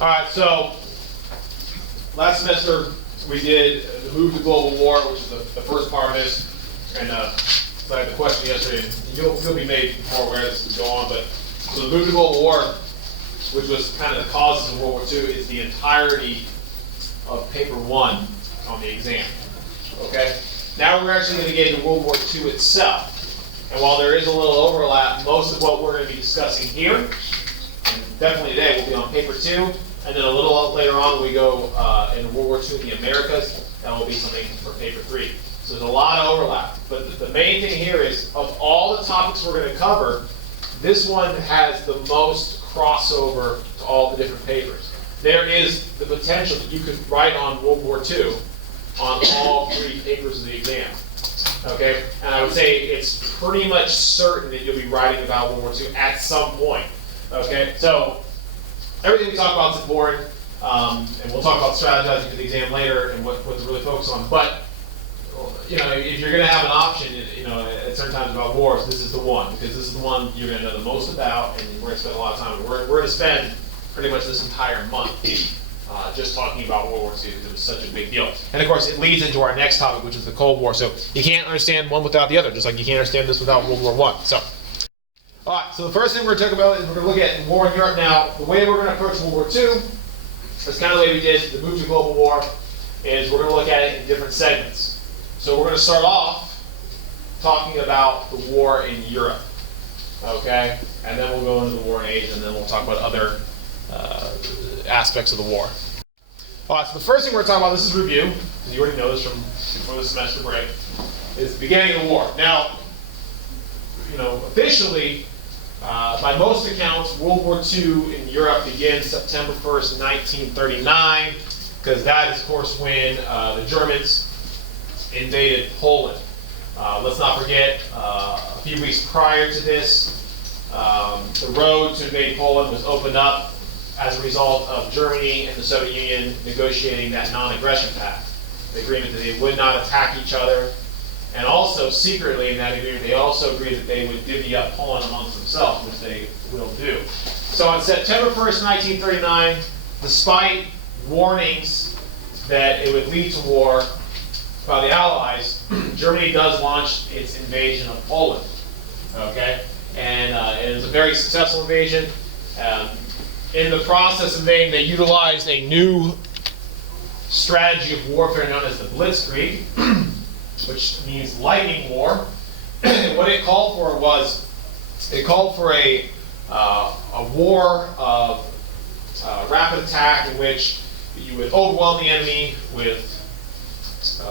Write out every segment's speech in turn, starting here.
All right, so last semester we did the move to global war, which is the first part of this. And so I had the question yesterday, and you'll be made more aware of this as we go on. But so the move to global war, which was kind of the causes of World War II, is the entirety of paper 1 on the exam. Okay? Now we're actually going to get into World War II itself. And while there is a little overlap, most of what we're going to be discussing here, and definitely today, will be on paper 2. And then a little later on, we go into World War II in the Americas. That will be something for paper 3. So there's a lot of overlap. But the main thing here is, of all the topics we're going to cover, this one has the most crossover to all the different papers. There is the potential that you could write on World War II on all 3 papers of the exam. Okay? And I would say it's pretty much certain that you'll be writing about World War II at some point. Okay? So everything we talk about is important, and we'll talk about strategizing for the exam later and what to really focus on. But you know, if you're going to have an option, you know, at certain times about wars, this is the one, because this is the one you're going to know the most about, and we're going to spend a lot of time. We're going to spend pretty much this entire month just talking about World War II because it was such a big deal. And of course, it leads into our next topic, which is the Cold War. So you can't understand one without the other, just like you can't understand this without World War I. So, all right. So the first thing we're going to talk about is we're going to look at war in Europe. Now, the way we're going to approach World War II is kind of the way we did the move to global war. Is we're going to look at it in different segments. So we're going to start off talking about the war in Europe, okay? And then we'll go into the war in Asia, and then we'll talk about other aspects of the war. All right, so the first thing we're going to talk about, this is review, because you already know this from before the semester break, is the beginning of the war. Now, you know, officially, by most accounts, World War II in Europe begins September 1st, 1939, because that is, of course, when the Germans invaded Poland. Let's not forget, a few weeks prior to this, the road to invade Poland was opened up as a result of Germany and the Soviet Union negotiating that non-aggression pact, the agreement that they would not attack each other, and also secretly in that agreement they also agreed that they would divvy up Poland amongst themselves, which they will do. So on September 1st, 1939, despite warnings that it would lead to war by the Allies, Germany does launch its invasion of Poland. Okay, and it was a very successful invasion. In the process of invading, they utilized a new strategy of warfare known as the Blitzkrieg, which means lightning war. What it called for was, it called for a war of rapid attack in which you would overwhelm the enemy with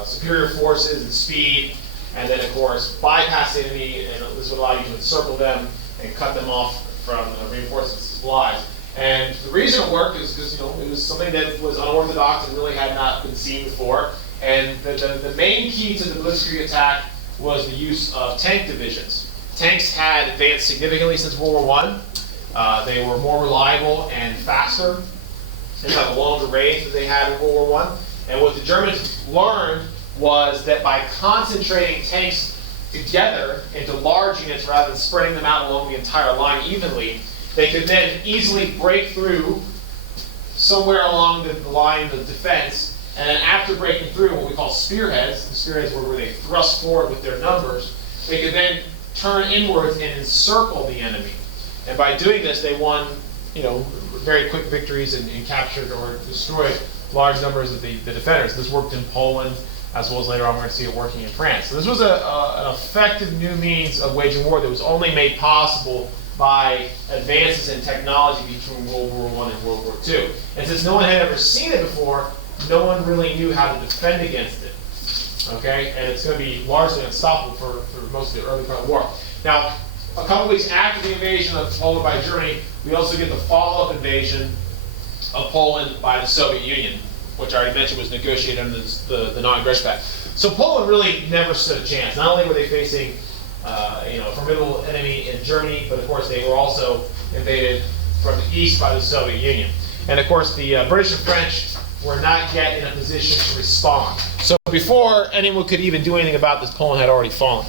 superior forces and speed, and then of course bypass the enemy, and this would allow you to encircle them and cut them off from reinforcement supplies. And the reason it worked is because, you know, it was something that was unorthodox and really had not been seen before. And the main key to the Blitzkrieg attack was the use of tank divisions. Tanks had advanced significantly since World War I. They were more reliable and faster. They had a longer range than they had in World War I. And what the Germans learned was that by concentrating tanks together into large units rather than spreading them out along the entire line evenly, they could then easily break through somewhere along the line of defense, and then after breaking through what we call spearheads, the spearheads were where they thrust forward with their numbers, they could then turn inwards and encircle the enemy. And by doing this, they won, you know, very quick victories and captured or destroyed large numbers of the defenders. This worked in Poland, as well as later on we're going to see it working in France. So this was an effective new means of waging war that was only made possible by advances in technology between World War I and World War II. And since no one had ever seen it before, no one really knew how to defend against it. Okay? And it's going to be largely unstoppable for most of the early part of the war. Now, a couple weeks after the invasion of Poland by Germany, we also get the follow-up invasion of Poland by the Soviet Union, which I already mentioned was negotiated under the non-aggression pact. So Poland really never stood a chance. Not only were they facing a formidable enemy in Germany, but of course they were also invaded from the east by the Soviet Union. And of course the British and French were not yet in a position to respond. So before anyone could even do anything about this, Poland had already fallen.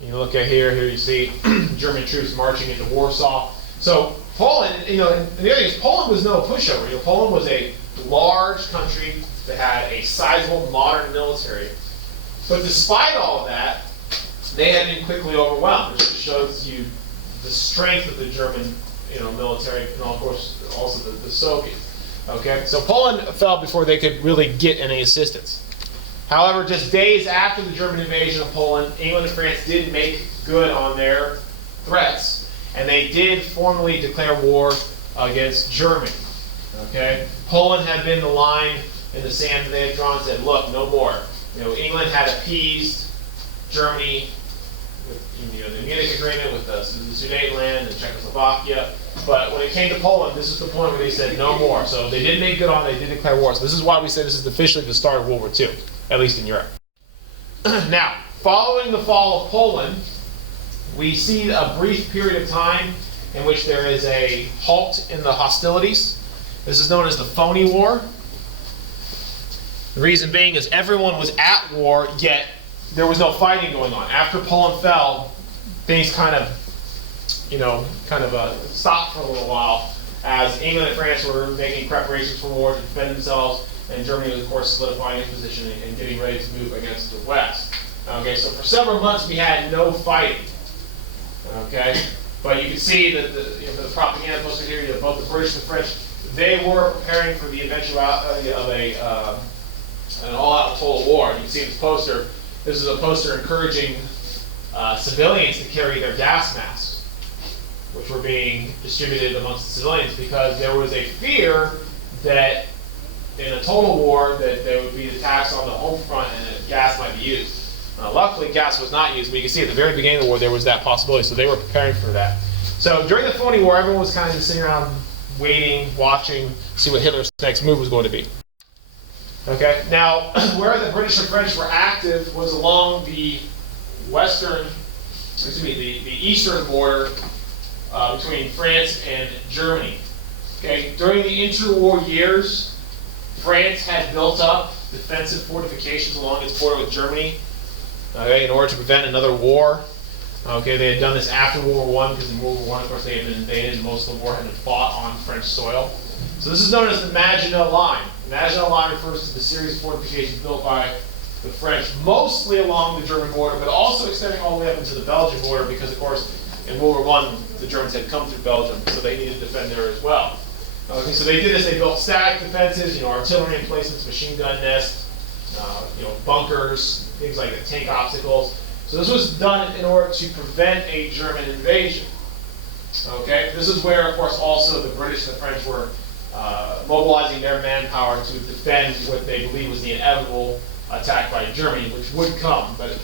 You look at here you see German troops marching into Warsaw. So Poland, and the other thing is Poland was no pushover. Poland was a large country that had a sizable modern military. But despite all of that, they had been quickly overwhelmed, which shows you the strength of the German military, and of course also the Soviets. Okay, so Poland fell before they could really get any assistance. However, just days after the German invasion of Poland, England and France did make good on their threats, and they did formally declare war against Germany. Okay, Poland had been the line in the sand that they had drawn and said, look, no more. England had appeased Germany with the Munich Agreement with the Sudetenland and Czechoslovakia. But when it came to Poland, this is the point where they said no more. So they did make good on it, they did declare war. So this is why we say this is officially the start of World War II, at least in Europe. Now, following the fall of Poland, we see a brief period of time in which there is a halt in the hostilities. This is known as the Phoney War. The reason being is everyone was at war, yet there was no fighting going on. After Poland fell, things kind of stopped for a little while as England and France were making preparations for war to defend themselves, and Germany was, of course, solidifying its position and getting ready to move against the West. Okay, so for several months we had no fighting. Okay, but you can see that the propaganda poster here, both the British and the French, they were preparing for the eventuality of an all-out total war. You can see this poster. This is a poster encouraging civilians to carry their gas masks, which were being distributed amongst the civilians because there was a fear that in a total war that there would be attacks on the home front and that gas might be used. Luckily, gas was not used, but you can see at the very beginning of the war there was that possibility, so they were preparing for that. So during the Phoney War, everyone was kind of just sitting around waiting, watching, see what Hitler's next move was going to be. Okay, now where the British and French were active was along the the eastern border between France and Germany. Okay, during the interwar years, France had built up defensive fortifications along its border with Germany, okay, in order to prevent another war. Okay, they had done this after World War I because in World War I, of course, they had been invaded and most of the war had been fought on French soil. So this is known as the Maginot Line. The Maginot Line refers to the series of fortifications built by the French, mostly along the German border, but also extending all the way up into the Belgian border because, of course, in World War I, the Germans had come through Belgium, so they needed to defend there as well. Okay, so they did this. They built static defenses, artillery emplacements, machine gun nests, bunkers, things like that, tank obstacles. So this was done in order to prevent a German invasion. Okay, this is where, of course, also the British and the French were mobilizing their manpower to defend what they believed was the inevitable attack by Germany, which would come, but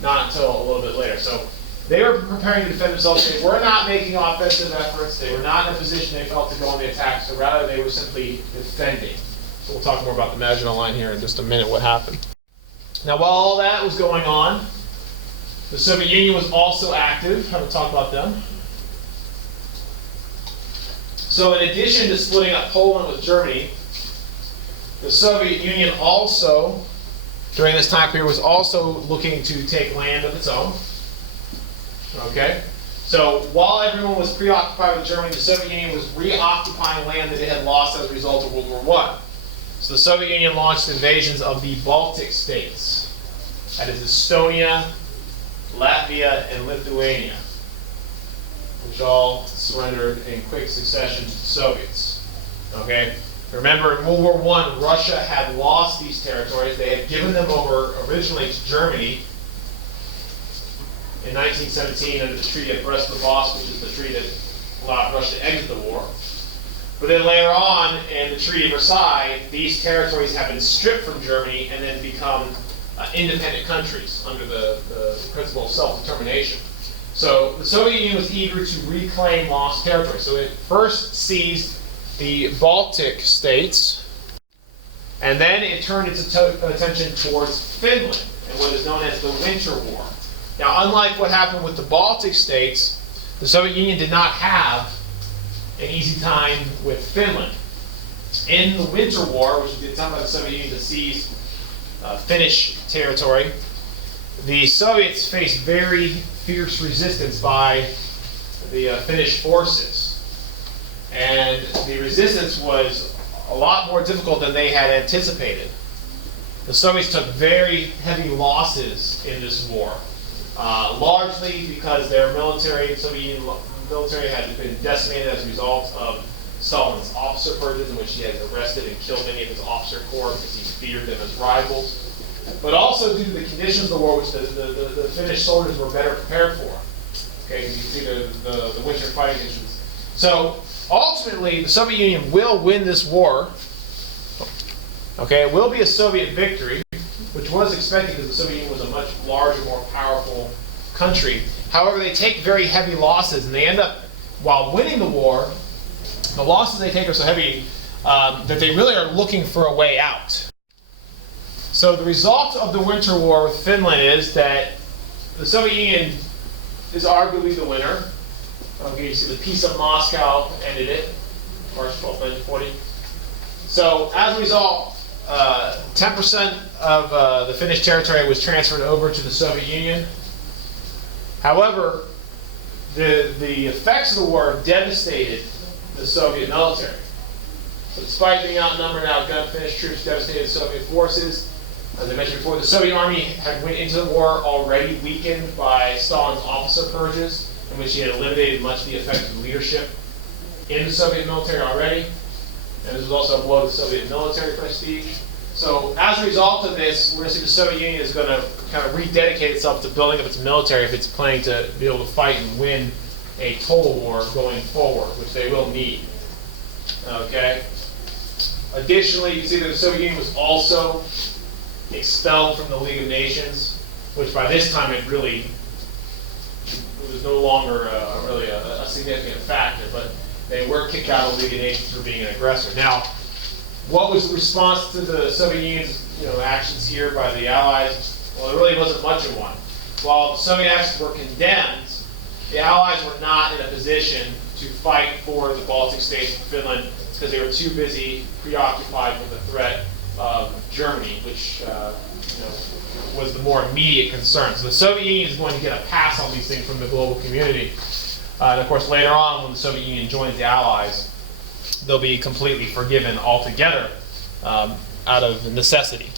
not until a little bit later. So they were preparing to defend themselves. They were not making offensive efforts. They were not in a position they felt to go on the attack, so rather they were simply defending. So we'll talk more about the Maginot Line here in just a minute, what happened. Now, while all that was going on, the Soviet Union was also active. I will talk about them. So in addition to splitting up Poland with Germany, the Soviet Union also, during this time period, was also looking to take land of its own. Okay? So while everyone was preoccupied with Germany, the Soviet Union was reoccupying land that it had lost as a result of World War I. So the Soviet Union launched invasions of the Baltic states. That is Estonia, Latvia, and Lithuania, which all surrendered in quick succession to the Soviets. Okay? Remember, in World War I, Russia had lost these territories. They had given them over originally to Germany in 1917 under the Treaty of Brest-Litovsk, which is the treaty that allowed Russia to exit the war. But then later on, in the Treaty of Versailles, these territories have been stripped from Germany and then become independent countries under the principle of self-determination. So the Soviet Union was eager to reclaim lost territory. So it first seized the Baltic states, and then it turned its attention towards Finland and what is known as the Winter War. Now, unlike what happened with the Baltic states, the Soviet Union did not have an easy time with Finland. In the Winter War, which was the attempt by the Soviet Union to seize Finnish territory, the Soviets faced very fierce resistance by the Finnish forces. And the resistance was a lot more difficult than they had anticipated. The Soviets took very heavy losses in this war, largely because their military, the Soviet Union military, had been decimated as a result of Stalin's officer purges, in which he had arrested and killed many of his officer corps because he feared them as rivals. But also due to the conditions of the war, which the Finnish soldiers were better prepared for. Okay, you can see the winter fighting conditions. So ultimately, the Soviet Union will win this war. Okay, it will be a Soviet victory, which was expected because the Soviet Union was a much larger, more powerful country. However, they take very heavy losses, and they end up, while winning the war, the losses they take are so heavy that they really are looking for a way out. So the result of the Winter War with Finland is that the Soviet Union is arguably the winner. Okay, you see the Peace of Moscow ended it, March 12, 1940. So as a result, 10% of the Finnish territory was transferred over to the Soviet Union. However, the effects of the war devastated the Soviet military. So despite being outnumbered and outgunned, Finnish troops devastated Soviet forces. As I mentioned before, the Soviet army had went into the war already weakened by Stalin's officer purges, in which he had eliminated much of the effective leadership in the Soviet military already. And this was also a blow to Soviet military prestige. So as a result of this, we're going to see the Soviet Union is going to kind of rededicate itself to building up its military if it's planning to be able to fight and win a total war going forward, which they will need. Okay. Additionally, you can see that the Soviet Union was also expelled from the League of Nations, which by this time it was no longer really a significant factor, but they were kicked out of the League of Nations for being an aggressor. Now, what was the response to the Soviet Union's actions here by the Allies? Well, there really wasn't much of one. While the Soviet actions were condemned, the Allies were not in a position to fight for the Baltic states and Finland because they were too busy, preoccupied with the threat of Germany, which was the more immediate concern. So the Soviet Union is going to get a pass on these things from the global community. And of course, later on, when the Soviet Union joins the Allies, they'll be completely forgiven altogether out of necessity.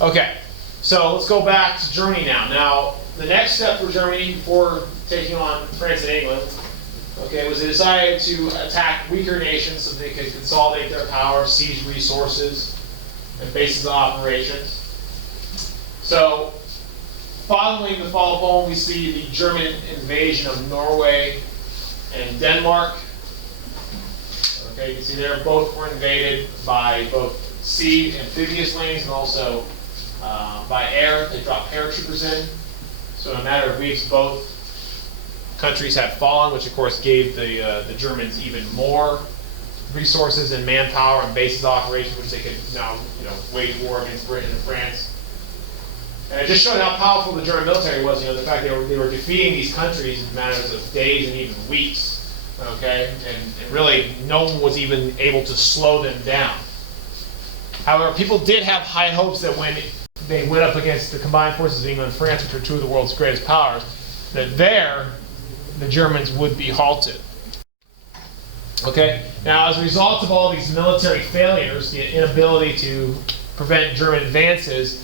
Okay, so let's go back to Germany now. Now, the next step for Germany before taking on France and England, okay, was they decided to attack weaker nations so they could consolidate their power, seize resources, and bases of operations. So, following the fall of Poland, we see the German invasion of Norway and Denmark. Okay, you can see there both were invaded by both sea, amphibious lanes, and also by air. They dropped paratroopers in. So in a matter of weeks, both countries had fallen, which of course gave the Germans even more resources and manpower and bases of operations, which they could now wage war against Britain and France. And it just showed how powerful the German military was. The fact they were defeating these countries in matters of days and even weeks. Okay, and really no one was even able to slow them down. However, people did have high hopes that when they went up against the combined forces of England and France, which are two of the world's greatest powers, that there the Germans would be halted. Okay, now as a result of all these military failures, the inability to prevent German advances,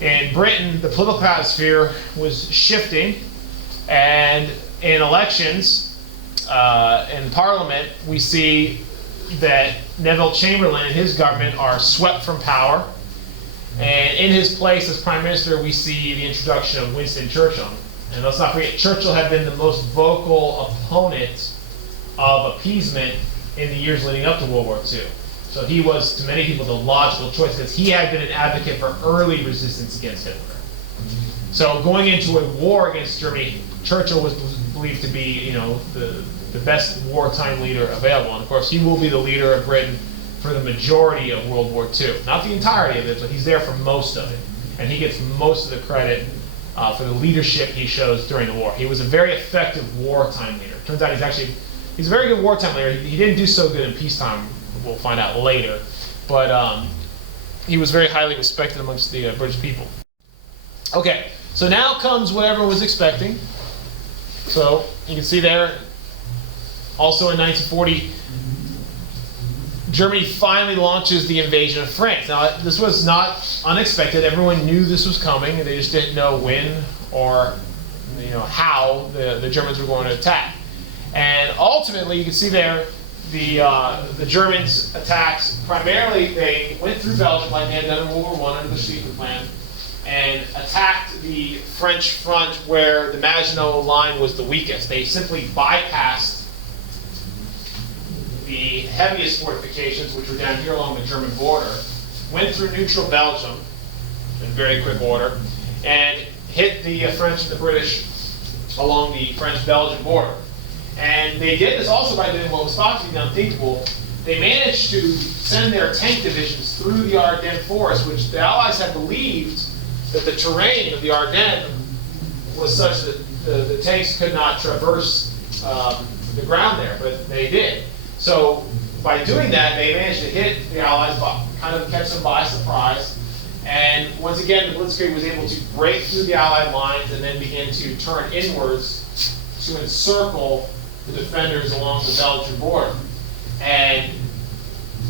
in Britain, the political atmosphere was shifting, and in elections, in Parliament, we see that Neville Chamberlain and his government are swept from power, and in his place as Prime Minister, we see the introduction of Winston Churchill. And let's not forget, Churchill had been the most vocal opponent of appeasement in the years leading up to World War II. So he was, to many people, the logical choice because he had been an advocate for early resistance against Hitler. So going into a war against Germany, Churchill was believed to be, the best wartime leader available. And of course, he will be the leader of Britain for the majority of World War II. Not the entirety of it, but he's there for most of it. And he gets most of the credit for the leadership he shows during the war. He was a very effective wartime leader. Turns out he's a very good wartime leader. He didn't do so good in peacetime, we'll find out later. But he was very highly respected amongst the British people. Okay, so now comes what everyone was expecting. So you can see there, Also in 1940, Germany finally launches the invasion of France. Now, this was not unexpected. Everyone knew this was coming, and they just didn't know when or how the Germans were going to attack. And ultimately, you can see there, the Germans attacked, primarily they went through Belgium like they had done in World War I under the Schlieffen Plan, and attacked the French front where the Maginot line was the weakest. They simply bypassed the heaviest fortifications, which were down here along the German border, went through neutral Belgium in very quick order, and hit the French and the British along the French-Belgian border. And they did this also by doing what was thought to be the unthinkable. They managed to send their tank divisions through the Ardennes forest, which the Allies had believed that the terrain of the Ardennes was such that the tanks could not traverse the ground there, but they did. So by doing that, they managed to hit the Allies, kind of catch them by surprise. And once again, the Blitzkrieg was able to break through the Allied lines and then begin to turn inwards to encircle the defenders along the Belgian border. And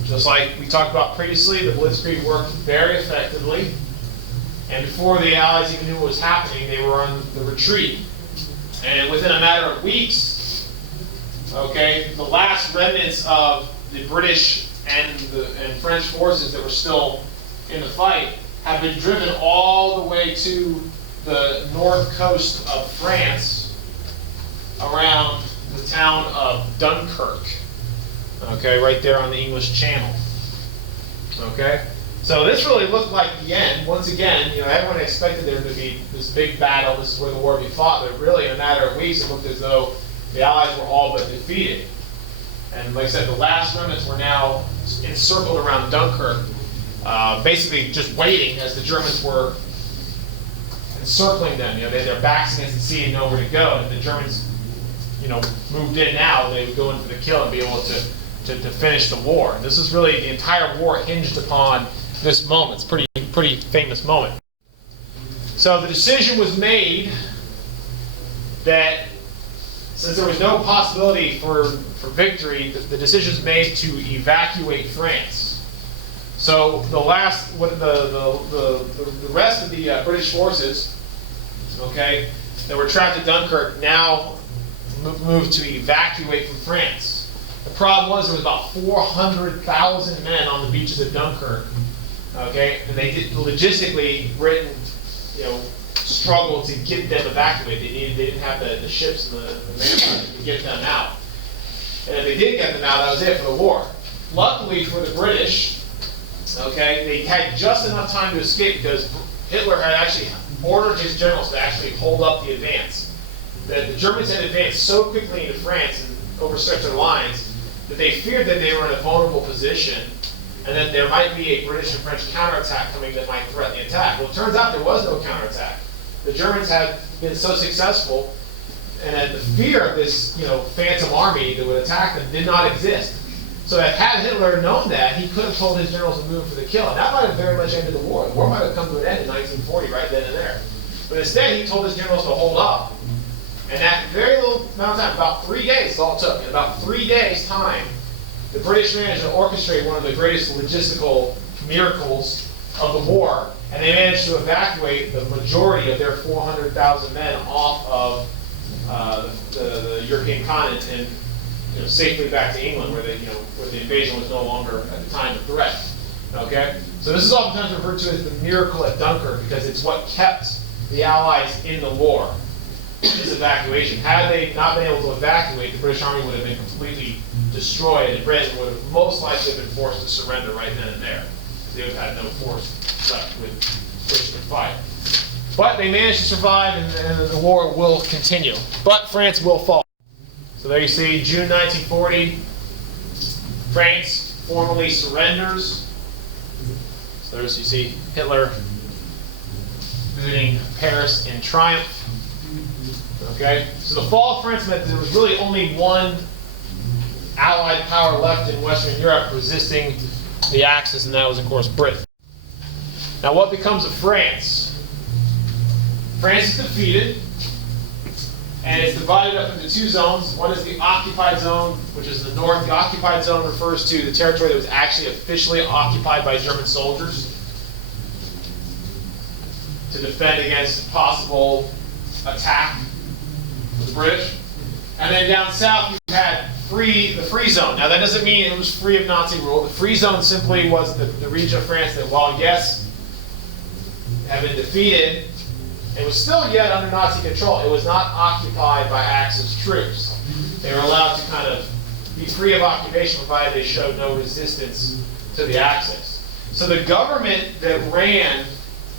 just like we talked about previously, the Blitzkrieg worked very effectively. And before the Allies even knew what was happening, they were on the retreat. And within a matter of weeks, okay, the last remnants of the British and French forces that were still in the fight have been driven all the way to the north coast of France, around the town of Dunkirk. Okay, right there on the English Channel. Okay, so this really looked like the end. Once again, everyone expected there to be this big battle. This is where the war would be fought, but really, in a matter of weeks, it looked as though the Allies were all but defeated. And like I said, the last remnants were now encircled around Dunkirk, basically just waiting as the Germans were encircling them. They had their backs against the sea and nowhere to go. And if the Germans, moved in now, they would go in for the kill and be able to finish the war. This is really, the entire war hinged upon this moment. It's a pretty famous moment. So the decision was made that since there was no possibility for victory, the decision was made to evacuate France. So the rest of the British forces, okay, that were trapped at Dunkirk now moved to evacuate from France. The problem was there was about 400,000 men on the beaches of Dunkirk, okay, and they did logistically, Britain, struggled to get them evacuated. They didn't have the ships and the manpower to get them out. And if they did get them out, that was it for the war. Luckily for the British, okay, they had just enough time to escape because Hitler had actually ordered his generals to actually hold up the advance. The Germans had advanced so quickly into France and overstretched their lines that they feared that they were in a vulnerable position and that there might be a British and French counterattack coming that might threaten the attack. Well, it turns out there was no counterattack. The Germans had been so successful, and the fear of this, phantom army that would attack them did not exist. So that had Hitler known that, he could have told his generals to move for the kill, and that might have very much ended the war. The war might have come to an end in 1940, right then and there. But instead, he told his generals to hold up. And that very little amount of time, about 3 days, is all it took. In about 3 days' time, the British managed to orchestrate one of the greatest logistical miracles of the war, and they managed to evacuate the majority of their 400,000 men off of the European continent and safely back to England, where the invasion was no longer at the time a threat. Okay, so this is oftentimes referred to as the miracle at Dunkirk because it's what kept the Allies in the war. This evacuation. Had they not been able to evacuate, the British Army would have been completely destroyed, and Britain would have most likely been forced to surrender right then and there. They would have had no force left with which to fight. But they managed to survive, and the war will continue. But France will fall. So there you see, June 1940, France formally surrenders. So there's, you see, Hitler visiting Paris in triumph. Okay, so the fall of France meant that there was really only one Allied power left in Western Europe resisting the Axis, and that was, of course, Britain. Now, what becomes of France? France is defeated, And it's divided up into two zones. One is the occupied zone, which is the north. The occupied zone refers to the territory that was actually officially occupied by German soldiers to defend against possible attack of the British. And then down south you had the free zone. Now that doesn't mean it was free of Nazi rule. The free zone simply was the region of France that, while yes, had been defeated, it was still yet under Nazi control. It was not occupied by Axis troops. They were allowed to kind of be free of occupation provided they showed no resistance to the Axis. So the government that ran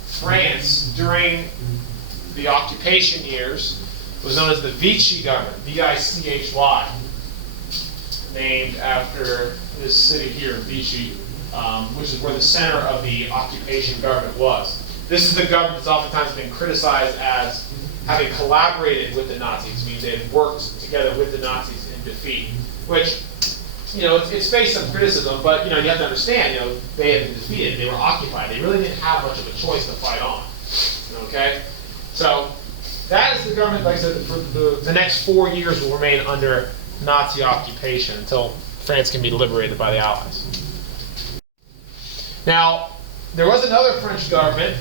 France during the occupation years was known as the Vichy government, V-I-C-H-Y, named after this city here, Vichy, which is where the center of the occupation government was. This is the government that's oftentimes been criticized as having collaborated with the Nazis, meaning they had worked together with the Nazis in defeat, which, you know, it's faced some criticism, but, you know, you have to understand, you know, they had been defeated, they were occupied, they really didn't have much of a choice to fight on, okay? So, that is the government, like I said, for the next 4 years will remain under Nazi occupation until France can be liberated by the Allies. Now, there was another French government.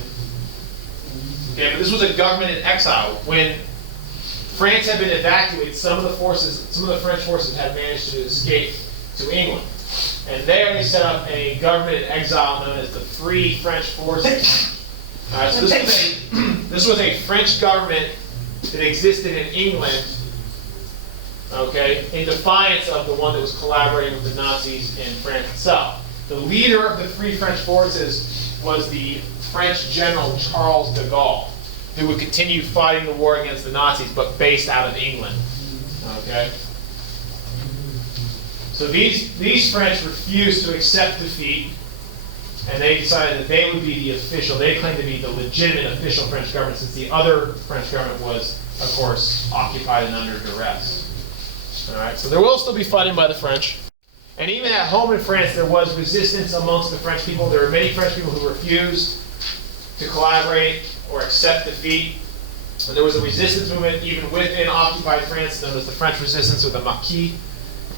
Okay, but this was a government in exile. When France had been evacuated, some of the French forces had managed to escape to England. And there they set up a government in exile known as the Free French Forces. So this was a French government that existed in England, okay, in defiance of the one that was collaborating with the Nazis in France itself. The leader of the Free French Forces was the French General Charles de Gaulle, who would continue fighting the war against the Nazis, but based out of England. Okay? So these French refused to accept defeat, and they decided that they would be the official, they claimed to be the legitimate official French government, since the other French government was, of course, occupied and under duress. All right, so there will still be fighting by the French. And even at home in France, there was resistance amongst the French people. There were many French people who refused to collaborate or accept defeat. And there was a resistance movement even within occupied France, known as the French Resistance, or the Maquis.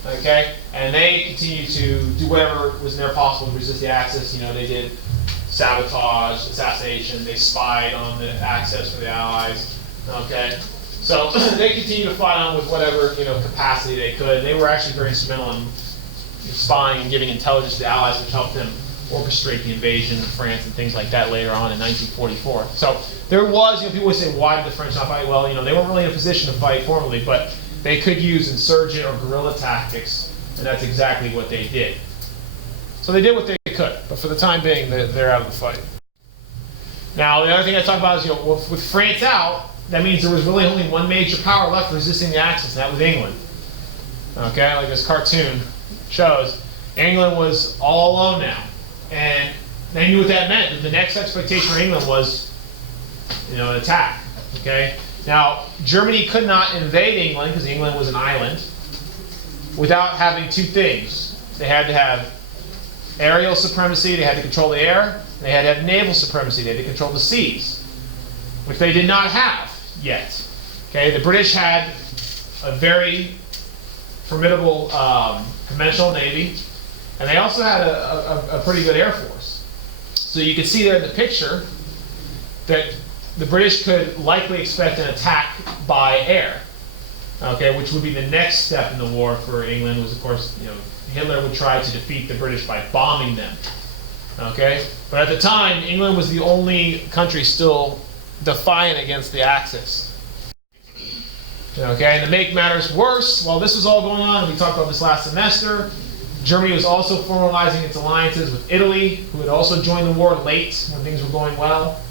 Okay, and they continued to do whatever was in their possible to resist the Axis. You know, they did sabotage, assassination. They spied on the Axis for the Allies. Okay, so they continued to fight on with whatever, you know, capacity they could. They were actually very instrumental in spying and giving intelligence to the Allies, which helped them orchestrate the invasion of France and things like that later on in 1944. So there was, you know, people would say, why did the French not fight? Well, you know, they weren't really in a position to fight formally, but they could use insurgent or guerrilla tactics, and that's exactly what they did. So they did what they could, but for the time being, they're out of the fight. Now, the other thing I talk about is, you know, with France out, that means there was really only one major power left resisting the Axis, and that was England. Okay, like this cartoon shows, England was all alone now, and they knew what that meant. That the next expectation for England was, you know, an attack. Okay. Now, Germany could not invade England because England was an island without having two things. They had to have aerial supremacy, they had to control the air, and they had to have naval supremacy, they had to control the seas, which they did not have yet. Okay, the British had a very formidable conventional navy, and they also had a pretty good air force. So you can see there in the picture that the British could likely expect an attack by air, okay, which would be the next step in the war for England. Was, of course, you know, Hitler would try to defeat the British by bombing them, okay. But at the time, England was the only country still defiant against the Axis. Okay, and to make matters worse, while this was all going on, and we talked about this last semester, Germany was also formalizing its alliances with Italy, who had also joined the war late when things were going well.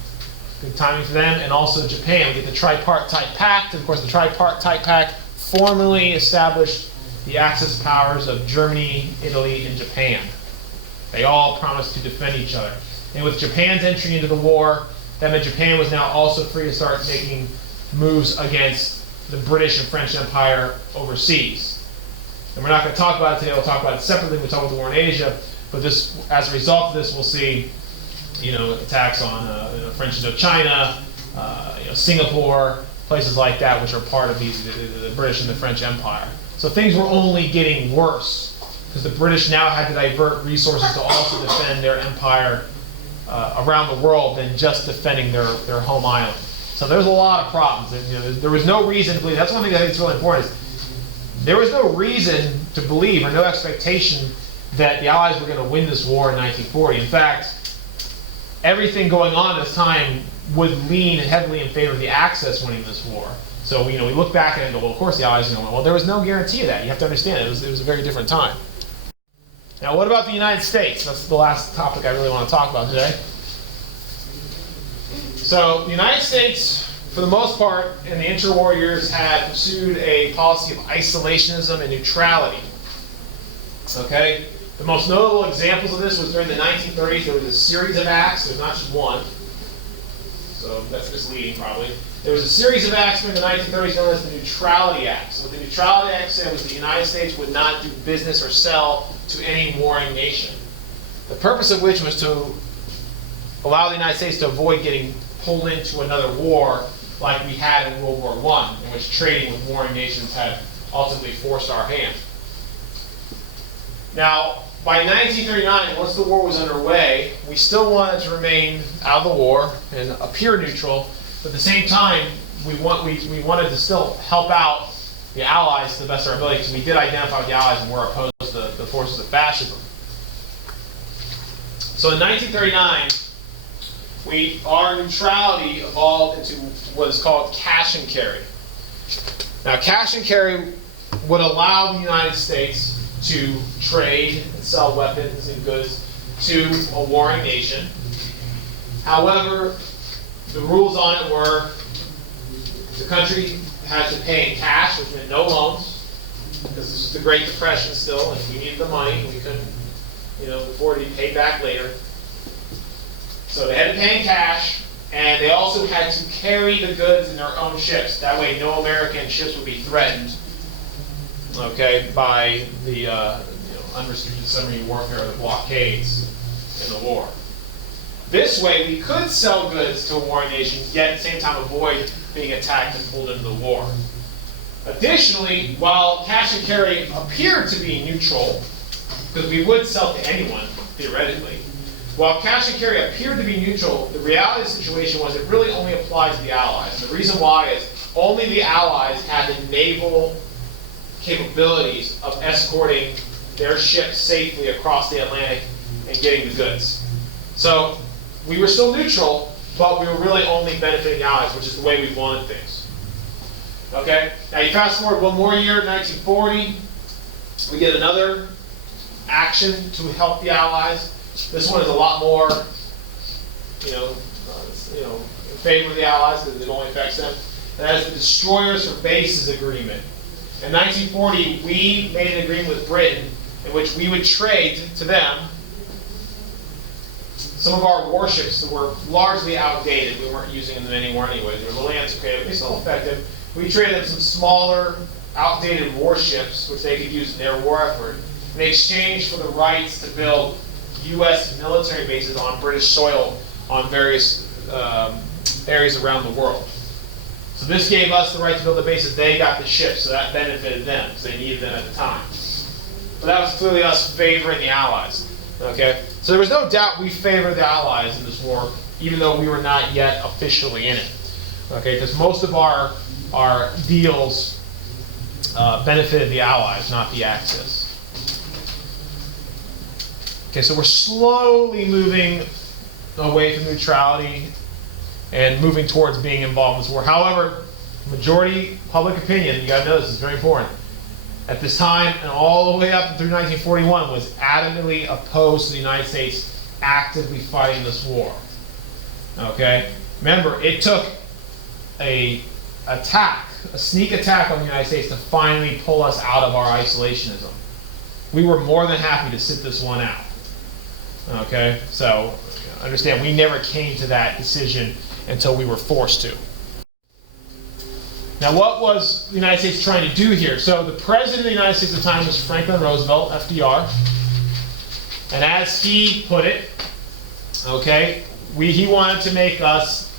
Good timing for them, and also Japan. We get the Tripartite Pact. Of course, the Tripartite Pact formally established the Axis powers of Germany, Italy, and Japan. They all promised to defend each other. And with Japan's entry into the war, that meant Japan was now also free to start making moves against the British and French Empire overseas. And we're not going to talk about it today. We'll talk about it separately. We'll talk about the war in Asia. But this, as a result of this, we'll see, you know, attacks on French Indochina, you know, Singapore, places like that, which are part of the British and the French Empire. So things were only getting worse because the British now had to divert resources to also defend their empire around the world than just defending their home island. So there's a lot of problems. And, there was no reason to believe. That's one thing I think is really important. Is there was no reason to believe or no expectation that the Allies were going to win this war in 1940. In fact, everything going on at this time would lean heavily in favor of the Axis winning this war. So we look back and go, well, of course the Allies win. Well, there was no guarantee of that. You have to understand it was a very different time. Now, what about the United States? That's the last topic I really want to talk about today. So the United States, for the most part, in the interwar years, had pursued a policy of isolationism and neutrality. Okay? The most notable examples of this was during the 1930s. There was a series of acts. There's not just one. So that's misleading, probably. There was a series of acts during the 1930s known as the Neutrality Act. So what the Neutrality Act said was the United States would not do business or sell to any warring nation. The purpose of which was to allow the United States to avoid getting pulled into another war like we had in World War I, in which trading with warring nations had ultimately forced our hand. Now, by 1939, once the war was underway, we still wanted to remain out of the war and appear neutral, but at the same time, we wanted to still help out the Allies to the best of our ability, because we did identify with the Allies and were opposed to the forces of fascism. So in 1939, our neutrality evolved into what is called cash and carry. Now, cash and carry would allow the United States to trade and sell weapons and goods to a warring nation. However, the rules on it were the country had to pay in cash, which meant no loans, because this was the Great Depression still, and we needed the money. We couldn't, afford to be paid back later. So they had to pay in cash, and they also had to carry the goods in their own ships. That way, no American ships would be threatened, okay, by the unrestricted submarine warfare or the blockades in the war. This way, we could sell goods to a warring nation, yet at the same time avoid being attacked and pulled into the war. Additionally, while cash and carry appeared to be neutral, because we would sell to anyone, theoretically, while cash and carry appeared to be neutral, the reality of the situation was it really only applied to the Allies. And the reason why is only the Allies had the naval capabilities of escorting their ships safely across the Atlantic and getting the goods. So we were still neutral, but we were really only benefiting the Allies, which is the way we wanted things. Okay? Now you fast forward one more year, 1940, we get another action to help the Allies. This one is a lot more, in favor of the Allies because it only affects them. And that is the Destroyers for Bases Agreement. In 1940, we made an agreement with Britain in which we would trade to them some of our warships that were largely outdated. We weren't using them anymore anyway. They were a little antiquated, but they're still effective. We traded them some smaller, outdated warships, which they could use in their war effort, in exchange for the rights to build U.S. military bases on British soil on various areas around the world. So this gave us the right to build the bases. They got the ships, so that benefited them because they needed them at the time. But that was clearly us favoring the Allies. Okay, so there was no doubt we favored the Allies in this war, even though we were not yet officially in it. Okay, because most of our deals benefited the Allies, not the Axis. Okay, so we're slowly moving away from neutrality and moving towards being involved in this war. However, majority public opinion, you got to know this is very important, at this time and all the way up through 1941 was adamantly opposed to the United States actively fighting this war. Okay? Remember, it took a sneak attack on the United States to finally pull us out of our isolationism. We were more than happy to sit this one out. Okay? So, understand, we never came to that decision until we were forced to. Now, what was the United States trying to do here? So, the President of the United States at the time was Franklin Roosevelt, FDR. And as he put it, okay, he wanted to make us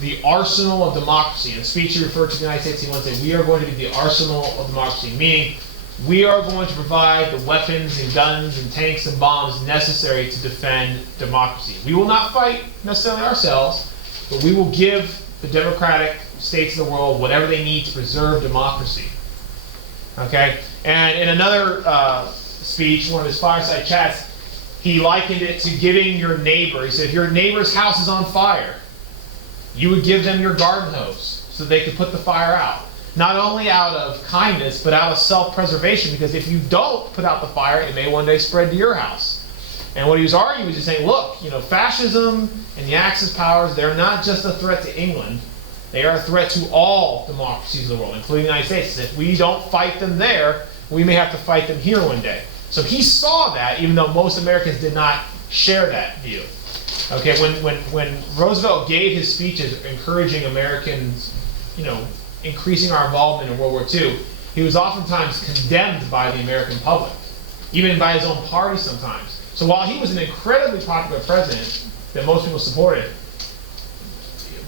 the arsenal of democracy. In a speech he referred to the United States, he once said, we are going to be the arsenal of democracy, meaning we are going to provide the weapons and guns and tanks and bombs necessary to defend democracy. We will not fight necessarily ourselves, but we will give the democratic states of the world whatever they need to preserve democracy. Okay? And in another speech, one of his fireside chats, he likened it to giving your neighbor, he said, if your neighbor's house is on fire, you would give them your garden hose so they could put the fire out. Not only out of kindness, but out of self-preservation, because if you don't put out the fire, it may one day spread to your house. And what he was arguing was just saying, look, fascism and the Axis powers, they're not just a threat to England, they are a threat to all democracies of the world, including the United States. If we don't fight them there, we may have to fight them here one day. So he saw that, even though most Americans did not share that view. Okay, when Roosevelt gave his speeches encouraging Americans, increasing our involvement in World War II, he was oftentimes condemned by the American public, even by his own party sometimes. So while he was an incredibly popular president that most people supported,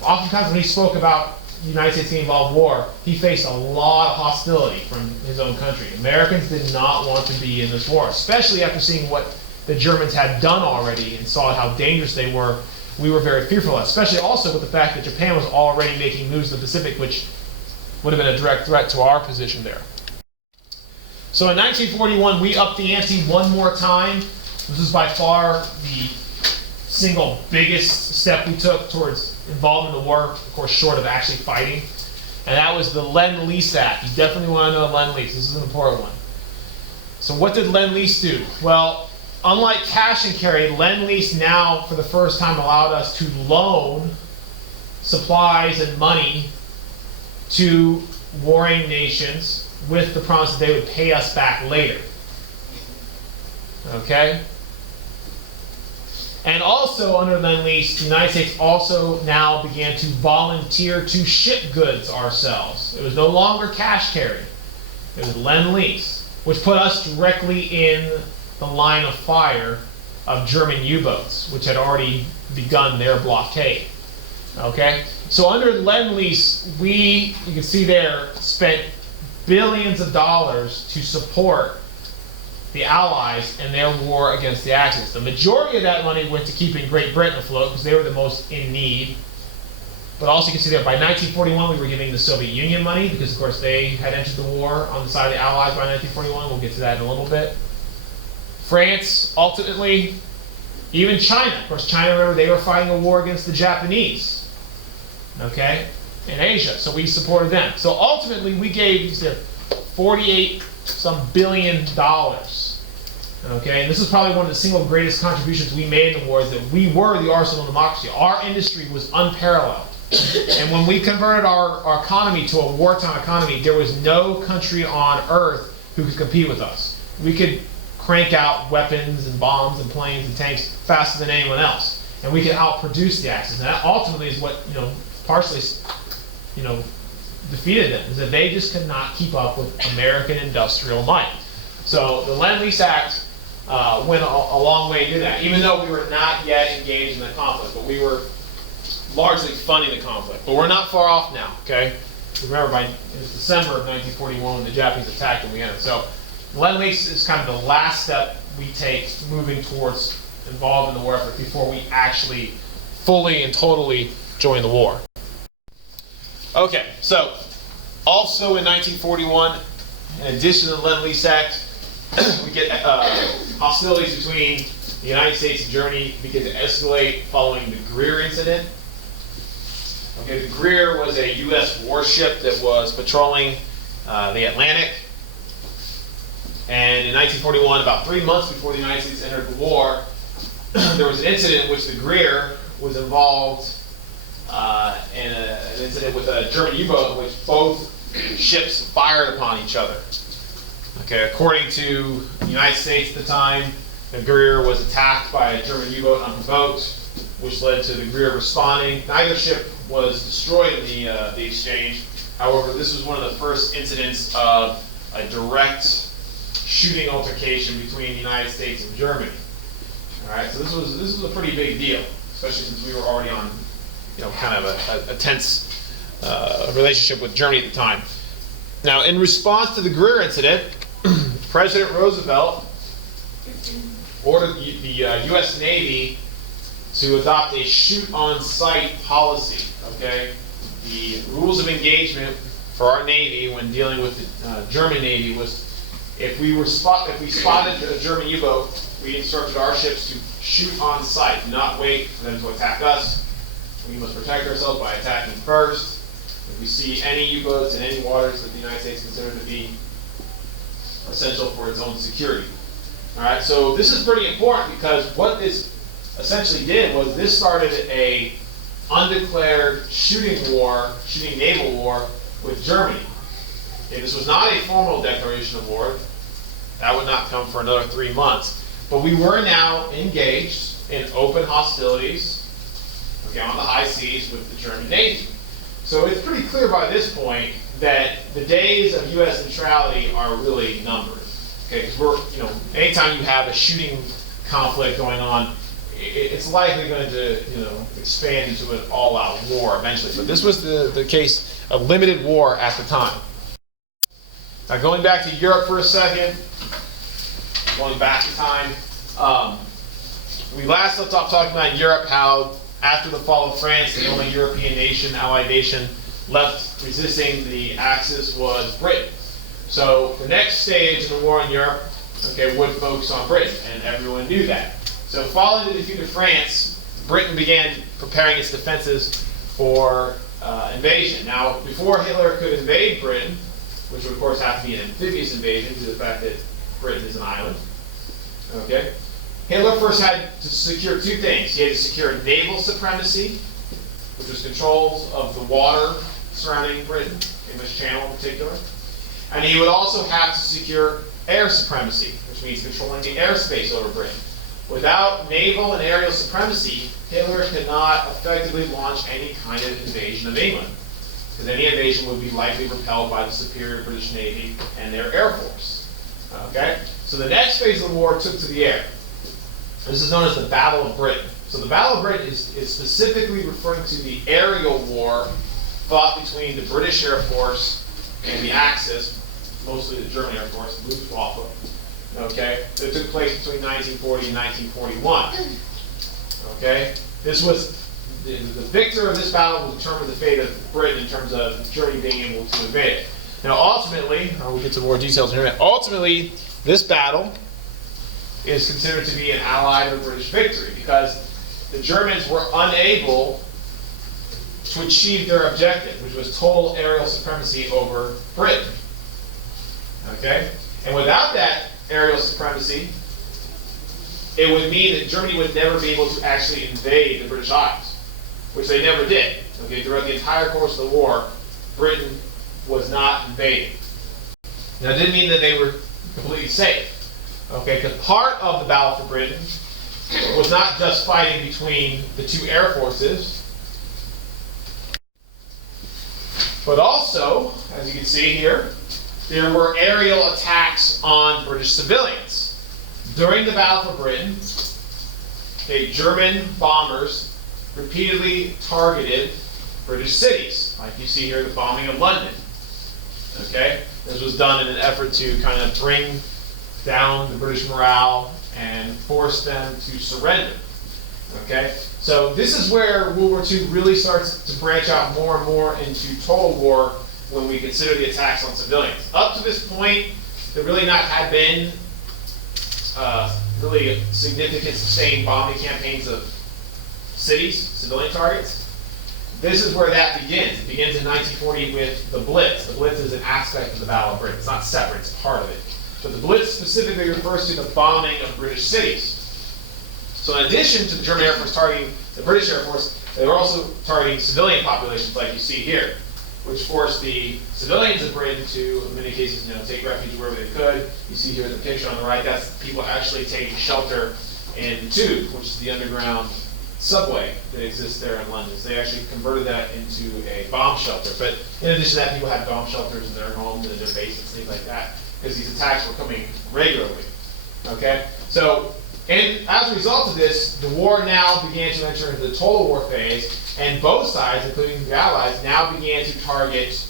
oftentimes when he spoke about the United States getting involved in war, he faced a lot of hostility from his own country. Americans did not want to be in this war, especially after seeing what the Germans had done already and saw how dangerous they were. We were very fearful of, especially also with the fact that Japan was already making moves in the Pacific, which would have been a direct threat to our position there. So in 1941, we upped the ante one more time. This is by far the single biggest step we took towards involvement in the war, of course, short of actually fighting. And that was the Lend-Lease Act. You definitely want to know Lend-Lease. This is an important one. So what did Lend-Lease do? Well, unlike cash and carry, Lend-Lease now, for the first time, allowed us to loan supplies and money to warring nations with the promise that they would pay us back later. Okay? And also under Lend-Lease, the United States also now began to volunteer to ship goods ourselves. It was no longer cash carry. It was Lend-Lease, which put us directly in the line of fire of German U-boats, which had already begun their blockade. Okay? So under Lend-Lease, you can see there, spent billions of dollars to support the Allies in their war against the Axis. The majority of that money went to keeping Great Britain afloat because they were the most in need. But also you can see there, by 1941 we were giving the Soviet Union money because of course they had entered the war on the side of the Allies by 1941. We'll get to that in a little bit. France, ultimately, even China. Of course, China, remember, they were fighting a war against the Japanese, okay, in Asia. So we supported them. So ultimately, we gave 48-some billion dollars, okay? And this is probably one of the single greatest contributions we made in the war, is that we were the arsenal of democracy. Our industry was unparalleled. And when we converted our economy to a wartime economy, there was no country on earth who could compete with us. We could crank out weapons and bombs and planes and tanks faster than anyone else, and we could outproduce the Axis. And that ultimately is what partially defeated them, is that they just could not keep up with American industrial might. So the Lend-Lease Act went a long way to do that, even though we were not yet engaged in the conflict, but we were largely funding the conflict. But we're not far off now, okay? Remember, it was December of 1941 when the Japanese attacked and we entered. So Lend-Lease is kind of the last step we take moving towards involved in the war effort before we actually fully and totally join the war. Okay, so also in 1941, in addition to the Lend-Lease Act, we get hostilities between the United States and Germany begin to escalate following the GREER incident. Okay, the GREER was a U.S. warship that was patrolling the Atlantic. And in 1941, about 3 months before the United States entered the war, there was an incident in which the GREER was involved in an incident with a German U-boat in which both ships fired upon each other. Okay, according to the United States at the time, the GREER was attacked by a German U-boat unprovoked, which led to the GREER responding. Neither ship was destroyed in the exchange. However, this was one of the first incidents of a direct shooting altercation between the United States and Germany. All right, so this was a pretty big deal, especially since we were already on kind of a tense relationship with Germany at the time. Now, in response to the GREER incident, President Roosevelt ordered the U.S. Navy to adopt a shoot-on-sight policy. Okay, the rules of engagement for our Navy when dealing with the German Navy was, if we spotted a German U-boat, we instructed our ships to shoot on sight, not wait for them to attack us. We must protect ourselves by attacking first. If we see any U-boats in any waters that the United States consider to be essential for its own security. All right, so this is pretty important because what this essentially did was this started a undeclared shooting naval war with Germany. Okay, this was not a formal declaration of war. That would not come for another 3 months. But we were now engaged in open hostilities, okay, on the high seas with the German Navy. So it's pretty clear by this point that the days of U.S. neutrality are really numbered. Okay, because anytime you have a shooting conflict going on, it's likely going to, expand into an all-out war eventually. But this was the case of limited war at the time. Now, going back to Europe for a second, going back in time, we last left off talking about Europe, how after the fall of France, the only European nation, allied nation, left resisting the Axis was Britain. So the next stage of the war in Europe, okay, would focus on Britain, and everyone knew that. So following the defeat of France, Britain began preparing its defenses for invasion. Now, before Hitler could invade Britain, which would of course have to be an amphibious invasion due to the fact that Britain is an island, okay, Hitler first had to secure two things. He had to secure naval supremacy, which was controls of the water surrounding Britain, English Channel in particular. And he would also have to secure air supremacy, which means controlling the airspace over Britain. Without naval and aerial supremacy, Hitler could not effectively launch any kind of invasion of England, because any invasion would be likely repelled by the superior British Navy and their Air Force. Okay? So the next phase of the war took to the air. This is known as the Battle of Britain. So the Battle of Britain is specifically referring to the aerial war fought between the British Air Force and the Axis, mostly the German Air Force, Luftwaffe, okay, that took place between 1940 and 1941. Okay, this was the victor of this battle will determine the fate of Britain in terms of Germany being able to invade it. Now, ultimately, we'll get to more details in a minute. Ultimately, this battle is considered to be an Allied or British victory because the Germans were unable to achieve their objective, which was total aerial supremacy over Britain. Okay? And without that aerial supremacy, it would mean that Germany would never be able to actually invade the British Isles, which they never did. Okay? Throughout the entire course of the war, Britain was not invaded. Now, it didn't mean that they were completely safe. Okay? Because part of the battle for Britain was not just fighting between the two air forces, but also, as you can see here, there were aerial attacks on British civilians. During the Battle for Britain, okay, German bombers repeatedly targeted British cities, like you see here, the bombing of London. Okay, this was done in an effort to kind of bring down the British morale and force them to surrender. Okay, so this is where World War II really starts to branch out more and more into total war when we consider the attacks on civilians. Up to this point, there really not had been really significant sustained bombing campaigns of cities, civilian targets. This is where that begins. It begins in 1940 with the BLITZ. The BLITZ is an aspect of the Battle of Britain. It's not separate, it's part of it. But the BLITZ specifically refers to the bombing of British cities. So in addition to the German Air Force targeting the British Air Force, they were also targeting civilian populations like you see here, which forced the civilians of Britain to, in many cases, take refuge wherever they could. You see here the picture on the right, that's people actually taking shelter in the Tube, which is the underground subway that exists there in London. So they actually converted that into a bomb shelter. But in addition to that, people had bomb shelters in their homes and in their basements, things like that, because these attacks were coming regularly. Okay? So And as a result of this, the war now began to enter into the total war phase, and both sides, including the Allies, now began to target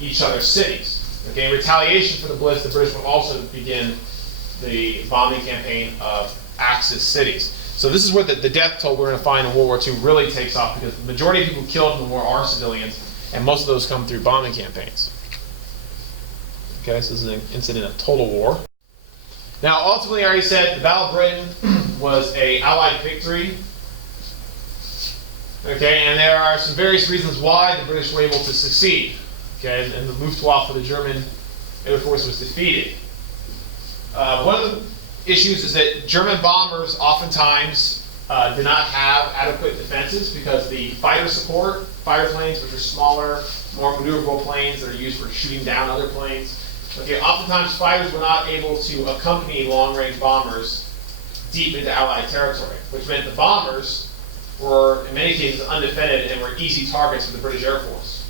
each other's cities. Okay, in retaliation for the Blitz, the British would also begin the bombing campaign of Axis cities. So this is where the death toll we're going to find in World War II really takes off, because the majority of people killed in the war are civilians, and most of those come through bombing campaigns. Okay, so this is an incident of total war. Now, ultimately, I already said the Battle of Britain was an Allied victory. Okay, and there are some various reasons why the British were able to succeed. Okay, and the Luftwaffe of the German Air Force was defeated. One of the issues is that German bombers oftentimes did not have adequate defenses, because the fighter support, fighter planes, which are smaller, more maneuverable planes that are used for shooting down other planes. Okay, oftentimes fighters were not able to accompany long-range bombers deep into Allied territory, which meant the bombers were, in many cases, undefended and were easy targets for the British Air Force.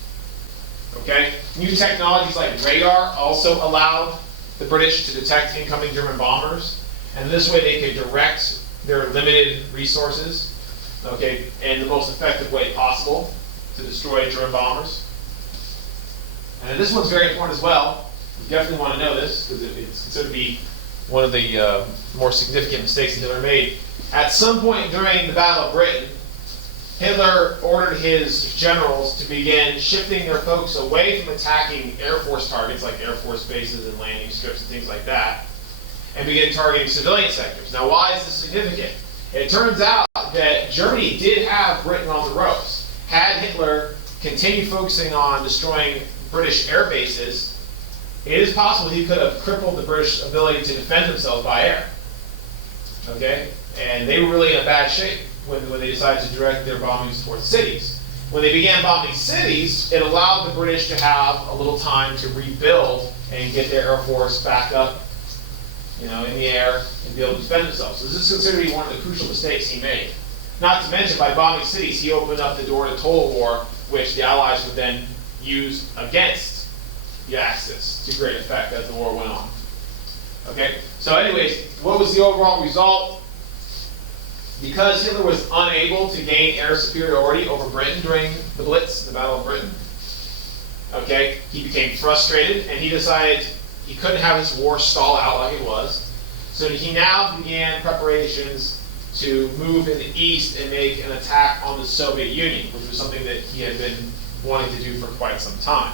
Okay, new technologies like radar also allowed the British to detect incoming German bombers, and this way they could direct their limited resources, okay, in the most effective way possible to destroy German bombers. And this one's very important as well. You definitely want to know this, because it's considered to be one of the more significant mistakes that Hitler made. At some point during the Battle of Britain, Hitler ordered his generals to begin shifting their focus away from attacking Air Force targets like Air Force bases and landing strips and things like that, and begin targeting civilian sectors. Now, why is this significant? It turns out that Germany did have Britain on the ropes. Had Hitler continued focusing on destroying British air bases, it is possible he could have crippled the British ability to defend themselves by air. Okay? And they were really in a bad shape when they decided to direct their bombings towards cities. When they began bombing cities, it allowed the British to have a little time to rebuild and get their air force back up, in the air, and be able to defend themselves. So this is considered to be one of the crucial mistakes he made. Not to mention, by bombing cities, he opened up the door to total war, which the Allies would then use against the Axis to great effect as the war went on. Okay, so anyways, what was the overall result? Because Hitler was unable to gain air superiority over Britain during the Blitz, the Battle of Britain, okay, he became frustrated, and he decided he couldn't have this war stall out like it was. So he now began preparations to move in the east and make an attack on the Soviet Union, which was something that he had been wanting to do for quite some time.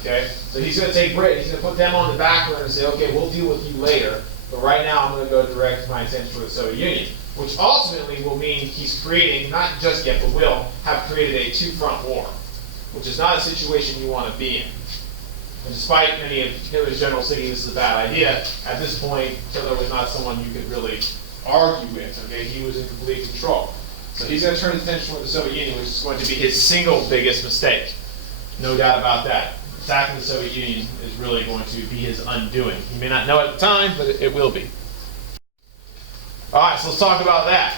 Okay, so he's going to take Britain, he's going to put them on the back burner and say, okay, we'll deal with you later, but right now I'm going to go direct my attention toward the Soviet Union, which ultimately will mean he's creating, not just yet, but will have created a two-front war, which is not a situation you want to be in. And despite many of Hitler's generals thinking this is a bad idea, at this point, Hitler was not someone you could really argue with. Okay, he was in complete control. So he's going to turn his attention toward the Soviet Union, which is going to be his single biggest mistake. No doubt about that. Attacking the Soviet Union is really going to be his undoing. He may not know it at the time, but it will be. All right, so let's talk about that.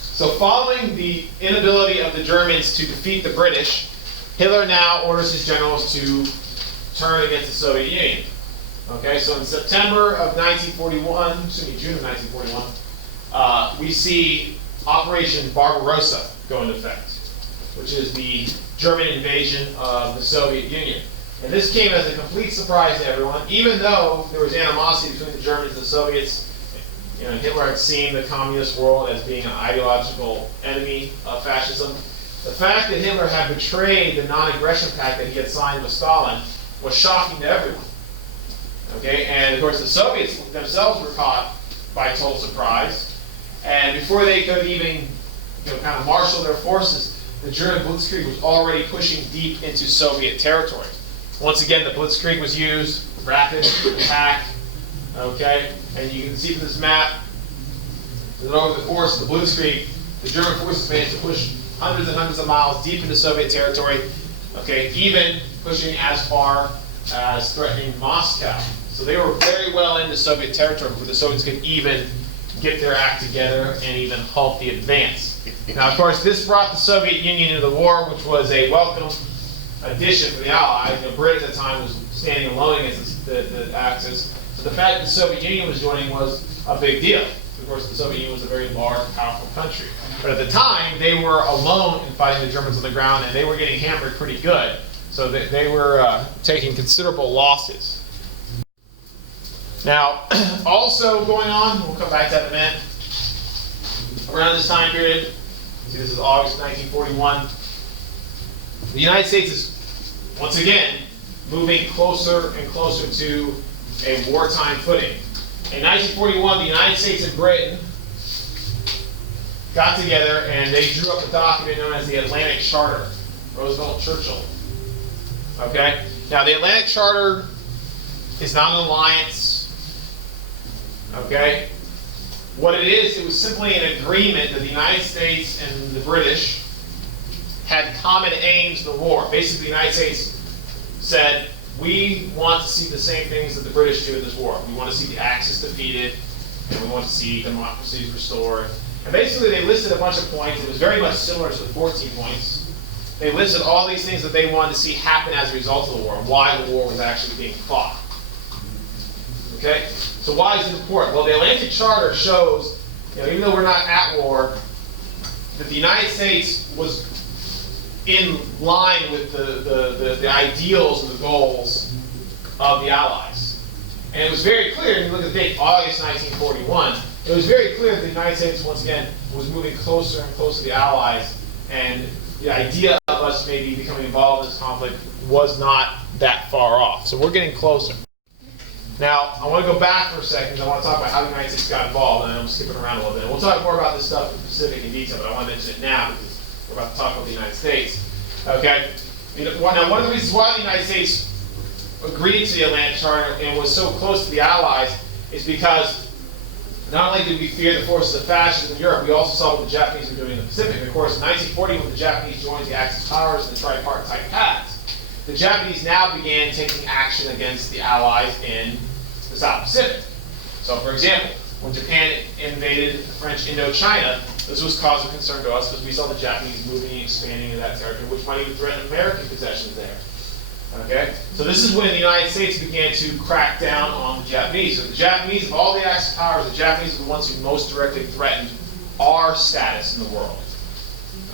So following the inability of the Germans to defeat the British, Hitler now orders his generals to turn against the Soviet Union. Okay, so in September of 1941, June of 1941, we see Operation Barbarossa go into effect, which is the German invasion of the Soviet Union. And this came as a complete surprise to everyone, even though there was animosity between the Germans and the Soviets. Hitler had seen the communist world as being an ideological enemy of fascism. The fact that Hitler had betrayed the non-aggression pact that he had signed with Stalin was shocking to everyone. Okay, and of course the Soviets themselves were caught by total surprise. And before they could even kind of marshal their forces, the German blitzkrieg was already pushing deep into Soviet territory. Once again, the blitzkrieg was used, rapid attack, okay? And you can see from this map that over the course of the blitzkrieg, the German forces managed to push hundreds and hundreds of miles deep into Soviet territory, okay? Even pushing as far as threatening Moscow. So they were very well into Soviet territory before the Soviets could even get their act together and even halt the advance. Now, of course, this brought the Soviet Union into the war, which was a welcome addition for the Allies. Britain at the time was standing alone against the Axis. So the fact that the Soviet Union was joining was a big deal. Of course, the Soviet Union was a very large, powerful country. But at the time, they were alone in fighting the Germans on the ground, and they were getting hammered pretty good. So they were taking considerable losses. Now, also going on, we'll come back to that in a minute, around this time period, see this is August 1941, the United States is, once again, moving closer and closer to a wartime footing. In 1941, the United States and Britain got together and they drew up a document known as the Atlantic Charter, Roosevelt, Churchill. Okay? Now, the Atlantic Charter is not an alliance. Okay? What it is, it was simply an agreement that the United States and the British had common aims in the war. Basically, the United States said, we want to see the same things that the British do in this war. We want to see the Axis defeated, and we want to see democracies restored. And basically, they listed a bunch of points. It was very much similar to the 14 points. They listed all these things that they wanted to see happen as a result of the war, and why the war was actually being fought. Okay? So why is it important? Well, the Atlantic Charter shows, even though we're not at war, that the United States was in line with the ideals and the goals of the Allies. And it was very clear, if you look at the date, August 1941, it was very clear that the United States, once again, was moving closer and closer to the Allies, and the idea of us maybe becoming involved in this conflict was not that far off. So we're getting closer. Now, I want to go back for a second, because I want to talk about how the United States got involved, and I'm skipping around a little bit. And we'll talk more about this stuff in Pacific in detail, but I want to mention it now, because we're about to talk about the United States. Okay? Now, one of the reasons why the United States agreed to the Atlantic Charter and was so close to the Allies is because not only did we fear the forces of fascism in Europe, we also saw what the Japanese were doing in the Pacific. And of course, in 1940, when the Japanese joined the Axis powers and the Tripartite Pact, the Japanese now began taking action against the Allies in the South Pacific. So, for example, when Japan invaded the French Indochina, this was cause of concern to us because we saw the Japanese moving and expanding in that territory, which might even threaten American possessions there. Okay? So this is when the United States began to crack down on the Japanese. So the Japanese, of all the Axis powers, the Japanese are the ones who most directly threatened our status in the world.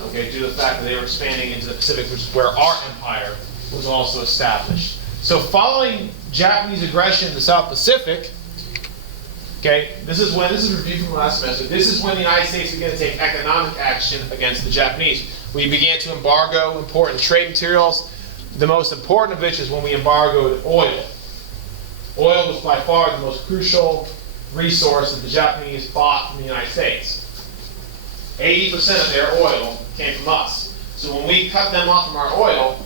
Okay, due to the fact that they were expanding into the Pacific, which is where our empire was also established. So following Japanese aggression in the South Pacific, okay, this is a review from last semester. This is when the United States began to take economic action against the Japanese. We began to embargo important trade materials. The most important of which is when we embargoed oil. Oil was by far the most crucial resource that the Japanese bought from the United States. 80% of their oil came from us. So when we cut them off from our oil,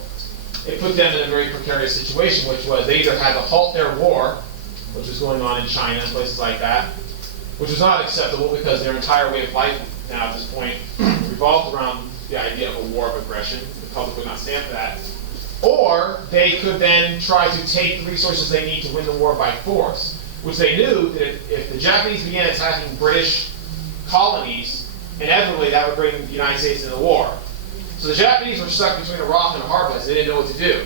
it put them in a very precarious situation, which was they either had to halt their war, which was going on in China and places like that, which was not acceptable because their entire way of life now at this point revolved around the idea of a war of aggression. The public would not stand for that. Or they could then try to take the resources they need to win the war by force, which they knew that if the Japanese began attacking British colonies, inevitably that would bring the United States into the war. So the Japanese were stuck between a rock and a hard place. They didn't know what to do.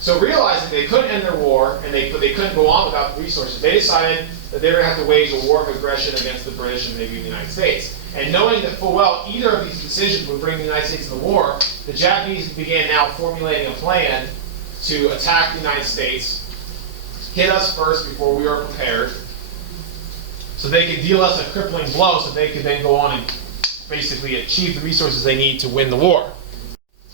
So realizing they couldn't end their war, and they couldn't go on without the resources, they decided that they were going to have to wage a war of aggression against the British and maybe the United States. And knowing that full well either of these decisions would bring the United States to the war, the Japanese began now formulating a plan to attack the United States, hit us first before we were prepared, so they could deal us a crippling blow so they could then go on and basically achieve the resources they need to win the war.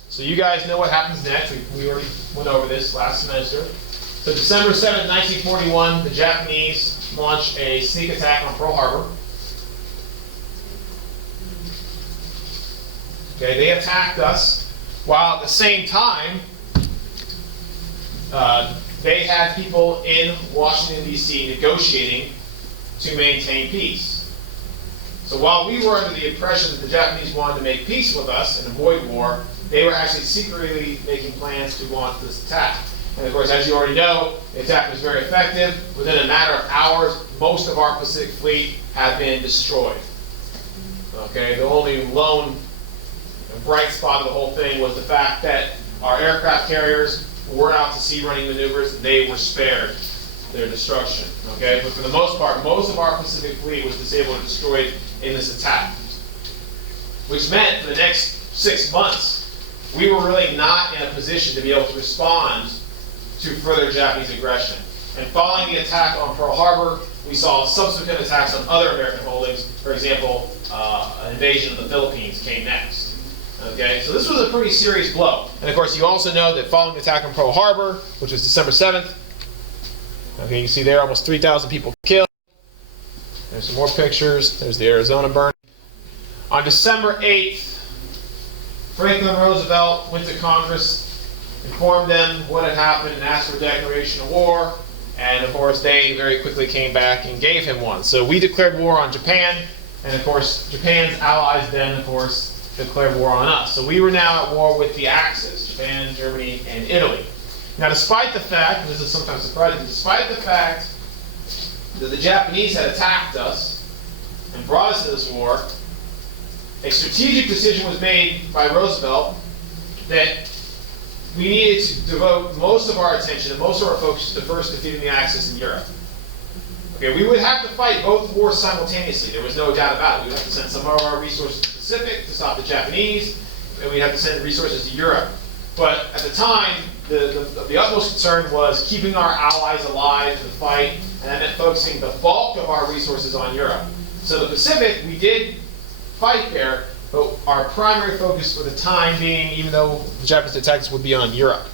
So you guys know what happens next. We already went over this last semester. So December 7th, 1941, the Japanese launched a sneak attack on Pearl Harbor. Okay, they attacked us while at the same time they had people in Washington, D.C. negotiating to maintain peace. So while we were under the impression that the Japanese wanted to make peace with us and avoid war, they were actually secretly making plans to launch this attack. And of course, as you already know, the attack was very effective. Within a matter of hours, most of our Pacific fleet had been destroyed. Okay, the only lone bright spot of the whole thing was the fact that our aircraft carriers were out to sea running maneuvers. They were spared. their destruction. Okay, but for the most part, most of our Pacific fleet was disabled or destroyed in this attack, which meant for the next 6 months, we were really not in a position to be able to respond to further Japanese aggression. And following the attack on Pearl Harbor, we saw subsequent attacks on other American holdings. For example, an invasion of the Philippines came next. Okay, so this was a pretty serious blow. And of course, you also know that following the attack on Pearl Harbor, which was December 7th, okay, you can see there almost 3,000 people killed. There's some more pictures. There's the Arizona burning. On December 8th, Franklin Roosevelt went to Congress, informed them what had happened, and asked for a declaration of war. And of course, they very quickly came back and gave him one. So we declared war on Japan, and of course, Japan's allies then, of course, declared war on us. So we were now at war with the Axis, Japan, Germany, and Italy. Now, despite the fact, and this is sometimes surprising, despite the fact that the Japanese had attacked us and brought us to this war, a strategic decision was made by Roosevelt that we needed to devote most of our attention and most of our focus to first defeating the Axis in Europe. Okay, we would have to fight both wars simultaneously. There was no doubt about it. We would have to send some of our resources to the Pacific to stop the Japanese, and we'd have to send resources to Europe. But at the time, the utmost concern was keeping our allies alive in the fight, and that meant focusing the bulk of our resources on Europe. So the Pacific, we did fight there, but our primary focus for the time being, even though the Japanese attacks, would be on Europe.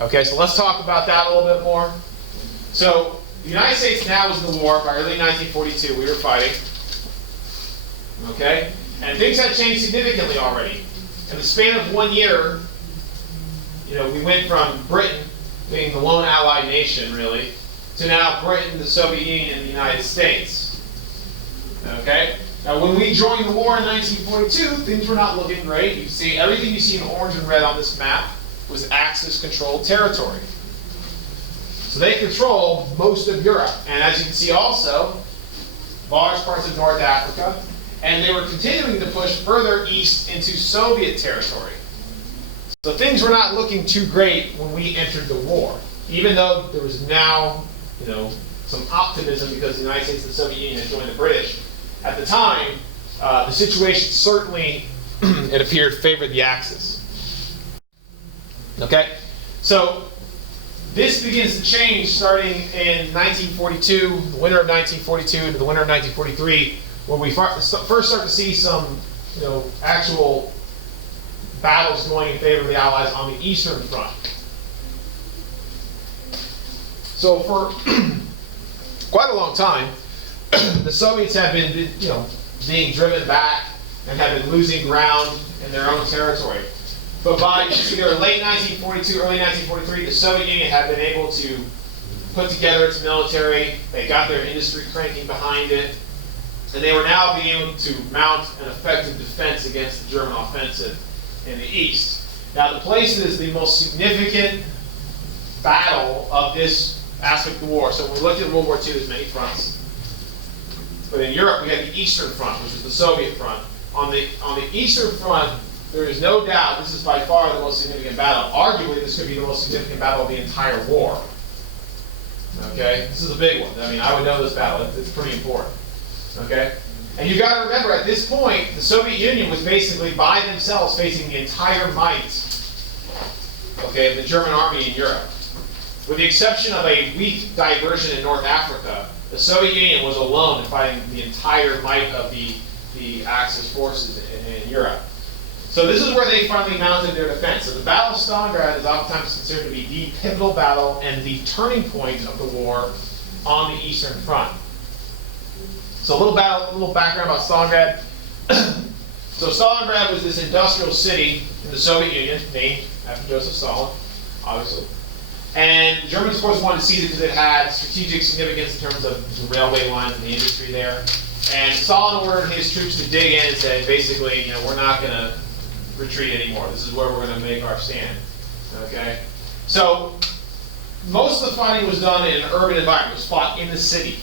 Okay, so let's talk about that a little bit more. So the United States now was in the war. By early 1942, we were fighting. Okay, and things had changed significantly already. In the span of 1 year, we went from Britain being the lone allied nation, really, to now Britain, the Soviet Union, and the United States. Okay? Now, when we joined the war in 1942, things were not looking great. You see, everything you see in orange and red on this map was Axis-controlled territory. So they control most of Europe. And as you can see also, large parts of North Africa. And they were continuing to push further east into Soviet territory. So things were not looking too great when we entered the war. Even though there was now, some optimism because the United States and the Soviet Union had joined the British. At the time, the situation certainly, it appeared, favored the Axis. Okay? So this begins to change starting in 1942, the winter of 1942 to the winter of 1943, when we first start to see some, actual battles going in favor of the Allies on the Eastern Front. So for quite a long time, the Soviets have been, being driven back and have been losing ground in their own territory. But by either late 1942, early 1943, the Soviet Union had been able to put together its military. They got their industry cranking behind it. And they were now being able to mount an effective defense against the German offensive in the east. Now, the place that is the most significant battle of this aspect of the war, so when we looked at World War II, there's many fronts. But in Europe, we had the Eastern Front, which is the Soviet front. On the Eastern Front, there is no doubt this is by far the most significant battle. Arguably, this could be the most significant battle of the entire war. Okay? This is a big one. I would know this battle. It's pretty important. Okay? And you've got to remember, at this point, the Soviet Union was basically by themselves facing the entire might, of the German army in Europe. With the exception of a weak diversion in North Africa, the Soviet Union was alone in fighting the entire might of the Axis forces in Europe. So this is where they finally mounted their defense. So the Battle of Stalingrad is oftentimes considered to be the pivotal battle and the turning point of the war on the Eastern Front. So a little background about Stalingrad. So Stalingrad was this industrial city in the Soviet Union, named after Joseph Stalin, obviously. And the Germans, of course, wanted to seize it because it had strategic significance in terms of the railway lines and the industry there. And Stalin ordered his troops to dig in and said, basically, we're not going to retreat anymore. This is where we're going to make our stand. Okay? So most of the fighting was done in an urban environment. It was fought in the city.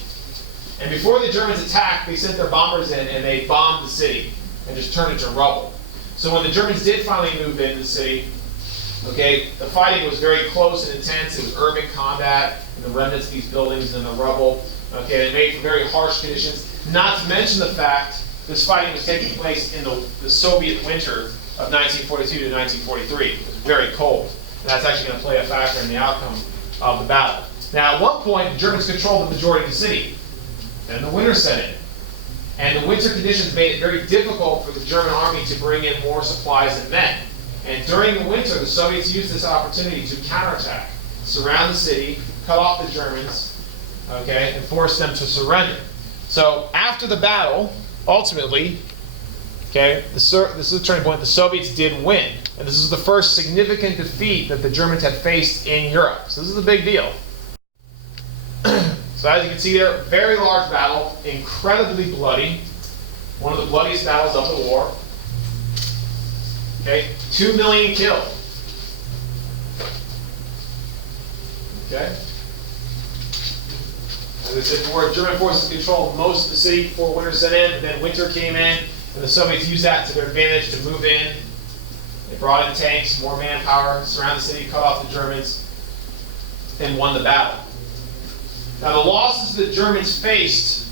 And before the Germans attacked, they sent their bombers in and they bombed the city and just turned it to rubble. So when the Germans did finally move into the city, the fighting was very close and intense. It was urban combat. in the remnants of these buildings and in the rubble. Okay, they made for very harsh conditions. Not to mention the fact this fighting was taking place in the Soviet winter of 1942 to 1943. It was very cold. And that's actually going to play a factor in the outcome of the battle. Now, at one point, the Germans controlled the majority of the city. Then the winter set in. And the winter conditions made it very difficult for the German army to bring in more supplies and men. And during the winter, the Soviets used this opportunity to counterattack, surround the city, cut off the Germans, okay, and force them to surrender. So after the battle, ultimately, okay, this is a turning point, the Soviets did win. And this is the first significant defeat that the Germans had faced in Europe. So this is a big deal. So as you can see there, very large battle, incredibly bloody. One of the bloodiest battles of the war. Okay, 2 million killed. Okay. As I said before, German forces controlled most of the city before winter set in, but then winter came in, and the Soviets used that to their advantage to move in. They brought in tanks, more manpower, surround the city, cut off the Germans, and won the battle. Now the losses the Germans faced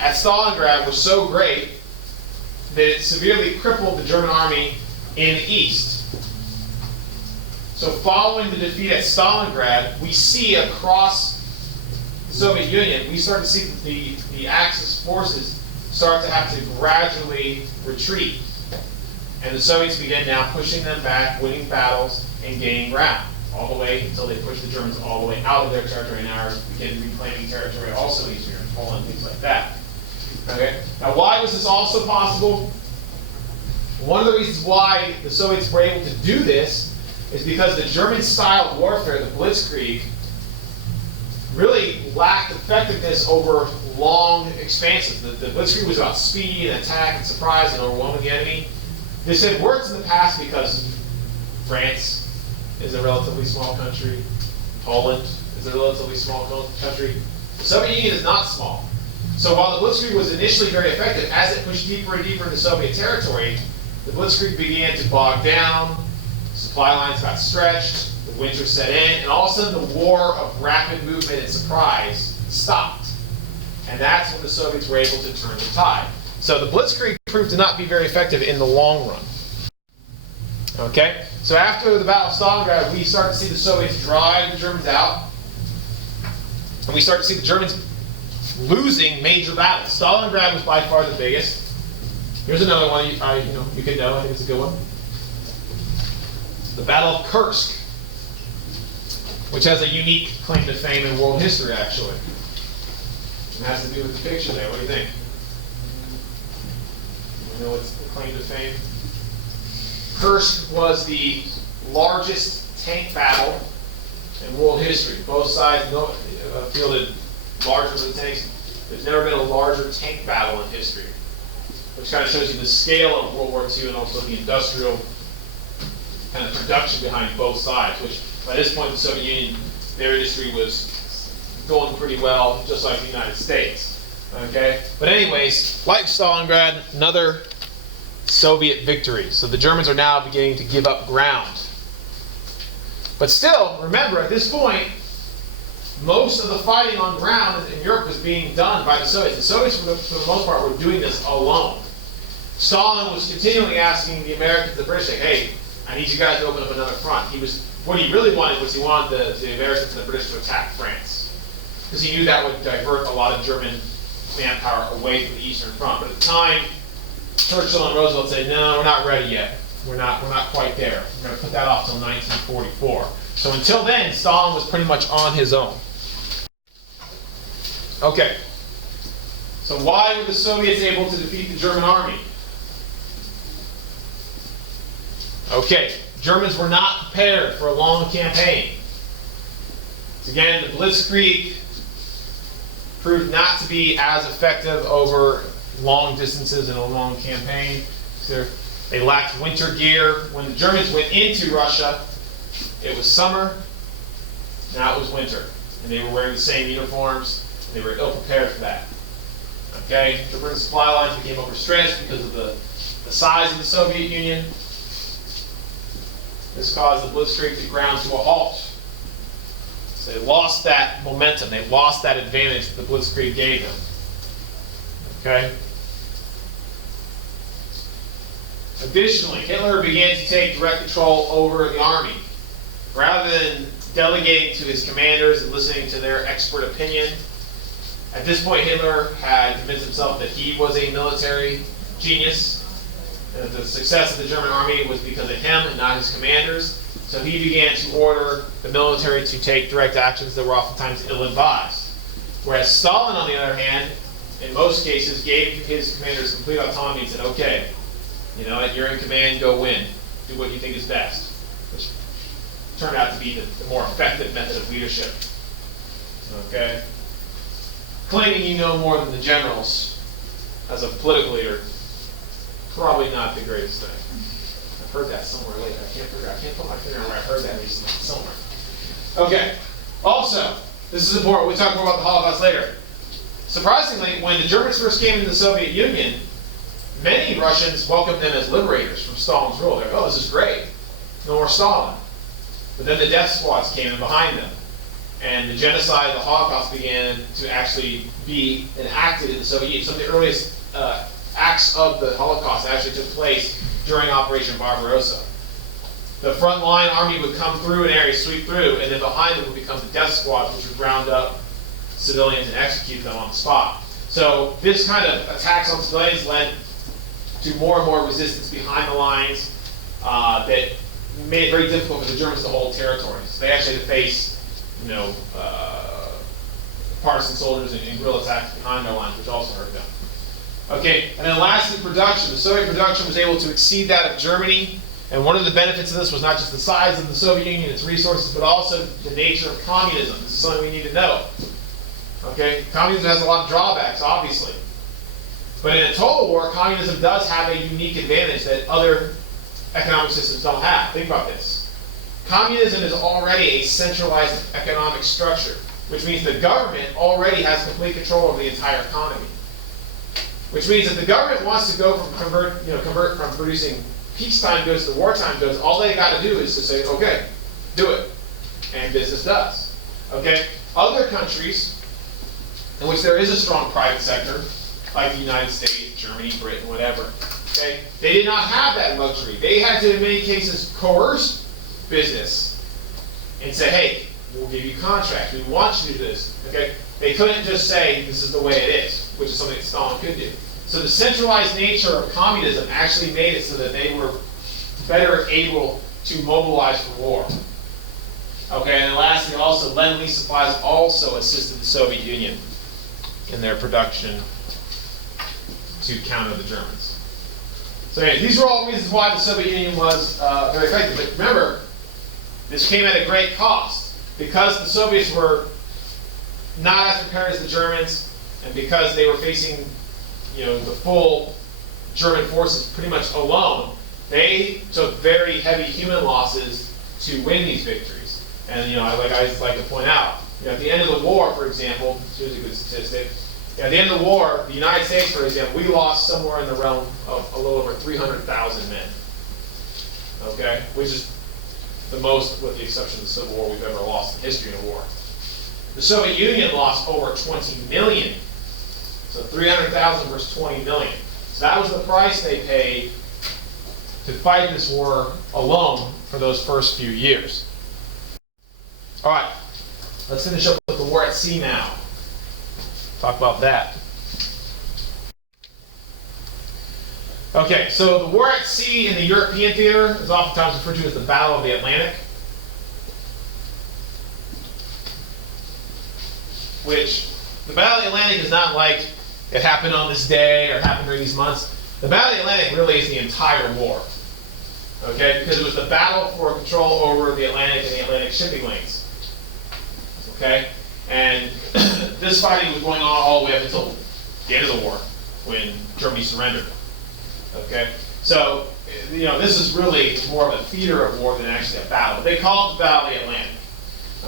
at Stalingrad were so great that it severely crippled the German army in the east. So following the defeat at Stalingrad, we see across the Soviet Union, we start to see the Axis forces start to have to gradually retreat. And the Soviets begin now pushing them back, winning battles, and gaining ground, all the way until they push the Germans all the way out of their territory and now begin reclaiming territory also easier in Poland, things like that. Okay? Now why was this also possible? One of the reasons why the Soviets were able to do this is because the German style of warfare, the Blitzkrieg, really lacked effectiveness over long expanses. The Blitzkrieg was about speed and attack and surprise and overwhelming the enemy. This had worked in the past because France is a relatively small country. Poland is a relatively small country. The Soviet Union is not small. So while the Blitzkrieg was initially very effective, as it pushed deeper and deeper into Soviet territory, the Blitzkrieg began to bog down, supply lines got stretched, the winter set in, and all of a sudden the war of rapid movement and surprise stopped. And that's when the Soviets were able to turn the tide. So the Blitzkrieg proved to not be very effective in the long run. Okay? So after the Battle of Stalingrad, we start to see the Soviets drive the Germans out, and we start to see the Germans losing major battles. Stalingrad was by far the biggest. Here's another one you could know. I think it's a good one. The Battle of Kursk, which has a unique claim to fame in world history, actually. It has to do with the picture there. What do you think? You know what's the claim to fame? Kursk was the largest tank battle in world history. Both sides fielded larger than tanks. There's never been a larger tank battle in history, which kind of shows you the scale of World War II and also the industrial kind of production behind both sides, which by this point the Soviet Union, their industry was going pretty well, just like the United States. Okay? But anyways, like Stalingrad, another Soviet victory. So the Germans are now beginning to give up ground. But still, remember, at this point, most of the fighting on ground in Europe was being done by the Soviets. The Soviets, for the most part, were doing this alone. Stalin was continually asking the Americans, the British, saying, hey, I need you guys to open up another front. What he really wanted was he wanted the Americans and the British to attack France, because he knew that would divert a lot of German manpower away from the Eastern Front. But at the time, Churchill and Roosevelt said, no, we're not ready yet. We're not quite there. We're going to put that off till 1944. So until then, Stalin was pretty much on his own. Okay. So why were the Soviets able to defeat the German army? Okay, Germans were not prepared for a long campaign. So again, the Blitzkrieg proved not to be as effective over long distances in a long campaign. So they lacked winter gear. When the Germans went into Russia, it was summer, now it was winter. And they were wearing the same uniforms. They were ill prepared for that. Okay, the British supply lines became overstretched because of the size of the Soviet Union. This caused the Blitzkrieg to ground to a halt. So they lost that momentum. They lost that advantage that the Blitzkrieg gave them. Okay? Additionally, Hitler began to take direct control over the army. Rather than delegating to his commanders and listening to their expert opinion, at this point Hitler had convinced himself that he was a military genius, and that the success of the German army was because of him and not his commanders. So he began to order the military to take direct actions that were oftentimes ill-advised. Whereas Stalin, on the other hand, in most cases gave his commanders complete autonomy and said, okay, you know, you're in command, go win. Do what you think is best. Which turned out to be the more effective method of leadership. Okay? Claiming you know more than the generals as a political leader, probably not the greatest thing. I've heard that somewhere later. I can't put my finger on where I heard that recently. Somewhere. Okay. Also, this is important. We'll talk more about the Holocaust later. Surprisingly, when the Germans first came into the Soviet Union, many Russians welcomed them as liberators from Stalin's rule. They're like, oh, this is great. No more Stalin. But then the death squads came in behind them. And the genocide of the Holocaust began to actually be enacted in the Soviet Union. Some of the earliest acts of the Holocaust actually took place during Operation Barbarossa. The frontline army would come through an area, sweep through, and then behind them would become the death squads, which would round up civilians and execute them on the spot. So this kind of attacks on civilians led to more and more resistance behind the lines that made it very difficult for the Germans to hold territories. They actually had to face, you know, partisan soldiers and guerrilla attacks behind their lines, which also hurt them. Okay, and then lastly, production. The Soviet production was able to exceed that of Germany, and one of the benefits of this was not just the size of the Soviet Union, its resources, but also the nature of communism. This is something we need to know. Okay, communism has a lot of drawbacks, obviously. But in a total war, communism does have a unique advantage that other economic systems don't have. Think about this. Communism is already a centralized economic structure, which means the government already has complete control over the entire economy. Which means if the government wants to go from convert from producing peacetime goods to wartime goods, all they got to do is to say, okay, do it, and business does. Okay, other countries in which there is a strong private sector, like the United States, Germany, Britain, whatever, okay, they did not have that luxury. They had to, in many cases, coerce business and say, hey, we'll give you contracts. We want you to do this. Okay, they couldn't just say this is the way it is, which is something that Stalin could do. So the centralized nature of communism actually made it so that they were better able to mobilize for war. Okay, and then lastly, also Lend-Lease supplies also assisted the Soviet Union in their production to counter the Germans. So anyway, these are all reasons why the Soviet Union was very effective. But remember, this came at a great cost. Because the Soviets were not as prepared as the Germans, and because they were facing, you know, the full German forces pretty much alone, they took very heavy human losses to win these victories. And you know, like I like to point out, you know, at the end of the war, for example, here's a good statistic. At the end of the war, the United States, for example, we lost somewhere in the realm of a little over 300,000 men. Okay, which is the most, with the exception of the Civil War, we've ever lost in the history of war. The Soviet Union lost over 20 million. So 300,000 versus 20 million. So that was the price they paid to fight this war alone for those first few years. All right, let's finish up with the war at sea now. Talk about that. Okay, so the war at sea in the European theater is oftentimes referred to as the Battle of the Atlantic, which the Battle of the Atlantic is not like it happened on this day or happened during these months. The Battle of the Atlantic really is the entire war, okay, because it was the battle for control over the Atlantic and the Atlantic shipping lanes. Okay, and this fighting was going on all the way up until the end of the war, when Germany surrendered. Okay, so you know, this is really more of a theater of war than actually a battle. They call it the Battle of the Atlantic.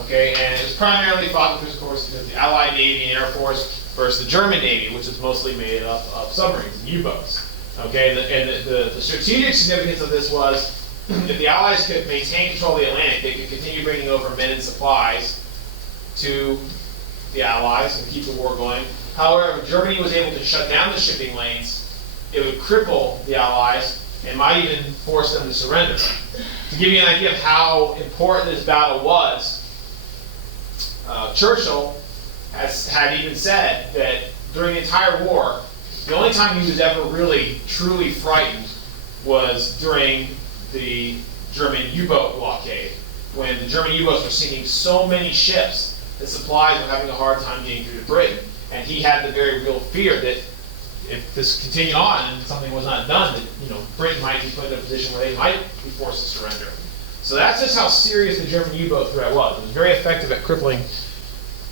Okay, and it was primarily fought, of course, because the Allied Navy and Air Force versus the German Navy, which is mostly made up of submarines and U-boats. Okay, and the strategic significance of this was if the Allies could maintain control of the Atlantic, they could continue bringing over men and supplies to the Allies and keep the war going. However, if Germany was able to shut down the shipping lanes, it would cripple the Allies and might even force them to surrender. To give you an idea of how important this battle was, Churchill had even said that during the entire war, the only time he was ever really, truly frightened was during the German U-boat blockade, when the German U-boats were sinking so many ships that supplies were having a hard time getting through to Britain. And he had the very real fear that if this continued on and something was not done, that Britain might be put in a position where they might be forced to surrender. So that's just how serious the German U-boat threat was. It was very effective at crippling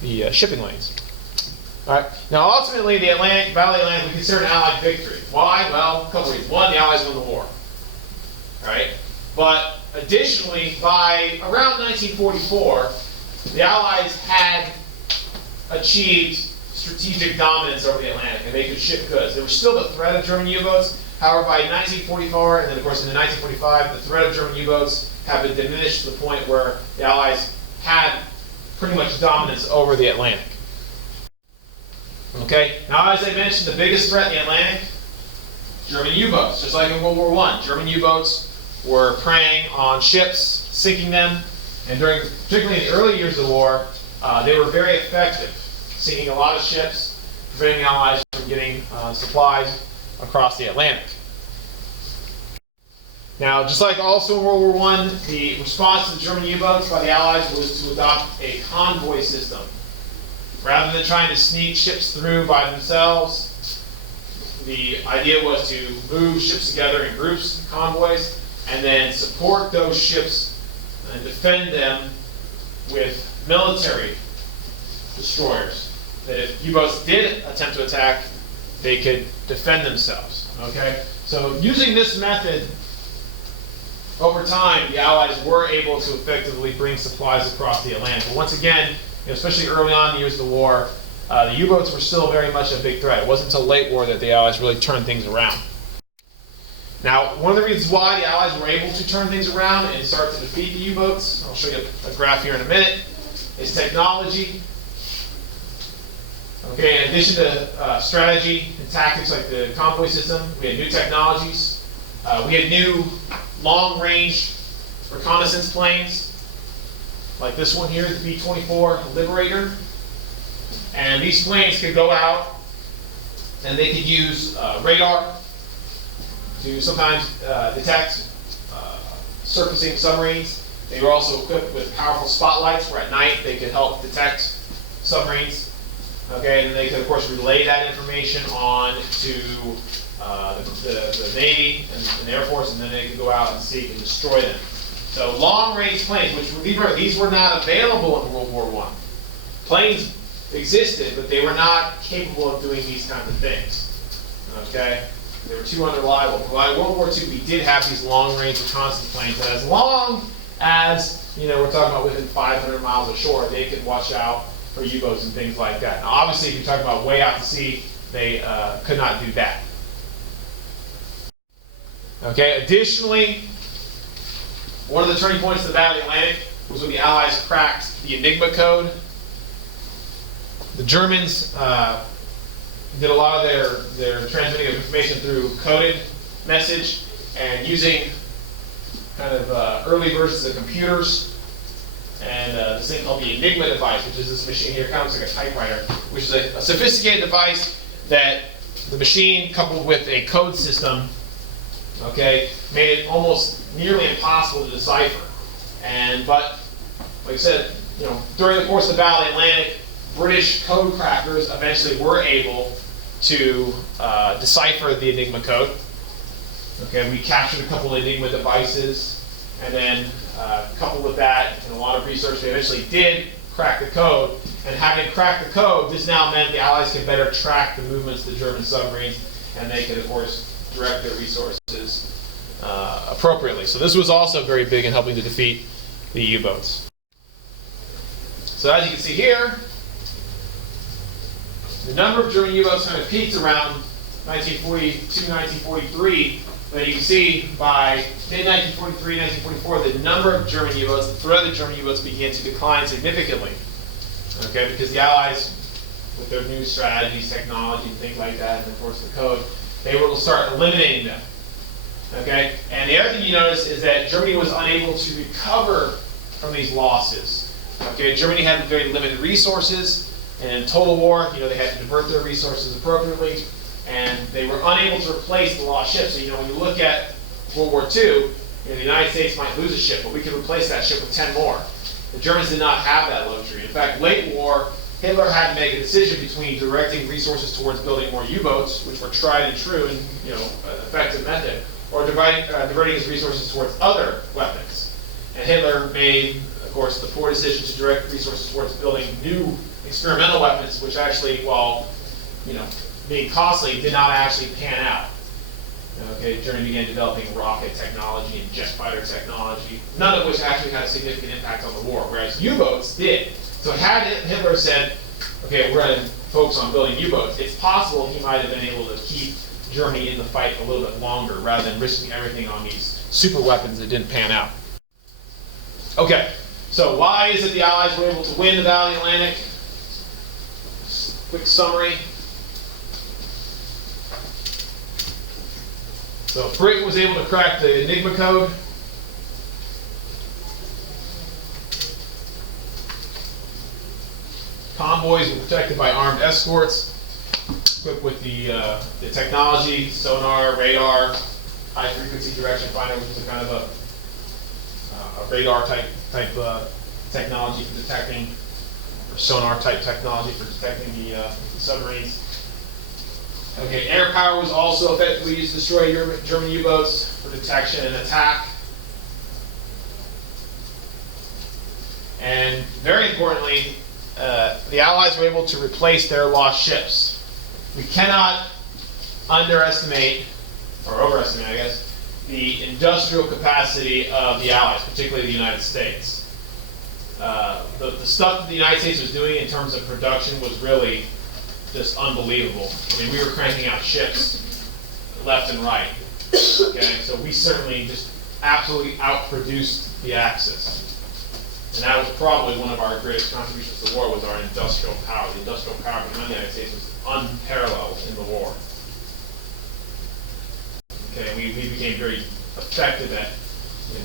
the shipping lanes. All right. Now, ultimately, the Battle of the Atlantic we consider an Allied victory. Why? Well, a couple reasons. One, the Allies won the war. All right. But additionally, by around 1944, the Allies had achieved strategic dominance over the Atlantic, and they could ship goods. There was still the threat of German U-boats. However, by 1944, and then of course in 1945, the threat of German U-boats had been diminished to the point where the Allies had pretty much dominance over the Atlantic. Okay, now as I mentioned, the biggest threat in the Atlantic, German U-boats. Just like in World War I, German U-boats were preying on ships, sinking them, and particularly in the early years of the war, they were very effective, sinking a lot of ships, preventing the Allies from getting supplies across the Atlantic. Now, just like also in World War I, the response to the German U-boats by the Allies was to adopt a convoy system. Rather than trying to sneak ships through by themselves, the idea was to move ships together in groups, convoys, and then support those ships and defend them with military destroyers. That if U-boats did attempt to attack, they could defend themselves. Okay? So using this method, over time, the Allies were able to effectively bring supplies across the Atlantic. But once again, especially early on in the years of the war, the U-boats were still very much a big threat. It wasn't until late war that the Allies really turned things around. Now, one of the reasons why the Allies were able to turn things around and start to defeat the U-boats, I'll show you a graph here in a minute, is technology. Okay, in addition to strategy and tactics like the convoy system, we had new technologies. We had new long-range reconnaissance planes, like this one here, the B-24 Liberator. And these planes could go out and they could use radar to sometimes detect surfacing submarines. They were also equipped with powerful spotlights where at night they could help detect submarines. Okay, and they could of course relay that information on to the Navy and the Air Force, and then they could go out and seek and destroy them. So long-range planes, which these were not available in World War I. Planes existed, but they were not capable of doing these kinds of things. Okay, they were too unreliable. By World War II, we did have these long-range reconnaissance planes that, as long as we're talking about within 500 miles of shore, they could watch out for U-boats and things like that. Now, obviously, if you're talking about way out to sea, they could not do that. Okay. Additionally, one of the turning points of the Battle of the Atlantic was when the Allies cracked the Enigma code. The Germans did a lot of their transmitting of information through coded message and using kind of early versions of computers. And this thing called the Enigma device, which is this machine here, kind of looks like a typewriter, which is a sophisticated device that the machine, coupled with a code system, okay, made it almost nearly impossible to decipher. But like I said, during the course of the Battle of the Atlantic, British code crackers eventually were able to decipher the Enigma code. Okay, we captured a couple of Enigma devices, and then coupled with that and a lot of research, they eventually did crack the code. And having cracked the code, this now meant the Allies could better track the movements of the German submarines, and they could, of course, direct their resources appropriately. So this was also very big in helping to defeat the U-boats. So as you can see here, the number of German U-boats kind of peaked around 1942, 1943. But you can see by mid-1943, 1944, the number of German U-boats, the threat of the German U-boats began to decline significantly. Okay, because the Allies, with their new strategies, technology, and things like that, and of course the code, they will start eliminating them. Okay, and the other thing you notice is that Germany was unable to recover from these losses. Okay, Germany had very limited resources, and in total war, they had to divert their resources appropriately, and they were unable to replace the lost ships. So when you look at World War II, the United States might lose a ship, but we could replace that ship with 10 more. The Germans did not have that luxury. In fact, late war, Hitler had to make a decision between directing resources towards building more U-boats, which were tried and true and effective method, or diverting his resources towards other weapons. And Hitler made, of course, the poor decision to direct resources towards building new experimental weapons, which actually, while being costly, did not actually pan out. Okay, Germany began developing rocket technology and jet fighter technology, none of which actually had a significant impact on the war, whereas U-boats did. So had Hitler said, okay, we're going to focus on building U-boats, it's possible he might have been able to keep Germany in the fight a little bit longer rather than risking everything on these super weapons that didn't pan out. Okay, so why is it the Allies were able to win the Battle of the Atlantic? Quick summary. So Britain was able to crack the Enigma code. Convoys were protected by armed escorts, equipped with the technology, sonar, radar, high-frequency direction finder, which is a kind of a radar type technology for detecting, or sonar type technology for detecting the submarines. Okay, air power was also effectively used to destroy German U-boats for detection and attack. And very importantly, the Allies were able to replace their lost ships. We cannot underestimate, or overestimate, I guess, the industrial capacity of the Allies, particularly the United States. The stuff that the United States was doing in terms of production was really just unbelievable. I mean, we were cranking out ships left and right. Okay, so we certainly just absolutely outproduced the Axis. And that was probably one of our greatest contributions to the war, was our industrial power. The industrial power of the United States was unparalleled in the war. Okay, we became very effective at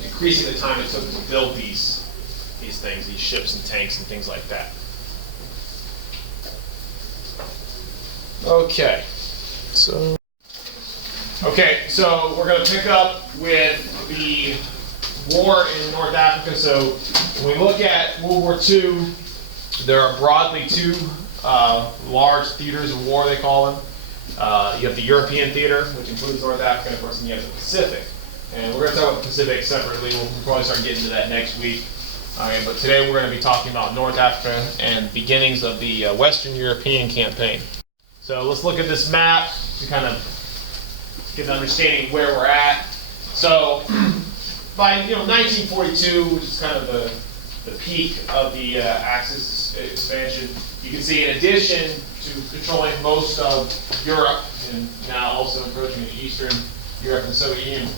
decreasing the time it took to build these things, these ships and tanks and things like that. Okay, so we're going to pick up with the war in North Africa. So when we look at World War II, there are broadly two large theaters of war, they call them. You have the European theater, which includes North Africa, and of course, and you have the Pacific. And we're going to talk about the Pacific separately. We'll probably start getting into that next week. Okay, but today we're going to be talking about North Africa and beginnings of the Western European campaign. So let's look at this map to kind of get an understanding of where we're at. So by 1942, which is kind of the peak of the Axis expansion, you can see in addition to controlling most of Europe and now also encroaching into Eastern Europe and the Soviet Union,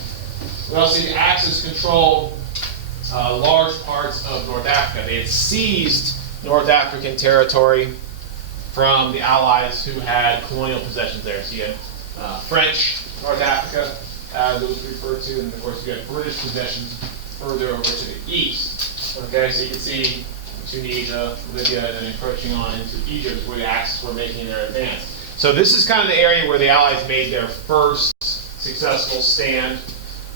we also see the Axis control large parts of North Africa. They had seized North African territory from the Allies who had colonial possessions there. So you had French North Africa, that was referred to, and of course you had British possessions further over to the east. Okay, so you can see Tunisia, Libya, and then encroaching on into Egypt, where the Axis were making their advance. So this is kind of the area where the Allies made their first successful stand.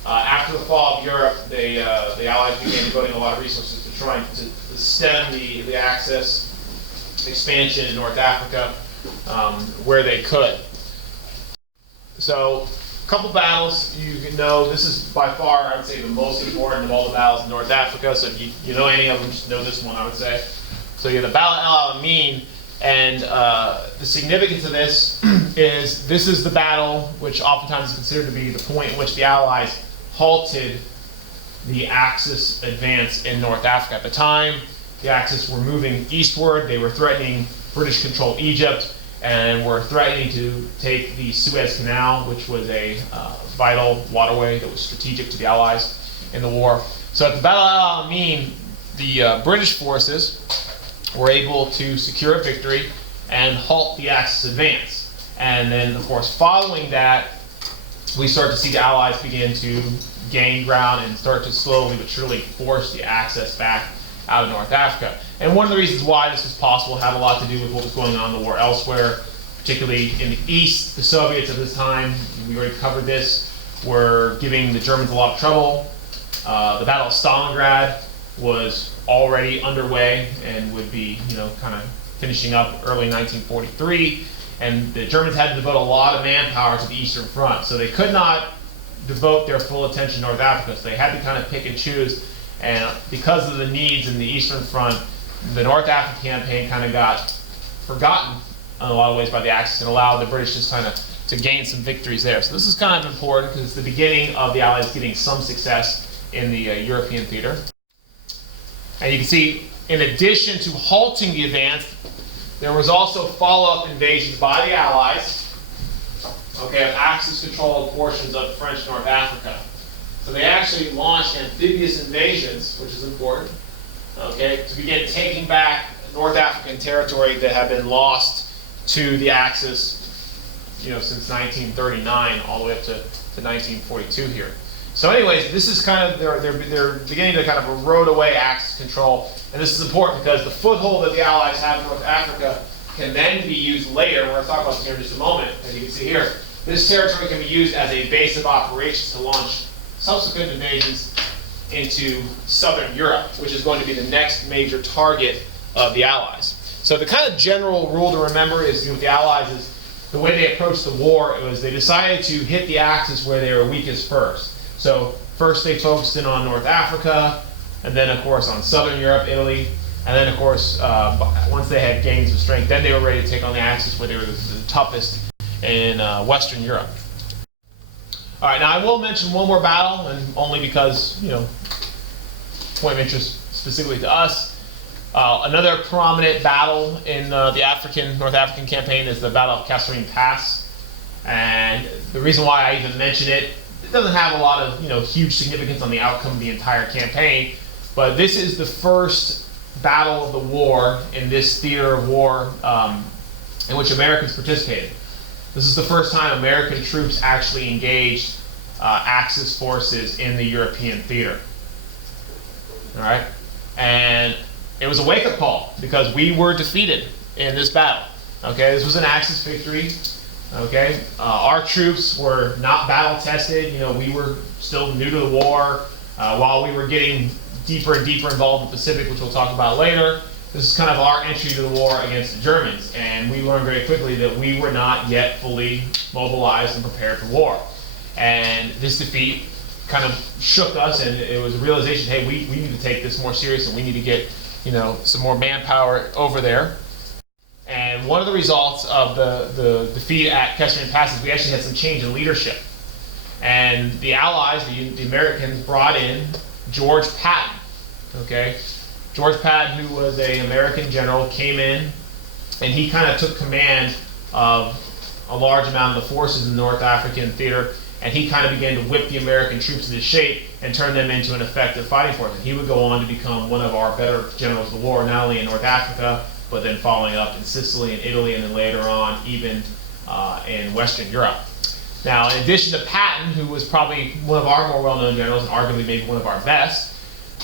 After the fall of Europe, the Allies began devoting a lot of resources to trying to stem the Axis expansion in North Africa where they could. So a couple battles you know. This is by far, I would say, the most important of all the battles in North Africa. So if you know any of them, just know this one, I would say. So you have the Battle of El Alamein, and the significance of this is the battle which oftentimes is considered to be the point in which the Allies halted the Axis advance in North Africa. At the time, the Axis were moving eastward. They were threatening British-controlled Egypt, and were threatening to take the Suez Canal, which was a vital waterway that was strategic to the Allies in the war. So at the Battle of El Alamein, the British forces were able to secure a victory and halt the Axis advance. And then, of course, following that, we start to see the Allies begin to gain ground and start to slowly but surely force the Axis back out of North Africa. And one of the reasons why this was possible had a lot to do with what was going on in the war elsewhere, particularly in the East. The Soviets at this time, we already covered this, were giving the Germans a lot of trouble. The Battle of Stalingrad was already underway and would be, kind of finishing up early 1943. And the Germans had to devote a lot of manpower to the Eastern Front, so they could not devote their full attention to North Africa. So they had to kind of pick and choose. And because of the needs in the Eastern Front, the North African campaign kind of got forgotten in a lot of ways by the Axis and allowed the British just kind of to gain some victories there. So this is kind of important because it's the beginning of the Allies getting some success in the European theater. And you can see, in addition to halting the advance, there was also follow-up invasions by the Allies, of Axis-controlled portions of French North Africa. So they actually launched amphibious invasions, which is important, to begin taking back North African territory that had been lost to the Axis, since 1939 all the way up to 1942 here. So anyways, this is kind of, they're beginning to kind of erode away Axis control. And this is important because the foothold that the Allies have in North Africa can then be used later. We're going to talk about this here in just a moment, as you can see here. This territory can be used as a base of operations to launch subsequent invasions into Southern Europe, which is going to be the next major target of the Allies. So the kind of general rule to remember is with the Allies is the way they approached the war was they decided to hit the Axis where they were weakest first. So first they focused in on North Africa, and then of course on Southern Europe, Italy, and then of course once they had gains of strength, then they were ready to take on the Axis where they were the toughest in Western Europe. All right, now I will mention one more battle, and only because, point of interest specifically to us. Another prominent battle in the North African campaign is the Battle of Kasserine Pass. And the reason why I even mention it, it doesn't have a lot of huge significance on the outcome of the entire campaign, but this is the first battle of the war in this theater of war in which Americans participated. This is the first time American troops actually engaged Axis forces in the European theater. All right, and it was a wake-up call because we were defeated in this battle. This was an Axis victory. Our troops were not battle-tested. We were still new to the war. While we were getting deeper and deeper involved in the Pacific, which we'll talk about later, this is kind of our entry to the war against the Germans. And we learned very quickly that we were not yet fully mobilized and prepared for war. And this defeat kind of shook us, and it was a realization, hey, we need to take this more serious, and we need to get some more manpower over there. And one of the results of the defeat at Kasserine Pass is we actually had some change in leadership. And the Allies, the Americans, brought in George Patton. George Patton, who was an American general, came in, and he kind of took command of a large amount of the forces in the North African theater, and he kind of began to whip the American troops into shape and turn them into an effective fighting force. And he would go on to become one of our better generals of the war, not only in North Africa, but then following up in Sicily and Italy, and then later on even in Western Europe. Now, in addition to Patton, who was probably one of our more well-known generals, and arguably maybe one of our best,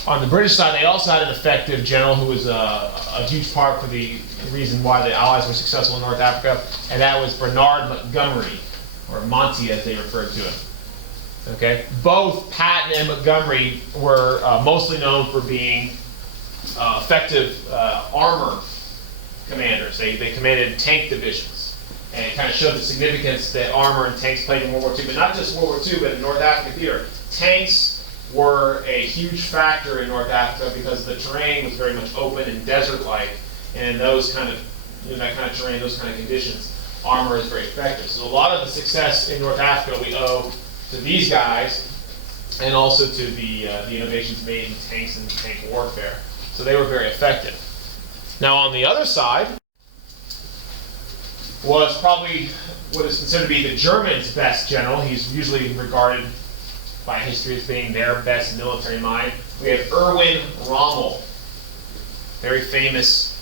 on the British side, they also had an effective general who was a huge part for the reason why the Allies were successful in North Africa, and that was Bernard Montgomery, or Monty as they referred to him. Both Patton and Montgomery were mostly known for being effective armor commanders. They commanded tank divisions, and it kind of showed the significance that armor and tanks played in World War II, but not just World War II, but in North African theater. Tanks were a huge factor in North Africa because the terrain was very much open and desert-like, and in those kind of, that kind of terrain, those kind of conditions, armor is very effective. So a lot of the success in North Africa we owe to these guys, and also to the innovations made in tanks and tank warfare. So they were very effective. Now on the other side was probably what is considered to be the Germans' best general. He's usually regarded by history as being their best military mind. We have Erwin Rommel, very famous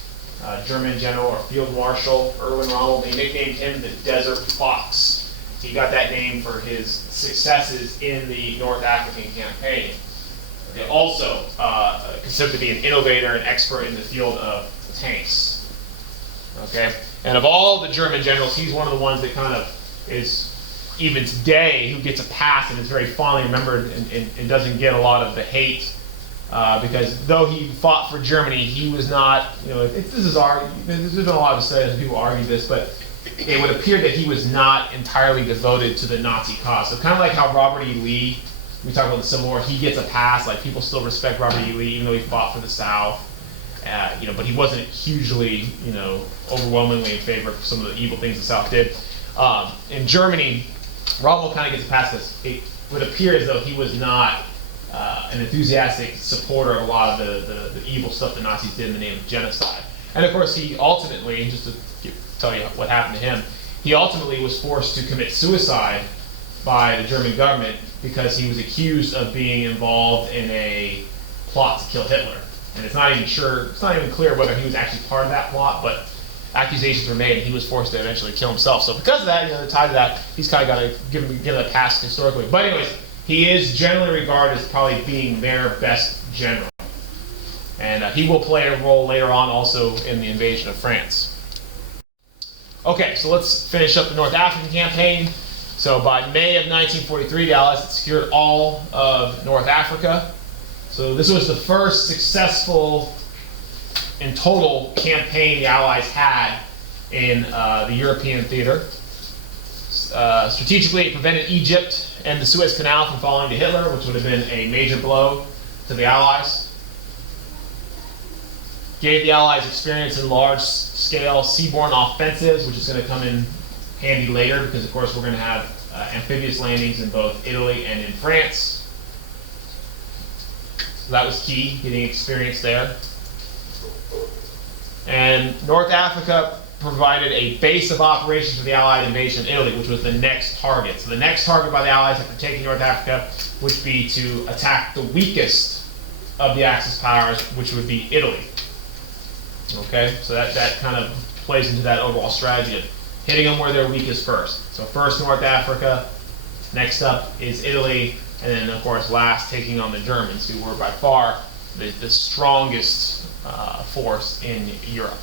German general or field marshal Erwin Rommel. They nicknamed him the Desert Fox. He got that name for his successes in the North African campaign. Okay, also considered to be an innovator and expert in the field of tanks. Okay, and of all the German generals, he's one of the ones that kind of is, even today, who gets a pass and is very fondly remembered and doesn't get a lot of the hate. Because though he fought for Germany, he was not, there's been a lot of studies and people argue this, but it would appear that he was not entirely devoted to the Nazi cause. So kind of like how Robert E. Lee, we talk about the Civil War, he gets a pass, like people still respect Robert E. Lee even though he fought for the South, but he wasn't hugely, overwhelmingly in favor of some of the evil things the South did. In Germany, Rommel kind of gets a pass because it would appear as though he was not an enthusiastic supporter of a lot of the evil stuff the Nazis did in the name of genocide. And of course he ultimately, just to tell you what happened to him, he ultimately was forced to commit suicide by the German government because he was accused of being involved in a plot to kill Hitler. And it's not even clear whether he was actually part of that plot, but accusations were made and he was forced to eventually kill himself. So because of that, tied to that, he's kind of got to give him a pass historically. But anyways, he is generally regarded as probably being their best general. And he will play a role later on also in the invasion of France. Okay, so let's finish up the North African campaign. So by May of 1943, the Allies had secured all of North Africa. So this was the first successful, in total, campaign the Allies had in the European theater. Strategically, it prevented Egypt and the Suez Canal from falling to Hitler, which would have been a major blow to the Allies. Gave the Allies experience in large-scale seaborne offensives, which is going to come in handy later because, of course, we're going to have amphibious landings in both Italy and in France. So that was key, getting experience there. And North Africa provided a base of operations for the Allied invasion of Italy, which was the next target. So the next target by the Allies after taking North Africa would be to attack the weakest of the Axis powers, which would be Italy. Okay, so that kind of plays into that overall strategy of hitting them where they're weakest first. So first North Africa, next up is Italy, and then of course last taking on the Germans, who were by far the strongest force in Europe.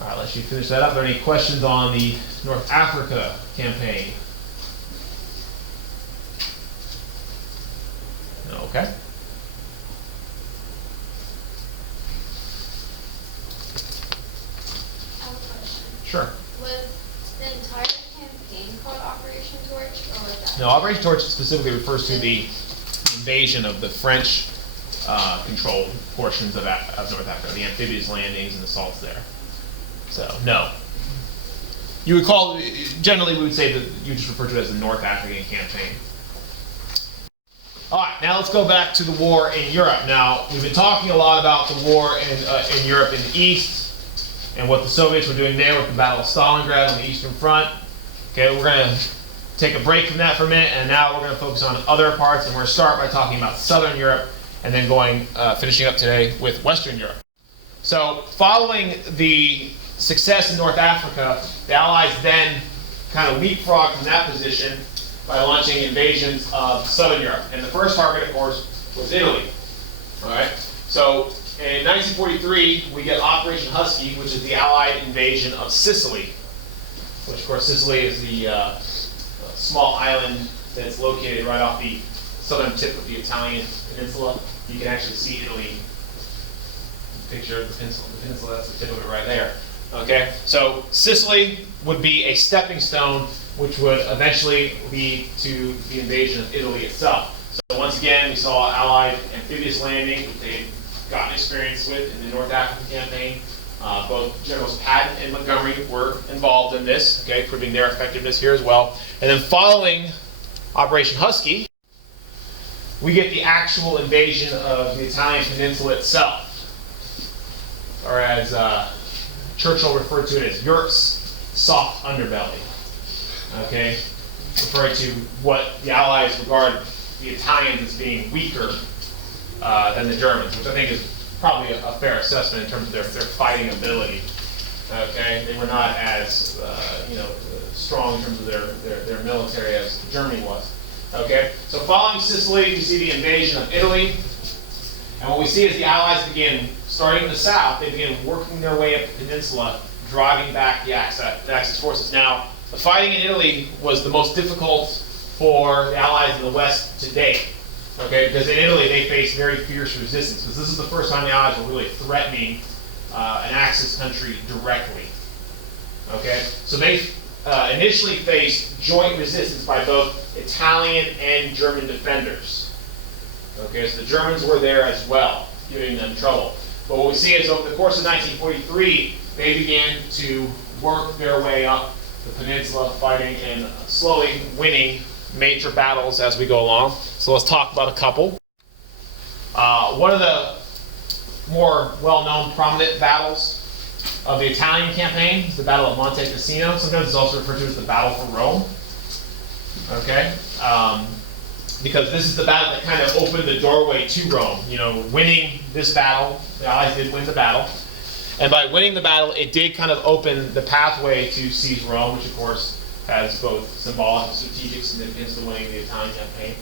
All right, let's finish that up. Are there any questions on the North Africa campaign? Okay. I have a question. Sure. Was the entire campaign called Operation Torch, or was that? No, Operation Torch specifically refers to the invasion of the French controlled portions of North Africa, the amphibious landings and assaults there. So, no. You would call, generally we would say that you just refer to it as the North African campaign. All right, now let's go back to the war in Europe. Now, we've been talking a lot about the war in Europe in the East and what the Soviets were doing there with the Battle of Stalingrad on the Eastern Front. Okay, we're going to take a break from that for a minute, and now we're going to focus on other parts, and we're going to start by talking about Southern Europe and then finishing up today with Western Europe. So, following the success in North Africa, the Allies then kind of leapfrogged from that position by launching invasions of Southern Europe. And the first target, of course, was Italy. All right. So in 1943, we get Operation Husky, which is the Allied invasion of Sicily. Which, of course, Sicily is the small island that's located right off the southern tip of the Italian peninsula. You can actually see Italy. Picture of the peninsula. That's the tip of it right there. Okay, so Sicily would be a stepping stone, which would eventually lead to the invasion of Italy itself. So once again, we saw Allied amphibious landing, which they had gotten experience with in the North African campaign. Both Generals Patton and Montgomery were involved in this, okay, proving their effectiveness here as well. And then following Operation Husky, we get the actual invasion of the Italian peninsula itself, or as Churchill referred to it as Europe's soft underbelly, okay, referring to what the Allies regard the Italians as being weaker than the Germans, which I think is probably a fair assessment in terms of their fighting ability. Okay, they were not as strong in terms of their military as Germany was. Okay, so following Sicily, we see the invasion of Italy, and what we see is the Allies begin, starting in the south, they begin working their way up the peninsula, driving back the Axis forces. Now, the fighting in Italy was the most difficult for the Allies in the West to date. Okay, because in Italy they faced very fierce resistance, because this is the first time the Allies were really threatening an Axis country directly. Okay, so they initially faced joint resistance by both Italian and German defenders. Okay, so the Germans were there as well, giving them trouble. But what we see is over the course of 1943, they began to work their way up the peninsula, fighting and slowly winning major battles as we go along. So let's talk about a couple. One of the more well-known prominent battles of the Italian campaign is the Battle of Monte Cassino. Sometimes it's also referred to as the Battle for Rome. Okay, because this is the battle that kind of opened the doorway to Rome. You know, winning this battle, the Allies did win the battle, and by winning the battle, it did kind of open the pathway to seize Rome, which of course has both symbolic and strategic significance to winning the Italian campaign.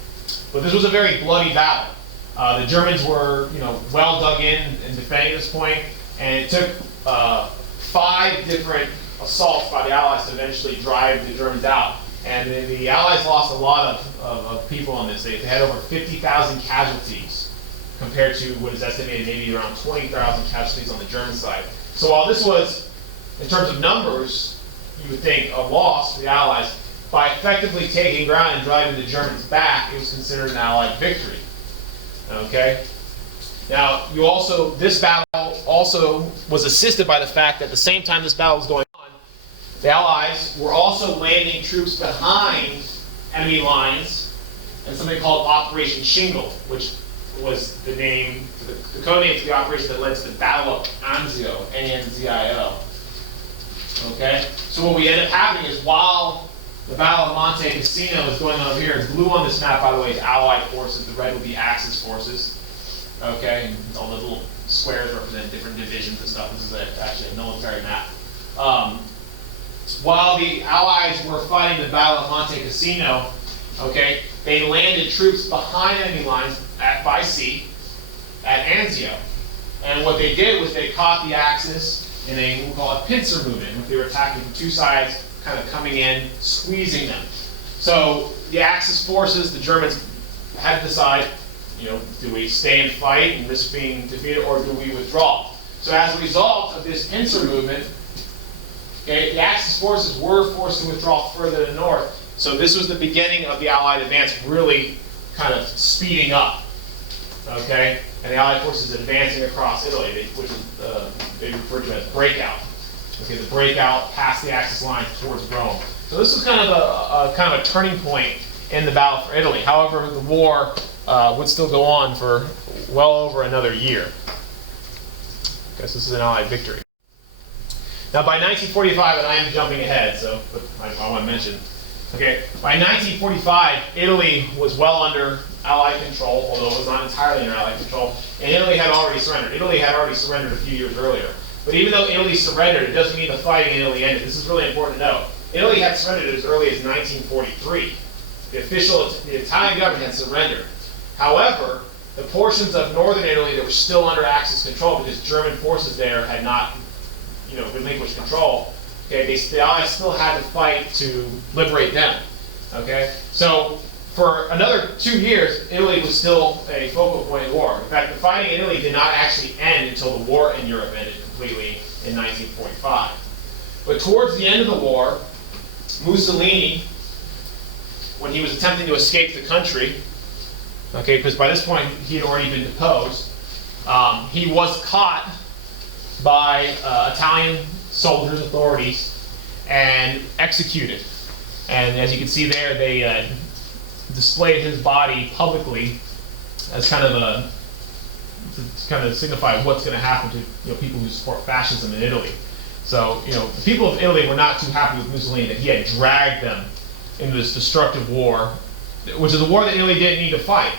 But this was a very bloody battle. The Germans were, well dug in and defending this point, and it took 5 different assaults by the Allies to eventually drive the Germans out. And then the Allies lost a lot of people on this. They had over 50,000 casualties compared to what is estimated maybe around 20,000 casualties on the German side. So while this was, in terms of numbers, you would think a loss for the Allies, by effectively taking ground and driving the Germans back, it was considered an Allied victory. Okay? Now, this battle also was assisted by the fact that at the same time this battle was going on, the Allies were also landing troops behind enemy lines in something called Operation Shingle, which was the name, the code name for the operation that led to the Battle of Anzio, Anzio. Okay? So what we end up happening is while the Battle of Monte Cassino is going on over here, blue on this map, by the way, is Allied forces, the red would be Axis forces. Okay, and all the little squares represent different divisions and stuff. This is actually a military map. While the Allies were fighting the Battle of Monte Cassino, okay, they landed troops behind enemy lines by sea at Anzio. And what they did was they caught the Axis in a, we'll call it pincer movement. They were attacking from 2 sides, kind of coming in, squeezing them. So the Axis forces, the Germans had to decide, do we stay and fight and risk being defeated, or do we withdraw? So as a result of this pincer movement, okay, the Axis forces were forced to withdraw further to the north. So this was the beginning of the Allied advance really kind of speeding up. Okay, and the Allied forces advancing across Italy, which they refer to as breakout. Okay, the breakout past the Axis lines towards Rome. So this was kind of a turning point in the battle for Italy. However, the war would still go on for well over another year. I guess this is an Allied victory. Now by 1945, and I am jumping ahead, so but I want to mention, okay, by 1945, Italy was well under Allied control, although it was not entirely under Allied control, and Italy had already surrendered. Italy had already surrendered a few years earlier. But even though Italy surrendered, it doesn't mean the fighting in Italy ended. This is really important to note. Italy had surrendered as early as 1943. The Italian government had surrendered. However, the portions of northern Italy that were still under Axis control, because German forces there had not, relinquished control, okay, the Allies still had to fight to liberate them. Okay, so for another 2 years, Italy was still a focal point of the war. In fact, the fighting in Italy did not actually end until the war in Europe ended completely in 1945. But towards the end of the war, Mussolini, when he was attempting to escape the country, okay, because by this point he had already been deposed, he was caught by Italian soldiers, authorities, and executed. And as you can see there, they displayed his body publicly as kind of to signify what's going to happen to people who support fascism in Italy. So the people of Italy were not too happy with Mussolini that he had dragged them into this destructive war, which is a war that Italy didn't need to fight.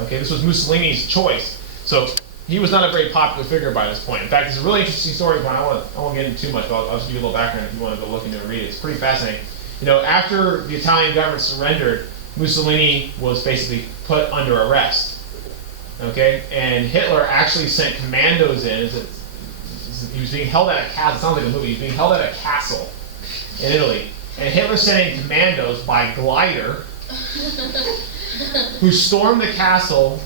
Okay, this was Mussolini's choice. So he was not a very popular figure by this point. In fact, it's a really interesting story, but I won't get into too much, but I'll just give you a little background if you want to go look into it and read it. It's pretty fascinating. You know, after the Italian government surrendered, Mussolini was basically put under arrest. Okay? And Hitler actually sent commandos in. He was being held at a castle. It sounds like a movie. He was being held at a castle in Italy. And Hitler sent in commandos by glider who stormed the castle,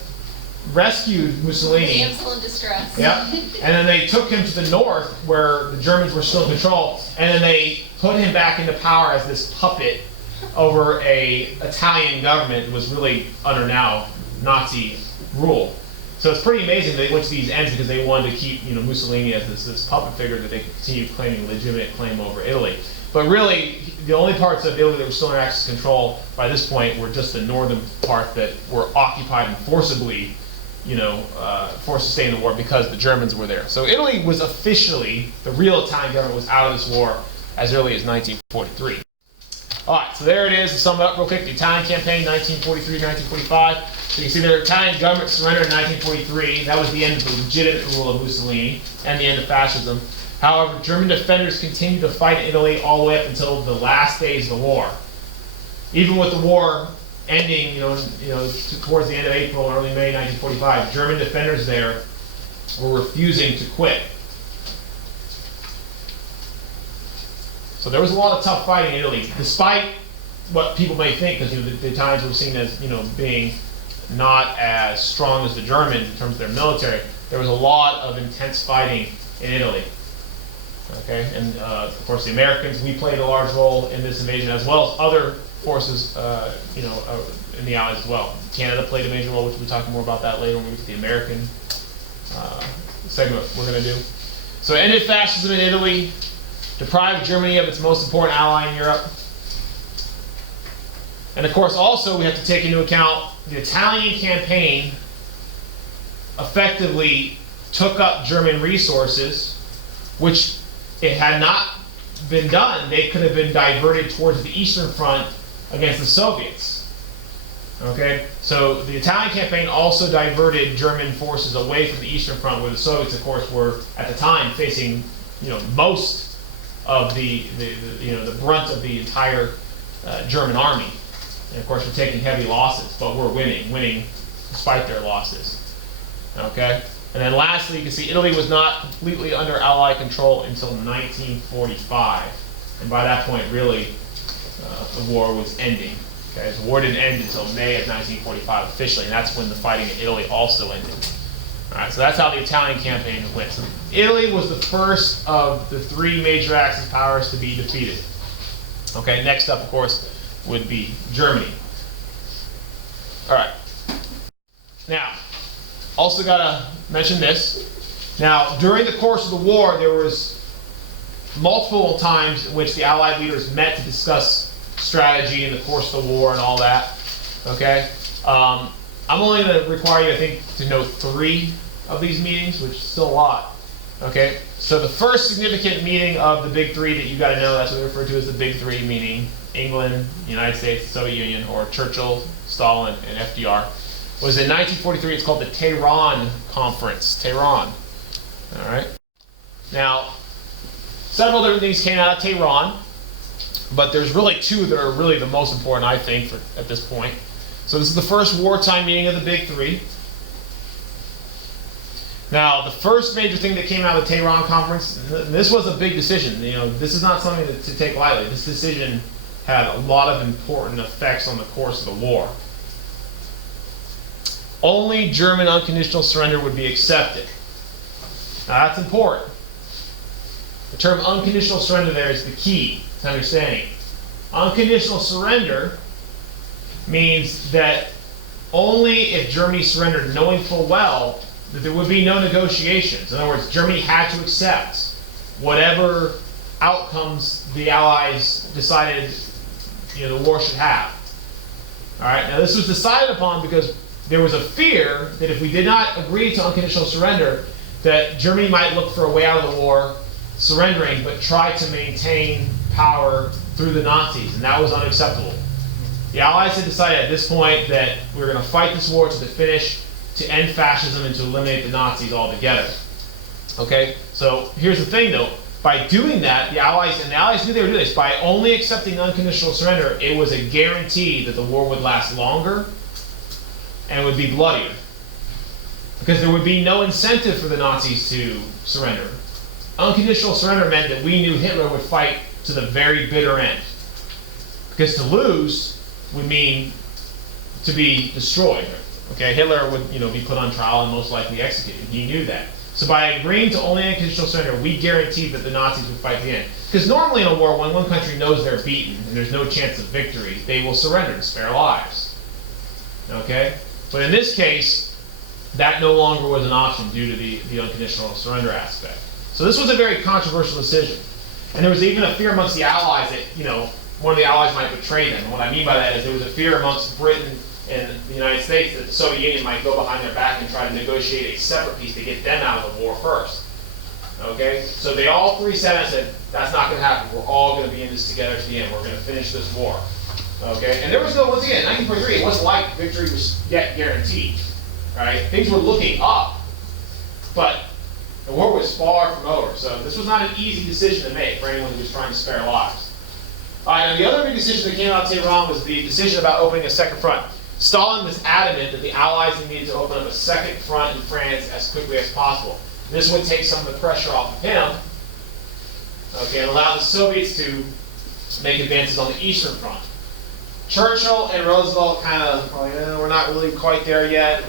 rescued Mussolini. Damsel in distress. Yep. And then they took him to the north where the Germans were still in control, and then they put him back into power as this puppet over a Italian government that was really under now Nazi rule. So it's pretty amazing they went to these ends because they wanted to keep, you know, Mussolini as this puppet figure that they could continue claiming a legitimate claim over Italy. But really, the only parts of Italy that were still under Axis control by this point were just the northern part that were occupied and forcibly, you know, forced to stay in the war because the Germans were there. So Italy was officially, the real Italian government was out of this war as early as 1943. All right, so there it is. To sum it up real quick, the Italian campaign, 1943-1945. So you can see the Italian government surrendered in 1943. That was the end of the legitimate rule of Mussolini and the end of fascism. However, German defenders continued to fight in Italy all the way up until the last days of the war. Even with the war ending, towards the end of April, early May 1945, German defenders there were refusing to quit. So there was a lot of tough fighting in Italy, despite what people may think, because the Italians were seen as being not as strong as the Germans in terms of their military. There was a lot of intense fighting in Italy. Okay, and of course the Americans, we played a large role in this invasion, as well as other forces, in the Allies as well. Canada played a major role, which we'll be talking more about that later when we get to the American segment we're going to do. So ended fascism in Italy, deprived Germany of its most important ally in Europe. And of course also we have to take into account the Italian campaign effectively took up German resources, which it had not been done, they could have been diverted towards the Eastern Front against the Soviets. Okay, so the Italian campaign also diverted German forces away from the Eastern Front, where the Soviets, of course, were at the time facing, most of the brunt of the entire German army. And of course, we're taking heavy losses, but we're winning despite their losses. Okay. And then lastly, you can see Italy was not completely under Allied control until 1945. And by that point, really, the war was ending. Okay, the war didn't end until May of 1945 officially, and that's when the fighting in Italy also ended. All right, so that's how the Italian campaign went. So Italy was the first of the three major Axis powers to be defeated. Okay, next up, of course, would be Germany. All right. Now, also got to mention this. Now, during the course of the war, there was multiple times in which the Allied leaders met to discuss strategy in the course of the war and all that. Okay? I'm only going to require you, I think, to know 3 of these meetings, which is still a lot. Okay? So the first significant meeting of the Big Three that you got to know, that's what we refer to as the Big Three, meaning England, United States, Soviet Union, or Churchill, Stalin, and FDR, was in 1943. It's called the Tehran Conference. Tehran. All right? Now, several different things came out of Tehran, but there's really 2 that are really the most important, I think, at this point. So this is the first wartime meeting of the Big Three. Now, the first major thing that came out of the Tehran Conference, and this was a big decision. This is not something to take lightly. This decision had a lot of important effects on the course of the war. Only German unconditional surrender would be accepted. Now that's important. The term unconditional surrender there is the key to understanding. Unconditional surrender means that only if Germany surrendered, knowing full well that there would be no negotiations. In other words, Germany had to accept whatever outcomes the Allies decided the war should have. All right. Now this was decided upon because there was a fear that if we did not agree to unconditional surrender, that Germany might look for a way out of the war, surrendering, but try to maintain power through the Nazis, and that was unacceptable. The Allies had decided at this point that we were going to fight this war to the finish, to to end fascism and to eliminate the Nazis altogether. Okay, so here's the thing though, by doing that, the Allies knew they were doing this, by only accepting unconditional surrender, it was a guarantee that the war would last longer and would be bloodier. Because there would be no incentive for the Nazis to surrender. Unconditional surrender meant that we knew Hitler would fight to the very bitter end. Because to lose would mean to be destroyed. Okay, Hitler would, be put on trial and most likely executed. He knew that. So by agreeing to only unconditional surrender, we guaranteed that the Nazis would fight to the end. Because normally in a war, when one country knows they're beaten and there's no chance of victory, they will surrender to spare lives. Okay? But in this case, that no longer was an option due to the unconditional surrender aspect. So this was a very controversial decision. And there was even a fear amongst the Allies that, one of the Allies might betray them. And what I mean by that is there was a fear amongst Britain and the United States that the Soviet Union might go behind their back and try to negotiate a separate peace to get them out of the war first. Okay? So they all three sat and said, that's not going to happen. We're all going to be in this together to the end. We're going to finish this war. Okay? And there was no, once again, 1943, it wasn't like victory was yet guaranteed. Right? Things were looking up, but the war was far from over. So this was not an easy decision to make for anyone who was trying to spare lives. All right, and the other big decision that came out of Tehran was the decision about opening a second front. Stalin was adamant that the Allies needed to open up a second front in France as quickly as possible. This would take some of the pressure off of him, okay, and allow the Soviets to make advances on the Eastern Front. Churchill and Roosevelt kind of, we're not really quite there yet.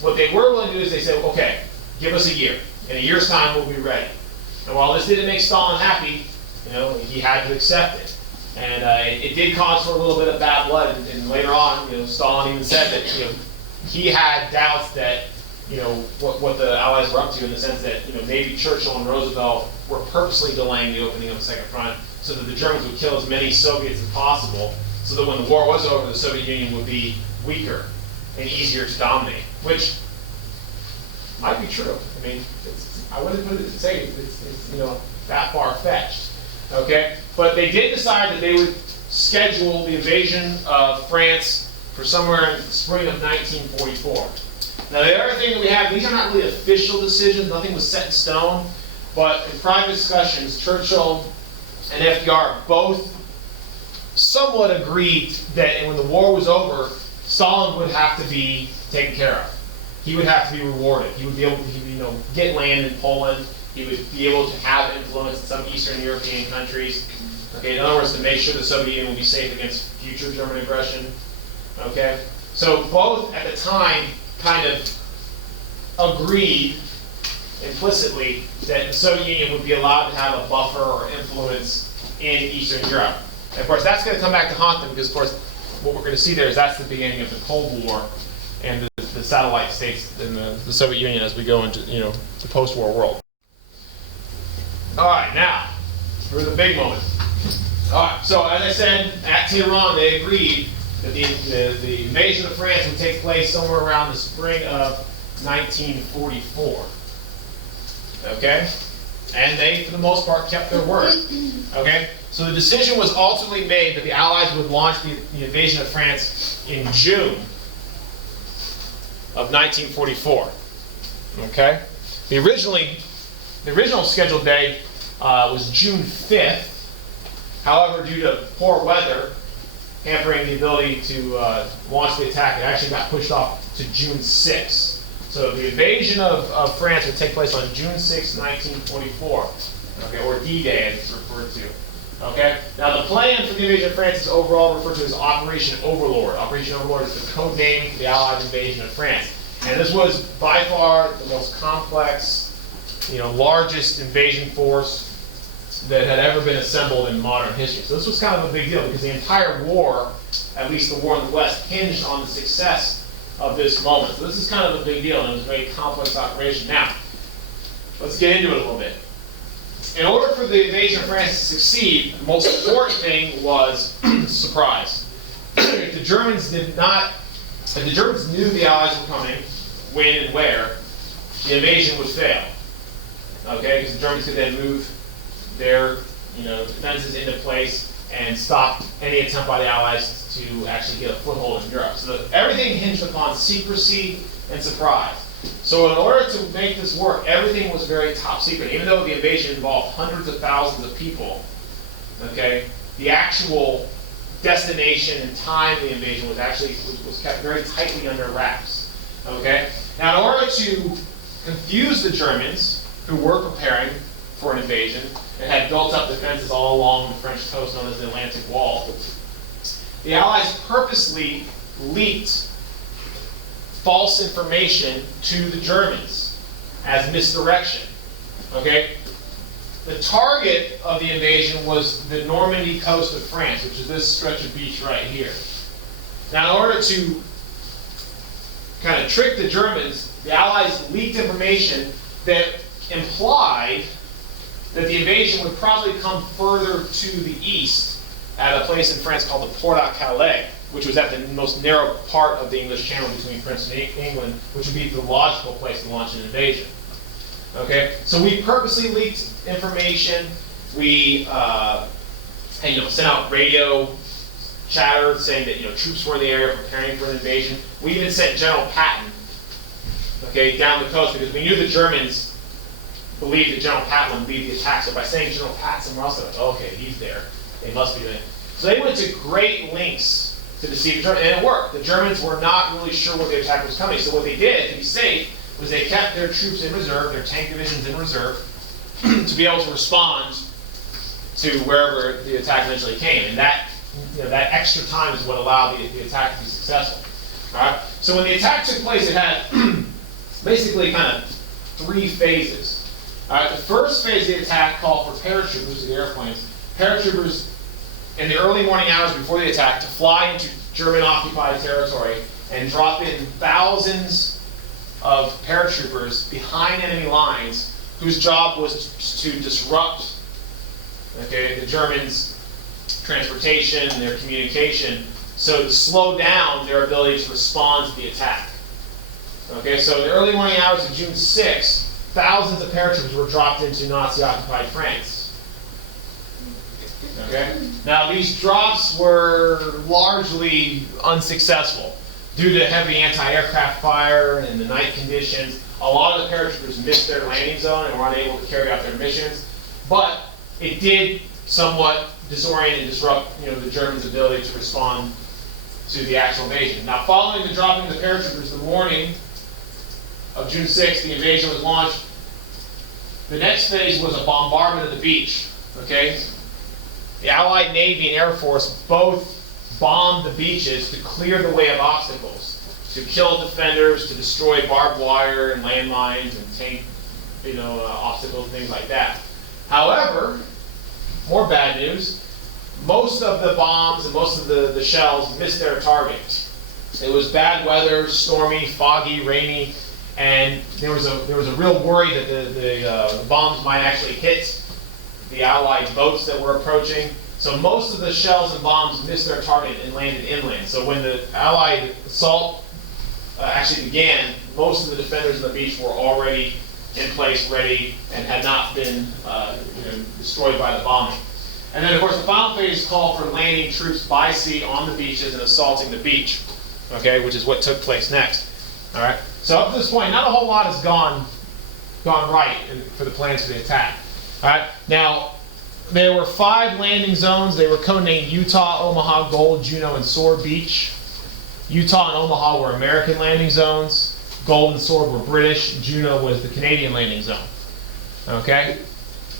What they were willing to do is they said, okay, give us a year. In a year's time, we'll be ready. And while this didn't make Stalin happy, he had to accept it. And it did cause for a little bit of bad blood. And later on, Stalin even said that he had doubts that what the Allies were up to, in the sense that maybe Churchill and Roosevelt were purposely delaying the opening of the second front so that the Germans would kill as many Soviets as possible, so that when the war was over, the Soviet Union would be weaker and easier to dominate, which might be true. I mean, I wouldn't put it to say it's that far-fetched. Okay, but they did decide that they would schedule the invasion of France for somewhere in the spring of 1944. Now, the other thing that we have, these are not really official decisions. Nothing was set in stone, but in private discussions, Churchill and FDR both somewhat agreed that when the war was over, Stalin would have to be taken care of. He would have to be rewarded. He would be able to, get land in Poland. He would be able to have influence in some Eastern European countries. Okay, in other words, to make sure the Soviet Union would be safe against future German aggression. Okay, so both at the time kind of agreed implicitly that the Soviet Union would be allowed to have a buffer or influence in Eastern Europe. And of course, that's going to come back to haunt them because, of course, what we're going to see there is that's the beginning of the Cold War and the satellite states in the Soviet Union as we go into the post-war world. All right, now for the big moment. All right, so as I said, at Tehran they agreed that the invasion of France would take place somewhere around the spring of 1944. Okay, and they, for the most part, kept their word. Okay, so the decision was ultimately made that the Allies would launch the invasion of France in June of 1944. Okay, the original scheduled day was June 5th. However, due to poor weather hampering the ability to launch the attack, it actually got pushed off to June 6th. So the invasion of France would take place on June 6, 1944, okay, or D-Day as it's referred to. Okay. Now the plan for the invasion of France is overall referred to as Operation Overlord. Operation Overlord is the code name for the Allied invasion of France, and this was by far the most complex, largest invasion force that had ever been assembled in modern history. So this was kind of a big deal because the entire war, at least the war in the West, hinged on the success of this moment. So this is kind of a big deal, and it was a very complex operation. Now, let's get into it a little bit. In order for the invasion of France to succeed, the most important thing was surprise. If the Germans knew the Allies were coming, when and where, the invasion would fail. Okay, because the Germans could then move their defenses into place and stop any attempt by the Allies to actually get a foothold in Europe. So everything hinged upon secrecy and surprise. So in order to make this work, everything was very top secret. Even though the invasion involved hundreds of thousands of people, okay, the actual destination and time of the invasion was actually was kept very tightly under wraps. Okay? Now in order to confuse the Germans, who were preparing for an invasion and had built up defenses all along the French coast known as the Atlantic Wall, the Allies purposely leaked false information to the Germans as misdirection. Okay? The target of the invasion was the Normandy coast of France, which is this stretch of beach right here. Now, in order to kind of trick the Germans, the Allies leaked information that implied that the invasion would probably come further to the east at a place in France called the Port à Calais, which was at the most narrow part of the English Channel between France and England, which would be the logical place to launch an invasion. Okay, so we purposely leaked information. We sent out radio chatter saying that troops were in the area preparing for an invasion. We even sent General Patton, okay, down the coast because we knew the Germans believed that General Patton would lead the attack. So by saying General Patton somewhere else, they're like, oh, okay, he's there. They must be there. So they went to great lengths to deceive the Germans, and it worked. The Germans were not really sure what the attack was coming. So what they did to be safe was they kept their troops in reserve, their tank divisions in reserve, to be able to respond to wherever the attack eventually came. And that, that extra time is what allowed the attack to be successful. All right. So when the attack took place, it had basically kind of 3 phases. All right. The first phase of the attack called for paratroopers, the airplanes, paratroopers in the early morning hours before the attack to fly into German-occupied territory and drop in thousands of paratroopers behind enemy lines whose job was to disrupt the Germans' transportation, their communication, so to slow down their ability to respond to the attack. Okay, so in the early morning hours of June 6, thousands of paratroopers were dropped into Nazi-occupied France. Okay? Now these drops were largely unsuccessful. Due to heavy anti-aircraft fire and the night conditions, a lot of the paratroopers missed their landing zone and were unable to carry out their missions. But it did somewhat disorient and disrupt the Germans' ability to respond to the actual invasion. Now, following the dropping of the paratroopers the morning of June 6th, the invasion was launched. The next phase was a bombardment of the beach. Okay? The Allied Navy and Air Force both bombed the beaches to clear the way of obstacles, to kill defenders, to destroy barbed wire and landmines and tank, obstacles and things like that. However, more bad news, most of the bombs and most of the shells missed their target. It was bad weather, stormy, foggy, rainy, and there was a real worry that the bombs might actually hit the Allied boats that were approaching. So most of the shells and bombs missed their target and landed inland. So when the Allied assault actually began, most of the defenders on the beach were already in place, ready, and had not been destroyed by the bombing. And then, of course, the final phase called for landing troops by sea on the beaches and assaulting the beach, okay, which is what took place next. All right. So up to this point, not a whole lot has gone right for the plans for the attack. All right. Now, there were 5 landing zones. They were codenamed Utah, Omaha, Gold, Juno, and Sword Beach. Utah and Omaha were American landing zones. Gold and Sword were British. Juno was the Canadian landing zone. Okay?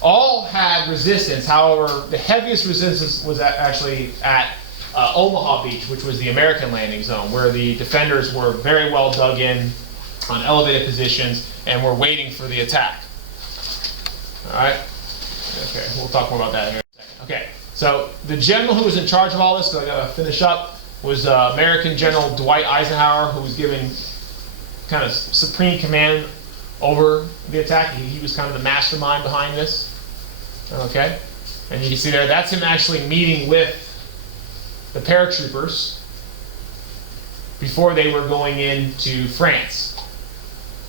All had resistance. However, the heaviest resistance was actually at Omaha Beach, which was the American landing zone, where the defenders were very well dug in on elevated positions and were waiting for the attack. All right? Okay, we'll talk more about that in a second. Okay, so the general who was in charge of all this, because I gotta finish up, was American General Dwight Eisenhower, who was given kind of supreme command over the attack. He was kind of the mastermind behind this. Okay, and you can see there, that's him actually meeting with the paratroopers before they were going into France.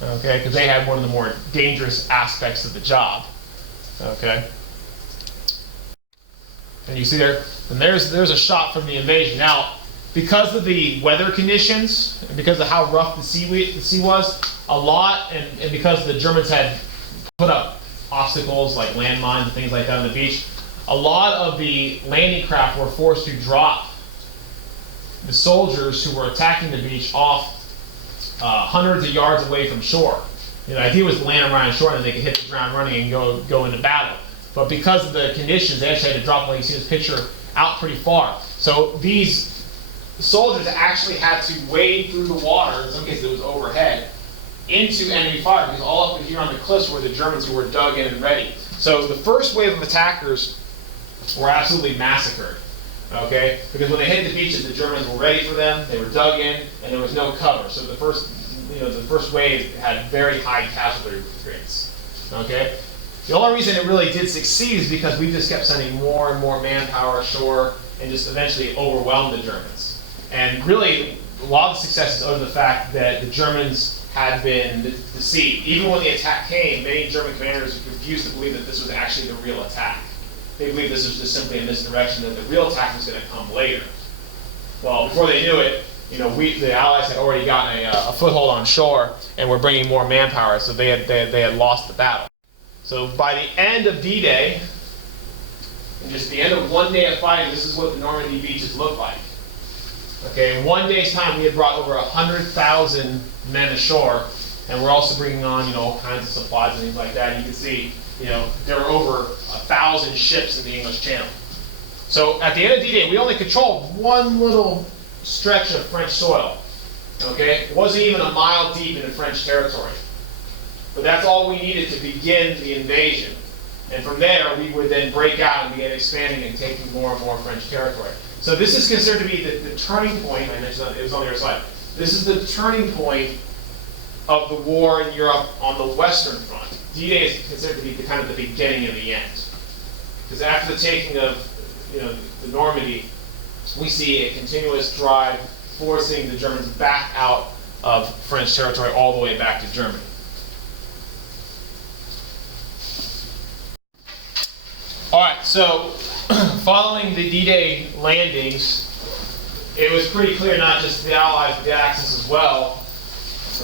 Okay, because they had one of the more dangerous aspects of the job. Okay. And you see there, And there's a shot from the invasion. Now, because of the weather conditions, and because of how rough the sea was, a lot, and because the Germans had put up obstacles like landmines and things like that on the beach, a lot of the landing craft were forced to drop the soldiers who were attacking the beach off hundreds of yards away from shore. The idea was to land them right on shore and then they could hit the ground running and go into battle. But because of the conditions, they actually had to drop, like you see in this picture, out pretty far. So these soldiers actually had to wade through the water, in some cases it was overhead, into enemy fire, because all up here on the cliffs were the Germans who were dug in and ready. So the first wave of attackers were absolutely massacred, okay? Because when they hit the beaches, the Germans were ready for them, they were dug in, and there was no cover. So the first wave had very high casualty rates, okay? The only reason it really did succeed is because we just kept sending more and more manpower ashore and just eventually overwhelmed the Germans. And really, a lot of the success is owed to the fact that the Germans had been deceived. Even when the attack came, many German commanders refused to believe that this was actually the real attack. They believed this was just simply a misdirection, that the real attack was going to come later. Well, before they knew it, the Allies had already gotten a foothold on shore and were bringing more manpower, so they had lost the battle. So by the end of D-Day, and just the end of one day of fighting, this is what the Normandy beaches look like. Okay, in one day's time, we had brought over 100,000 men ashore, and we're also bringing on, all kinds of supplies and things like that. You can see, there were over 1,000 ships in the English Channel. So at the end of D-Day, we only controlled one little stretch of French soil. Okay, it wasn't even a mile deep into French territory. But that's all we needed to begin the invasion. And from there, we would then break out and begin expanding and taking more and more French territory. So this is considered to be the turning point. I mentioned it was on the other slide. This is the turning point of the war in Europe on the Western Front. D-Day is considered to be the kind of the beginning of the end. Because after the taking of the Normandy, we see a continuous drive forcing the Germans back out of French territory all the way back to Germany. All right, so following the D-Day landings, it was pretty clear, not just to the Allies, but the Axis as well,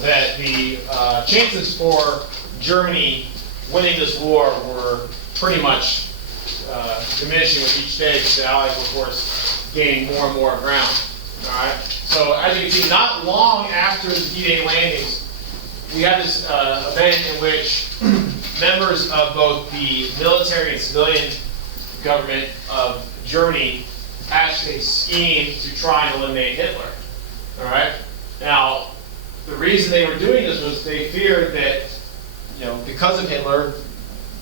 that the chances for Germany winning this war were pretty much diminishing with each day, because the Allies were, of course, gaining more and more ground. All right. So as you can see, not long after the D-Day landings, we had this event in which members of both the military and civilian government of Germany hatched a scheme to try and eliminate Hitler. All right. Now, the reason they were doing this was they feared that, because of Hitler,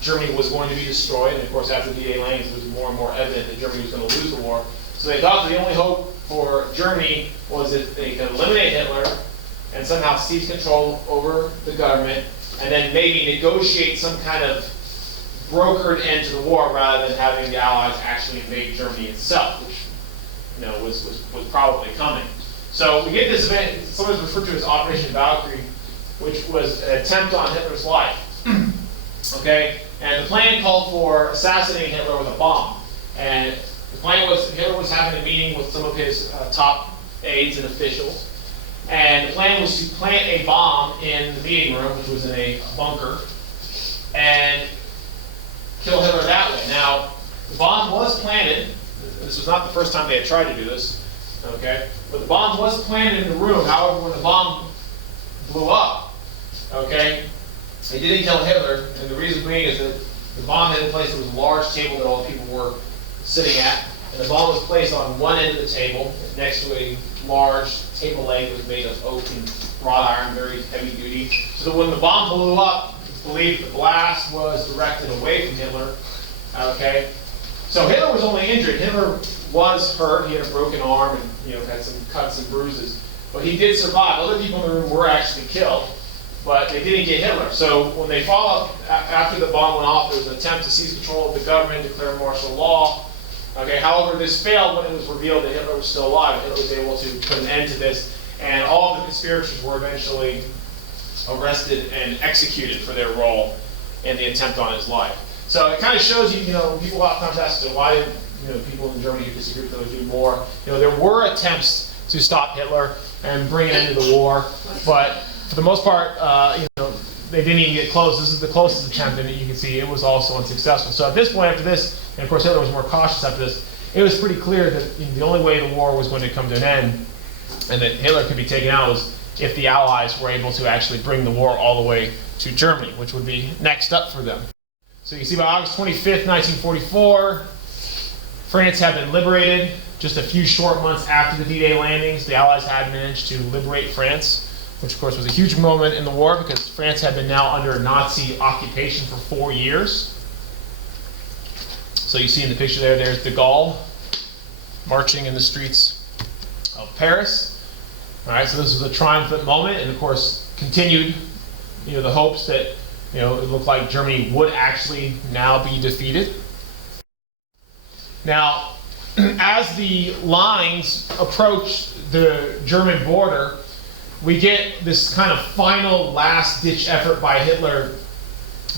Germany was going to be destroyed. And of course, after the D-Day landings, it was more and more evident that Germany was going to lose the war. So they thought that the only hope for Germany was that they could eliminate Hitler and somehow seize control over the government, and then maybe negotiate some kind of brokered end to the war rather than having the Allies actually invade Germany itself, which was probably coming. So we get this event, sometimes referred to as Operation Valkyrie, which was an attempt on Hitler's life. Okay, and the plan called for assassinating Hitler with a bomb. And the plan was Hitler was having a meeting with some of his top aides and officials. And the plan was to plant a bomb in the meeting room, which was in a bunker, and kill Hitler that way. Now, the bomb was planted. This was not the first time they had tried to do this, okay? But the bomb was planted in the room. However, when the bomb blew up, okay, it didn't kill Hitler, and the reason being is that the bomb had been placed, there was a large table that all the people were sitting at, and the bomb was placed on one end of the table next to a large table leg that was made of oak and wrought iron, very heavy duty. So that when the bomb blew up, it's believed the blast was directed away from Hitler. Okay, so Hitler was only injured. Hitler was hurt. He had a broken arm and had some cuts and bruises, but he did survive. Other people in the room were actually killed, but they didn't get Hitler. So when they followed after the bomb went off, there was an attempt to seize control of the government, declare martial law. Okay, however, this failed when it was revealed that Hitler was still alive. Hitler was able to put an end to this, and all of the conspirators were eventually arrested and executed for their role in the attempt on his life. So it kind of shows you, people oftentimes ask, so why did people in Germany who disagree with those do more. There were attempts to stop Hitler and bring an end to the war, but for the most part, they didn't even get close. This is the closest attempt, and you can see it was also unsuccessful. So at this point, after this, and of course Hitler was more cautious after this, it was pretty clear that the only way the war was going to come to an end, and that Hitler could be taken out, was if the Allies were able to actually bring the war all the way to Germany, which would be next up for them. So you can see by August 25th, 1944, France had been liberated. Just a few short months after the D-Day landings, the Allies had managed to liberate France, which of course was a huge moment in the war because France had been now under Nazi occupation for 4 years. So you see in the picture there's de Gaulle marching in the streets of Paris. All right, so this was a triumphant moment, and of course continued, the hopes that, it looked like Germany would actually now be defeated. Now, as the lines approach the German border, we get this kind of final last-ditch effort by Hitler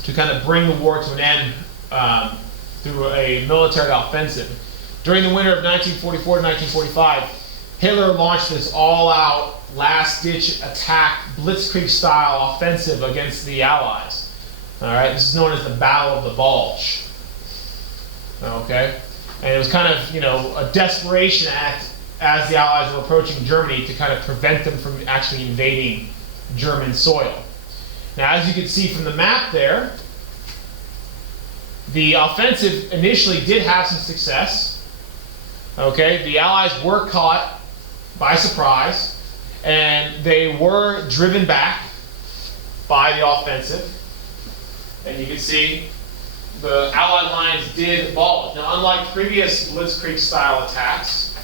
to kind of bring the war to an end through a military offensive. During the winter of 1944 to 1945, Hitler launched this all-out, last-ditch attack, Blitzkrieg-style offensive against the Allies. All right, this is known as the Battle of the Bulge. Okay, and it was kind of, a desperation act as the Allies were approaching Germany to kind of prevent them from actually invading German soil. Now, as you can see from the map there, the offensive initially did have some success. Okay, the Allies were caught by surprise, and they were driven back by the offensive. And you can see the Allied lines did bulge. Now, unlike previous Blitzkrieg-style attacks,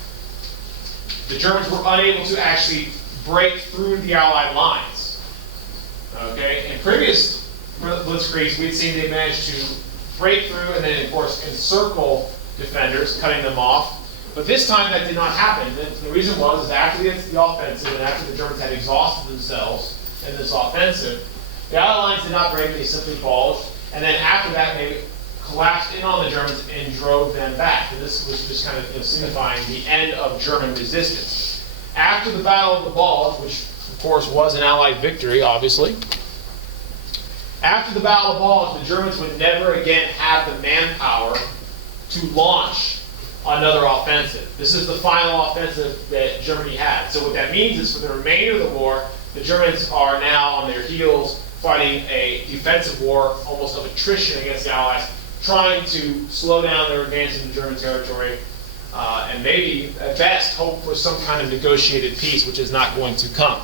the Germans were unable to actually break through the Allied lines. Okay, in previous Blitzkriegs, we'd seen they managed to break through and then, of course, encircle defenders, cutting them off. But this time that did not happen. The reason was after the offensive and after the Germans had exhausted themselves in this offensive, the Allied lines did not break, they simply bulged. And then after that, they collapsed in on the Germans and drove them back. And this was just kind of signifying the end of German resistance. After the Battle of the Bulge, which of course was an Allied victory, obviously, after the Battle of the Bulge, the Germans would never again have the manpower to launch another offensive. This is the final offensive that Germany had. So what that means is for the remainder of the war, the Germans are now on their heels fighting a defensive war, almost of attrition against the Allies, trying to slow down their advance into German territory, and maybe, at best, hope for some kind of negotiated peace, which is not going to come.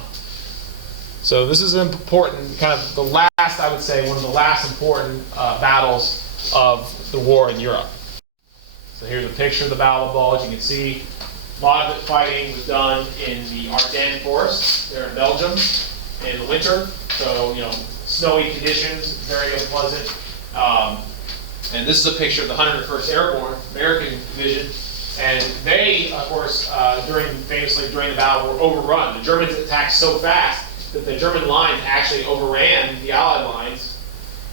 So this is an important, kind of the last, I would say, one of the last important battles of the war in Europe. So here's a picture of the Battle of Bulge. You can see a lot of the fighting was done in the Ardennes forest there in Belgium in the winter. So, snowy conditions, very unpleasant. And this is a picture of the 101st Airborne, American Division. And they, of course, famously during the battle, were overrun. The Germans attacked so fast that the German lines actually overran the Allied lines.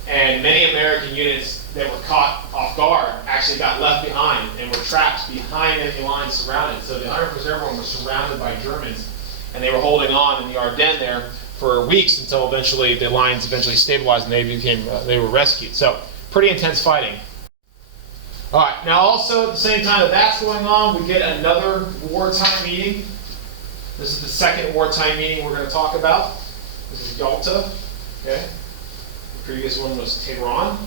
And many American units that were caught off guard actually got left behind and were trapped behind enemy lines surrounded. So the 101st Airborne were surrounded by Germans, and they were holding on in the Ardennes there for weeks until eventually the lines stabilized and they were rescued. So pretty intense fighting. All right, now also at the same time that that's going on, we get another wartime meeting. This is the second wartime meeting we're going to talk about. This is Yalta. Okay. The previous one was Tehran.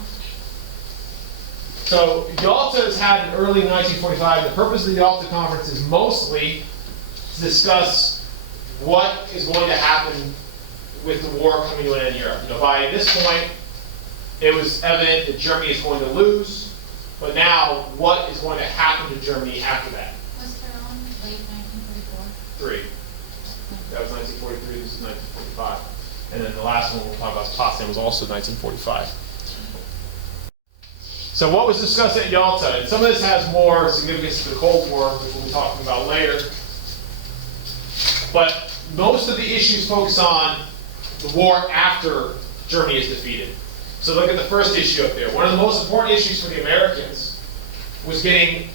So Yalta is had in early 1945. The purpose of the Yalta Conference is mostly to discuss what is going to happen with the war coming to an end in Europe. By this point, it was evident that Germany is going to lose, but now what is going to happen to Germany after that? Was Tehran late 1944? 3. That was 1943, this is 1945. And then the last one we'll talk about, Potsdam, was also 1945. So what was discussed at Yalta? And some of this has more significance to the Cold War, which we'll be talking about later. But most of the issues focus on the war after Germany is defeated. So look at the first issue up there. One of the most important issues for the Americans was getting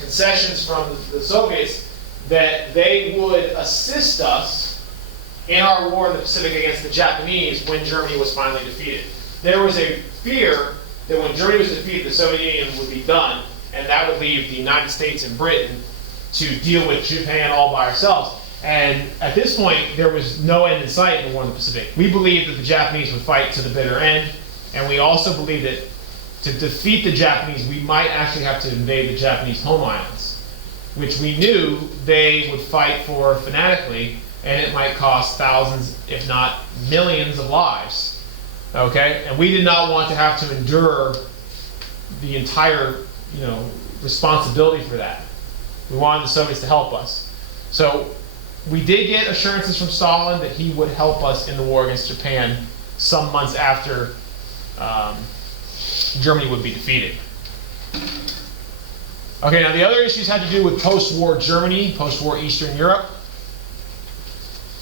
concessions from the Soviets that they would assist us in our war in the Pacific against the Japanese when Germany was finally defeated. There was a fear that when Germany was defeated, the Soviet Union would be done, and that would leave the United States and Britain to deal with Japan all by ourselves. And at this point, there was no end in sight in the war in the Pacific. We believed that the Japanese would fight to the bitter end, and we also believed that to defeat the Japanese, we might actually have to invade the Japanese home islands, which we knew they would fight for fanatically, and it might cost thousands, if not millions of lives. Okay? And we did not want to have to endure the entire, responsibility for that. We wanted the Soviets to help us. So we did get assurances from Stalin that he would help us in the war against Japan some months after Germany would be defeated. Okay, now the other issues had to do with post-war Germany, post-war Eastern Europe.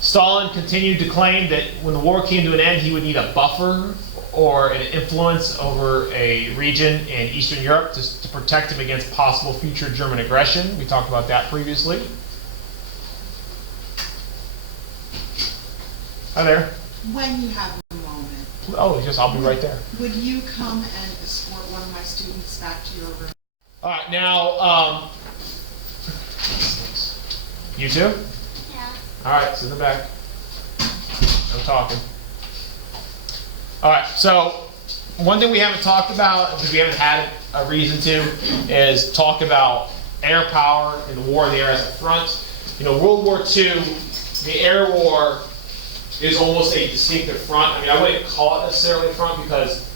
Stalin continued to claim that when the war came to an end, he would need a buffer or an influence over a region in Eastern Europe to protect him against possible future German aggression. We talked about that previously. Hi there. When you have a moment, Oh, yes, I'll be right there. would you come and escort one of my students back to your room? All right, now, you too? Yeah. All right, sit in the back. I'm talking. All right, so one thing we haven't talked about, because we haven't had a reason to, is talk about air power and the war in the air as a front. World War II, the air war is almost a distinctive front. I mean, I wouldn't call it necessarily a front because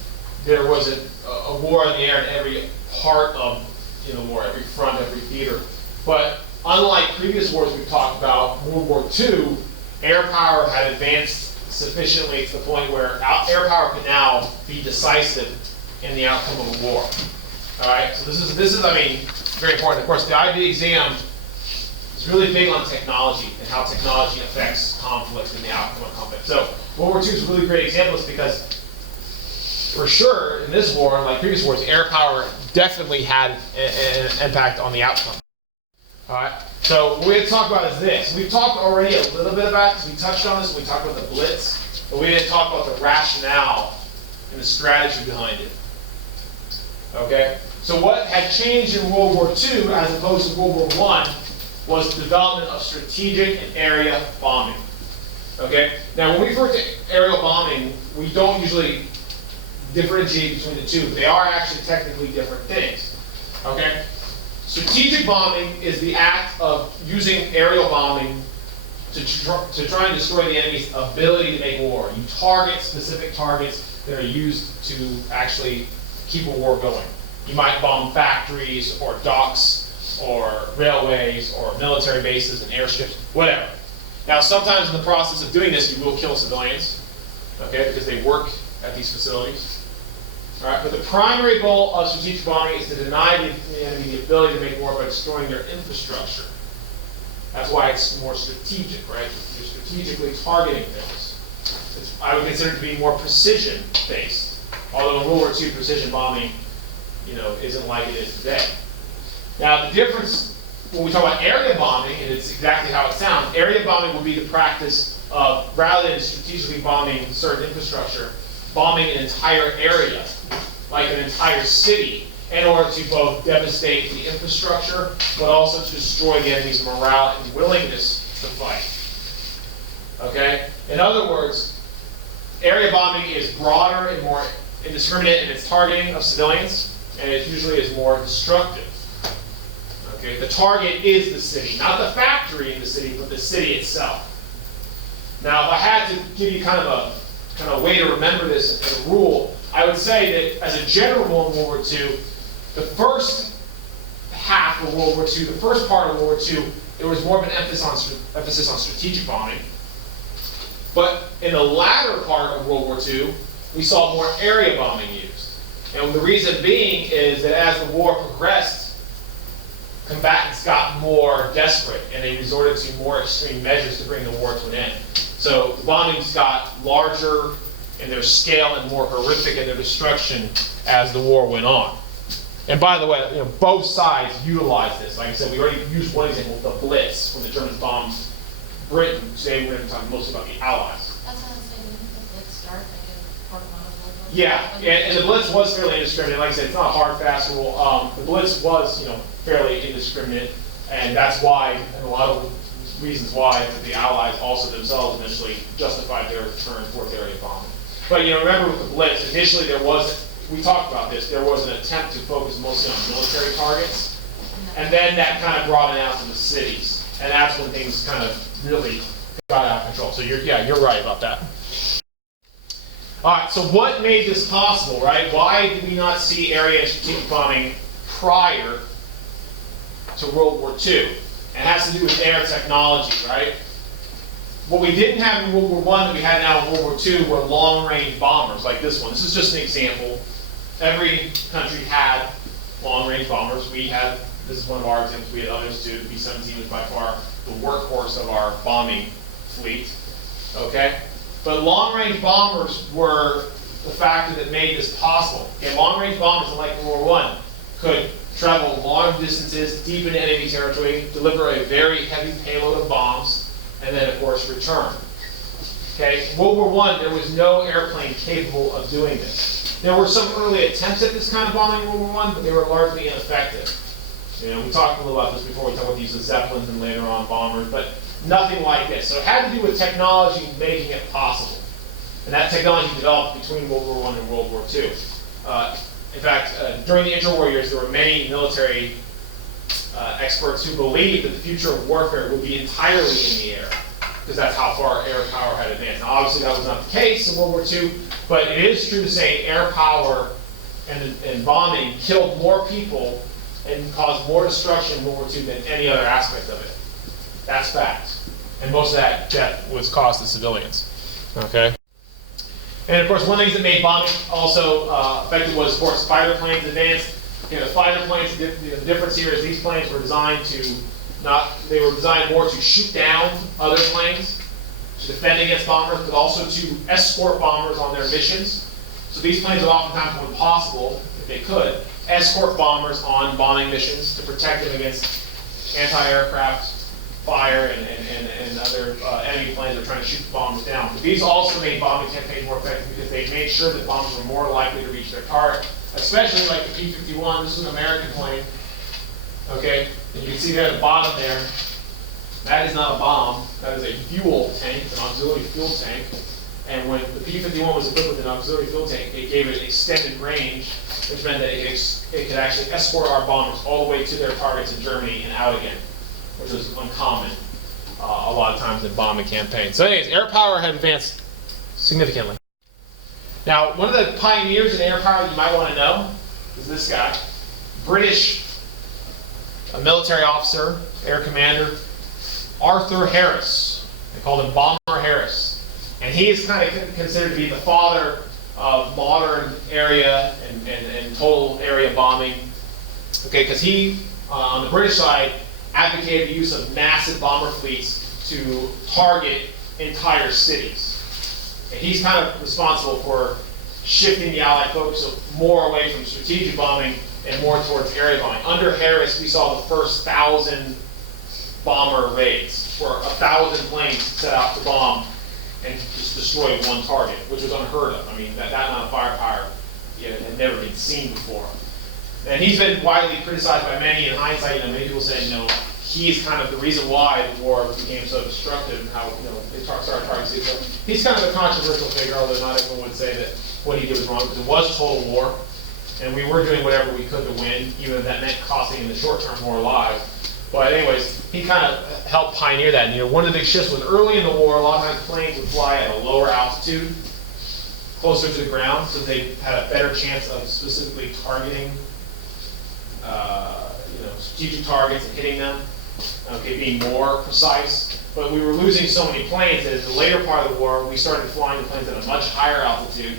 there was a war in the air in every part of the war, every front, every theater. But unlike previous wars we've talked about, World War II, air power had advanced sufficiently to the point where air power could now be decisive in the outcome of a war. All right, so this is I mean, very important. Of course, the IB exam is really big on technology and how technology affects conflict and the outcome of conflict. So World War II is a really great example because for sure in this war, like previous wars, air power definitely had an impact on the outcome. All right, so what we're going to talk about is this. We've talked already a little bit about this. We touched on this when we talked about the BLITZ, but we didn't talk about the rationale and the strategy behind it. Okay, so what had changed in World War II as opposed to World War I was the development of strategic and area bombing. Okay, now when we refer to aerial bombing, we don't usually differentiate between the two. They are actually technically different things. Okay, strategic bombing is the act of using aerial bombing to try and destroy the enemy's ability to make war. You target specific targets that are used to actually keep a war going. You might bomb factories or docks or railways or military bases and airships, whatever. Now, sometimes in the process of doing this, you will kill civilians, okay, because they work at these facilities. All right, but the primary goal of strategic bombing is to deny the enemy the ability to make war by destroying their infrastructure. That's why it's more strategic, right? You're strategically targeting things. I would consider it to be more precision-based. Although in World War II, precision bombing, isn't like it is today. Now, the difference when we talk about area bombing, and it's exactly how it sounds, area bombing will be the practice of, rather than strategically bombing certain infrastructure, bombing an entire area, like an entire city, in order to both devastate the infrastructure, but also to destroy the enemy's morale and willingness to fight. Okay? In other words, area bombing is broader and more indiscriminate in its targeting of civilians, and it usually is more destructive. Okay? The target is the city, not the factory in the city, but the city itself. Now, if I had to give you kind of a way to remember this as a rule, I would say that as a general rule in World War II, the first half of World War II, the first part of World War II, there was more of an emphasis on strategic bombing. But in the latter part of World War II, we saw more area bombing used. And the reason being is that as the war progressed, combatants got more desperate and they resorted to more extreme measures to bring the war to an end. So the bombings got larger in their scale and more horrific in their destruction as the war went on. And by the way, both sides utilize this. Like I said, we already used one example, the Blitz, when the Germans bombed Britain. Today we're going to talk mostly about the Allies. That's how I was saying, didn't the Blitz start like in part one of World War II? Yeah, and the Blitz was fairly indiscriminate. Like I said, it's not a hard, fast rule. The Blitz was, fairly indiscriminate, and that's why, and a lot of reasons why, the Allies also themselves initially justified their turn fourth area bombing. But remember with the Blitz, initially we talked about this, there was an attempt to focus mostly on military targets, and then that kind of brought it out to the cities, and that's when things kind of really got out of control. So you're right about that. All right, so what made this possible, right? Why did we not see area and strategic bombing prior to World War II? It has to do with air technology, right? What we didn't have in World War I that we had now in World War II were long-range bombers like this one. This is just an example. Every country had long-range bombers. This is one of our examples. We had others too. The B-17 was by far the workhorse of our bombing fleet. Okay? But long-range bombers were the factor that made this possible. Okay, long-range bombers, unlike World War I, could travel long distances, deep into enemy territory, deliver a very heavy payload of bombs, and then, of course, return. Okay, World War I, there was no airplane capable of doing this. There were some early attempts at this kind of bombing in World War I, but they were largely ineffective. We talked a little about this before. We talked about the use of Zeppelins and later on bombers, but nothing like this. So it had to do with technology making it possible. And that technology developed between World War I and World War II. In fact, during the interwar years, there were many military experts who believed that the future of warfare would be entirely in the air, because that's how far air power had advanced. Now, obviously, that was not the case in World War II, but it is true to say air power and bombing killed more people and caused more destruction in World War II than any other aspect of it. That's fact. And most of that death was caused to civilians. Okay? And of course, one of the things that made bombing also effective was, of course, fighter planes advanced. The fighter planes, the difference here is these planes were designed they were designed more to shoot down other planes, to defend against bombers, but also to escort bombers on their missions. So these planes would oftentimes, when possible, if they could, escort bombers on bombing missions to protect them against anti-aircraft fire and other enemy planes that are trying to shoot the bombers down. But these also made bombing campaigns more effective because they made sure that bombers were more likely to reach their target, especially like the P-51. This is an American plane. Okay, and you can see there at the bottom there, that is not a bomb, that is a fuel tank, an auxiliary fuel tank. And when the P-51 was equipped with an auxiliary fuel tank, it gave it extended range, which meant that it could actually escort our bombers all the way to their targets in Germany and out again, which was uncommon a lot of times in bombing campaigns. So anyways, air power had advanced significantly. Now, one of the pioneers in air power you might want to know is this guy, British military officer, air commander, Arthur Harris. They called him Bomber Harris. And he is kind of considered to be the father of modern area and total area bombing. Okay, because he, on the British side, advocated the use of massive bomber fleets to target entire cities. And he's kind of responsible for shifting the Allied focus more away from strategic bombing and more towards area bombing. Under Harris, we saw the first 1,000 bomber raids, where 1,000 planes set out to bomb and just destroy one target, which was unheard of. I mean, that amount of firepower had never been seen before. And he's been widely criticized by many in hindsight. Many people say, he's kind of the reason why the war became so destructive and how, they started targeting cities. So he's kind of a controversial figure, although not everyone would say that what he did was wrong, because it was total war, and we were doing whatever we could to win, even if that meant costing in the short term more lives. But anyways, he kind of helped pioneer that. And, one of the big shifts was early in the war, a lot of times planes would fly at a lower altitude, closer to the ground, so they had a better chance of specifically targeting, strategic targets and hitting them, being more precise. But we were losing so many planes that in the later part of the war, we started flying the planes at a much higher altitude,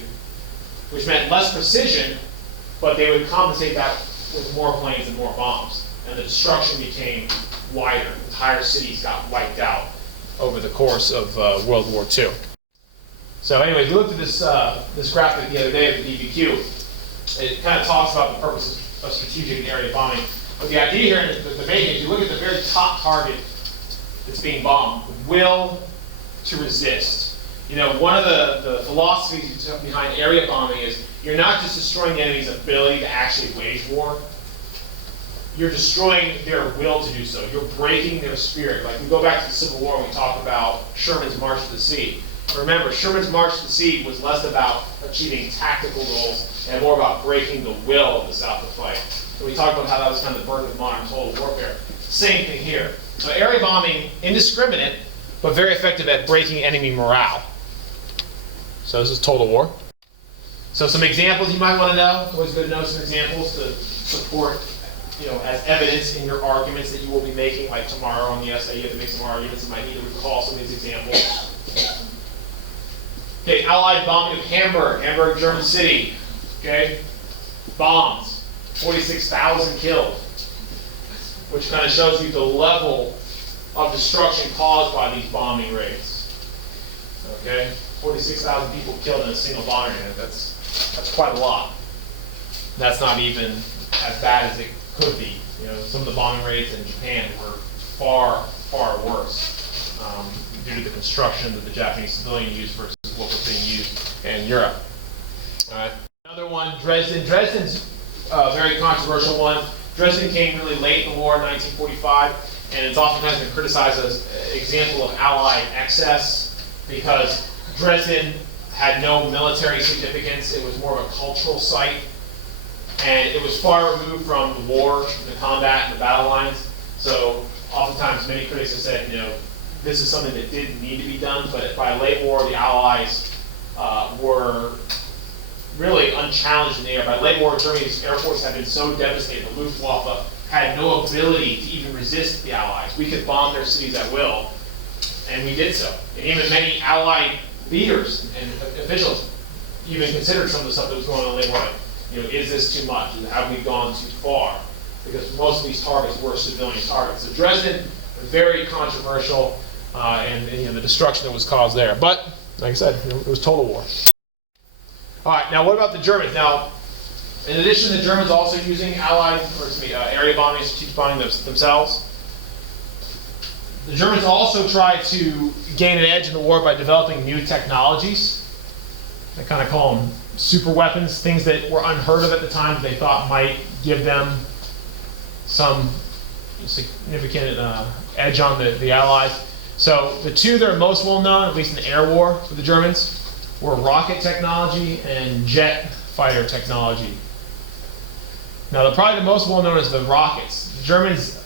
which meant less precision, but they would compensate that with more planes and more bombs. And the destruction became wider. Entire cities got wiped out over the course of World War II. So anyways, we looked at this graphic the other day of the DBQ. It kind of talks about the purposes of strategic and area bombing. But the idea here, the main thing, if you look at the very top target that's being bombed, the will to resist. You know, one of the philosophies behind area bombing is you're not just destroying the enemy's ability to actually wage war, you're destroying their will to do so. You're breaking their spirit. Like we go back to the Civil War, we talk about Sherman's March to the Sea. Remember, Sherman's March to the Sea was less about achieving tactical goals and more about breaking the will of the South to fight. So we talked about how that was kind of the birth of modern total warfare. Same thing here. So area bombing, indiscriminate, but very effective at breaking enemy morale. So this is total war. So some examples you might want to know. Always good to know some examples to support, you know, as evidence in your arguments that you will be making. Like tomorrow on the essay, you have to make some arguments. You might need to recall some of these examples. Okay, Allied bombing of Hamburg, German city. Okay, bombs, 46,000 killed, which kind of shows you the level of destruction caused by these bombing raids. Okay, 46,000 people killed in a single bombing raid. That's quite a lot. That's not even as bad as it could be. You know, some of the bombing raids in Japan were far, far worse due to the construction that the Japanese civilian used versus what was being used in Europe. All right. Another one, Dresden. Dresden's a very controversial one. Dresden came really late in the war in 1945, and it's oftentimes been criticized as an example of Allied excess because Dresden had no military significance. It was more of a cultural site, and it was far removed from the war, the combat, and the battle lines. So oftentimes many critics have said, you know, this is something that didn't need to be done, but by late war, the Allies were really unchallenged in the air. By late war, Germany's air force had been so devastated, the Luftwaffe had no ability to even resist the Allies. We could bomb their cities at will, and we did so. And even many Allied leaders and officials even considered some of the stuff that was going on in late war. Like, you know, is this too much? Have we gone too far? Because most of these targets were civilian targets. So Dresden, very controversial, and you know, the destruction that was caused there. But like I said, it was total war. All right, now what about the Germans? Now, in addition, the Germans also using area bombing, strategic bombing themselves. The Germans also tried to gain an edge in the war by developing new technologies. They kind of call them super weapons, things that were unheard of at the time that they thought might give them some significant edge on the Allies. So the two that are most well known, at least in the air war for the Germans, were rocket technology and jet fighter technology. Now, probably the most well known is the rockets. The Germans,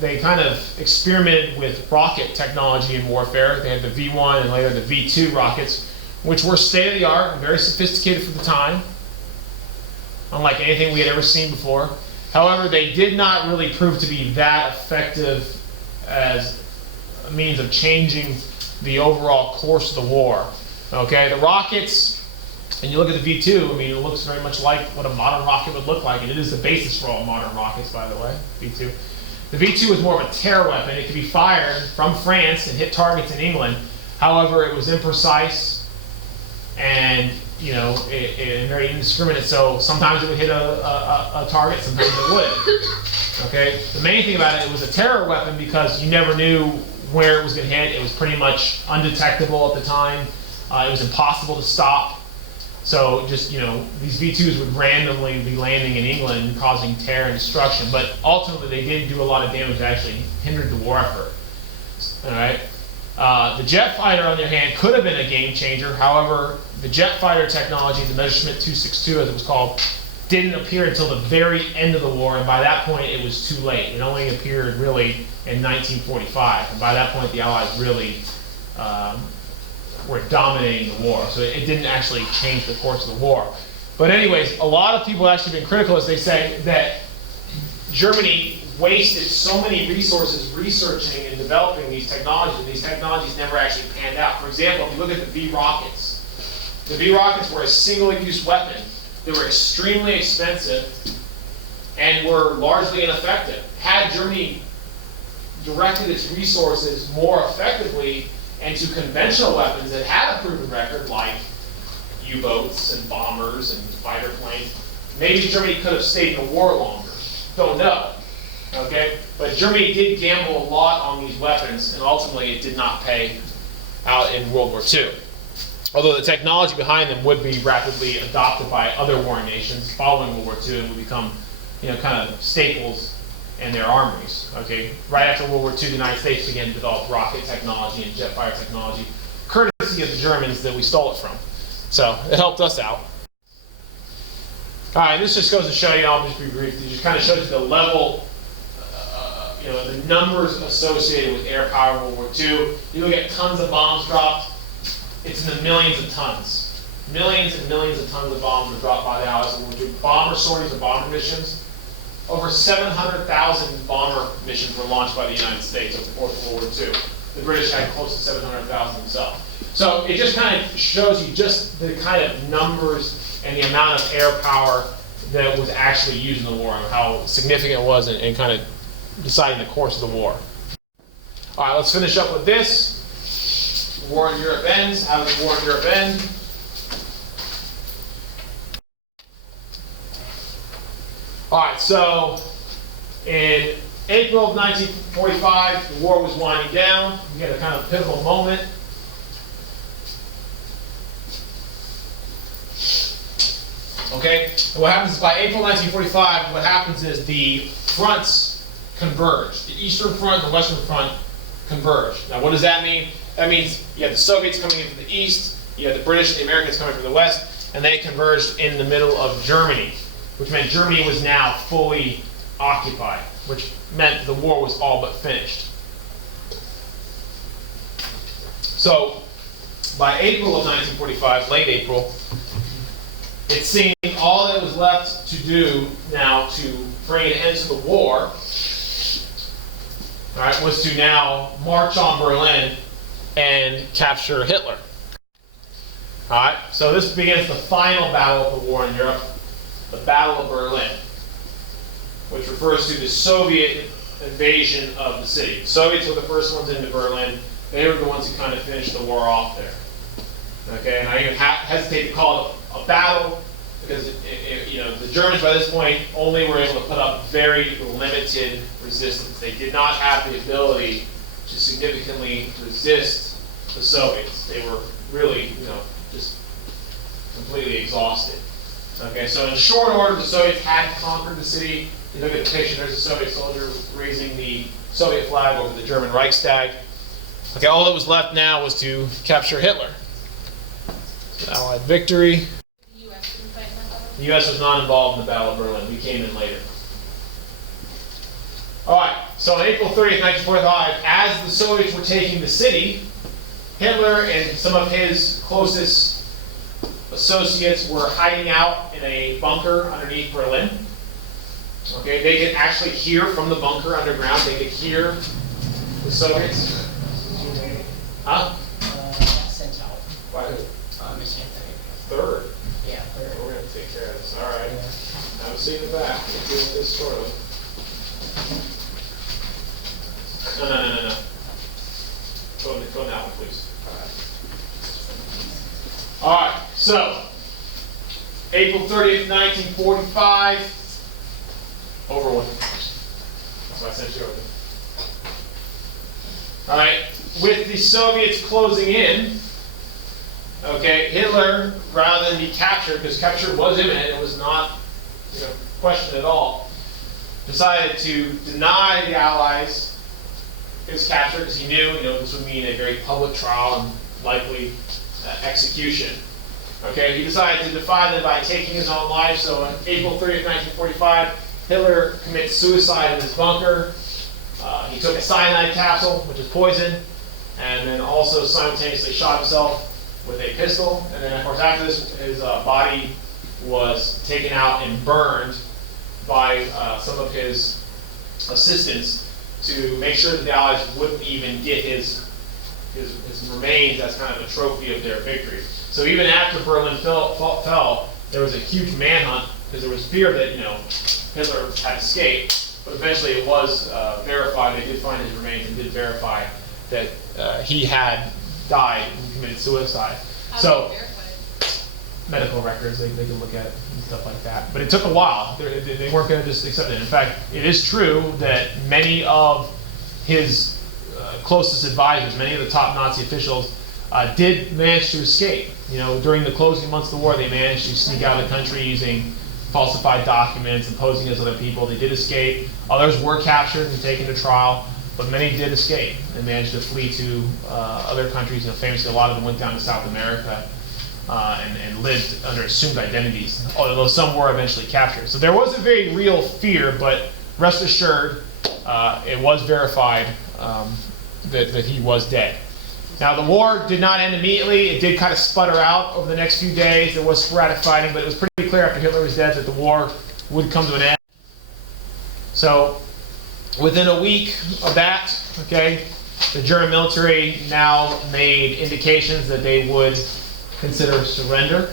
they kind of experimented with rocket technology in warfare. They had the V1 and later the V2 rockets, which were state of the art and very sophisticated for the time, unlike anything we had ever seen before. However, they did not really prove to be that effective as a means of changing the overall course of the war. Okay, the rockets, and you look at the V2, I mean, it looks very much like what a modern rocket would look like, and it is the basis for all modern rockets, by the way, V2. The V2 was more of a terror weapon. It could be fired from France and hit targets in England. However, it was imprecise and, you know, very indiscriminate, so sometimes it would hit a target, sometimes it wouldn't. Okay, the main thing about it was a terror weapon because you never knew where it was going to hit. It was pretty much undetectable at the time. It was impossible to stop. So just, you know, these V2s would randomly be landing in England, causing terror and destruction. But ultimately, they did do a lot of damage that actually hindered the war effort. All right. The jet fighter, on the other hand, could have been a game changer. However, the jet fighter technology, the Messerschmitt 262, as it was called, didn't appear until the very end of the war, and by that point, it was too late. It only appeared really in 1945, and by that point, the Allies really were dominating the war. So it didn't actually change the course of the war. But anyways, a lot of people have actually been critical as they say that Germany wasted so many resources researching and developing these technologies, and these technologies never actually panned out. For example, if you look at the V-rockets, the V-rockets were a single-use weapon. They were extremely expensive and were largely ineffective. Had Germany directed its resources more effectively into conventional weapons that had a proven record, like U-boats and bombers and fighter planes, Maybe Germany could have stayed in the war longer. Don't know. Okay? But Germany did gamble a lot on these weapons, and ultimately it did not pay out in World War II. Although the technology behind them would be rapidly adopted by other warring nations following World War II and would become, kind of staples in their armories. Okay? Right after World War II, the United States began to develop rocket technology and jet fire technology, courtesy of the Germans that we stole it from. So it helped us out. All right, this just goes to show you, I'll just be brief, it just kind of shows you the level, the numbers associated with air power in World War II. You look at tons of bombs dropped, it's in the millions of tons. Millions and millions of tons of bombs were dropped by the Allies in World War II. Bomber sorties or bomber missions. Over 700,000 bomber missions were launched by the United States over the course of World War II. The British had close to 700,000 themselves. So it just kind of shows you just the kind of numbers and the amount of air power that was actually used in the war and how significant it was in kind of deciding the course of the war. All right, let's finish up with this. War in Europe ends. How did the war in Europe end? All right, so in April of 1945, the war was winding down. We had a kind of pivotal moment. Okay, and what happens is by April 1945, what happens is the fronts converge. The Eastern Front and the Western Front converge. Now, what does that mean? That means you have the Soviets coming in from the east, you have the British and the Americans coming from the west, and they converged in the middle of Germany, which meant Germany was now fully occupied, which meant the war was all but finished. So, by April of 1945, late April, it seemed all that was left to do now to bring an end to the war, all right, was to now march on Berlin and capture Hitler. All right, so this begins the final battle of the war in Europe, the Battle of Berlin, which refers to the Soviet invasion of the city. The Soviets were the first ones into Berlin. They were the ones who kind of finished the war off there. Okay, and I even hesitate to call it a battle because the Germans by this point only were able to put up very limited resistance. They did not have the ability to significantly resist the Soviets. They were really, just completely exhausted. Okay, so in short order, the Soviets had conquered the city. You look at the picture, there's a Soviet soldier raising the Soviet flag over the German Reichstag. Okay, all that was left now was to capture Hitler. Allied victory. The U.S. didn't fight in that battle? The U.S. was not involved in the Battle of Berlin. We came in later. All right, so on April 30th, 1945, as the Soviets were taking the city, Hitler and some of his closest associates were hiding out in a bunker underneath Berlin. Okay, they could actually hear from the bunker underground. They could hear the Soviets. Huh? Sent out. By who? Mission Third. Yeah, third. We're going to take care of this. All right. Have a seat in the back. We'll deal with this shortly. No. Go now, please. All right. So, April 30th, 1945. Over one. That's why I sent you over. All right. With the Soviets closing in, okay, Hitler, rather than be captured, because capture was imminent, it was not, questioned at all, decided to deny the Allies his capture because he knew, this would mean a very public trial and likely execution. Okay, he decided to defy them by taking his own life. So on April 30th, 1945, Hitler commits suicide in his bunker. He took a cyanide capsule, which is poison, and then also simultaneously shot himself with a pistol. And then, of course, after this, his body was taken out and burned by some of his assistants to make sure that the Allies wouldn't even get his remains as kind of a trophy of their victory. So even after Berlin fell, there was a huge manhunt because there was fear that Hitler had escaped. But eventually it was verified. They did find his remains and did verify that he had died and committed suicide. How So did they verify medical records they could look at and stuff like that. But it took a while. They weren't going to just accept it. In fact, it is true that many of his closest advisors, many of the top Nazi officials, did manage to escape. You know, during the closing months of the war, they managed to sneak out of the country using falsified documents and posing as other people. They did escape. Others were captured and taken to trial, but many did escape and managed to flee to other countries. You know, famously, a lot of them went down to South America and lived under assumed identities, although some were eventually captured. So there was a very real fear, but rest assured, it was verified that he was dead. Now, the war did not end immediately. It did kind of sputter out over the next few days. There was sporadic fighting, but it was pretty clear after Hitler was dead that the war would come to an end. So, within a week of that, okay, the German military now made indications that they would consider surrender.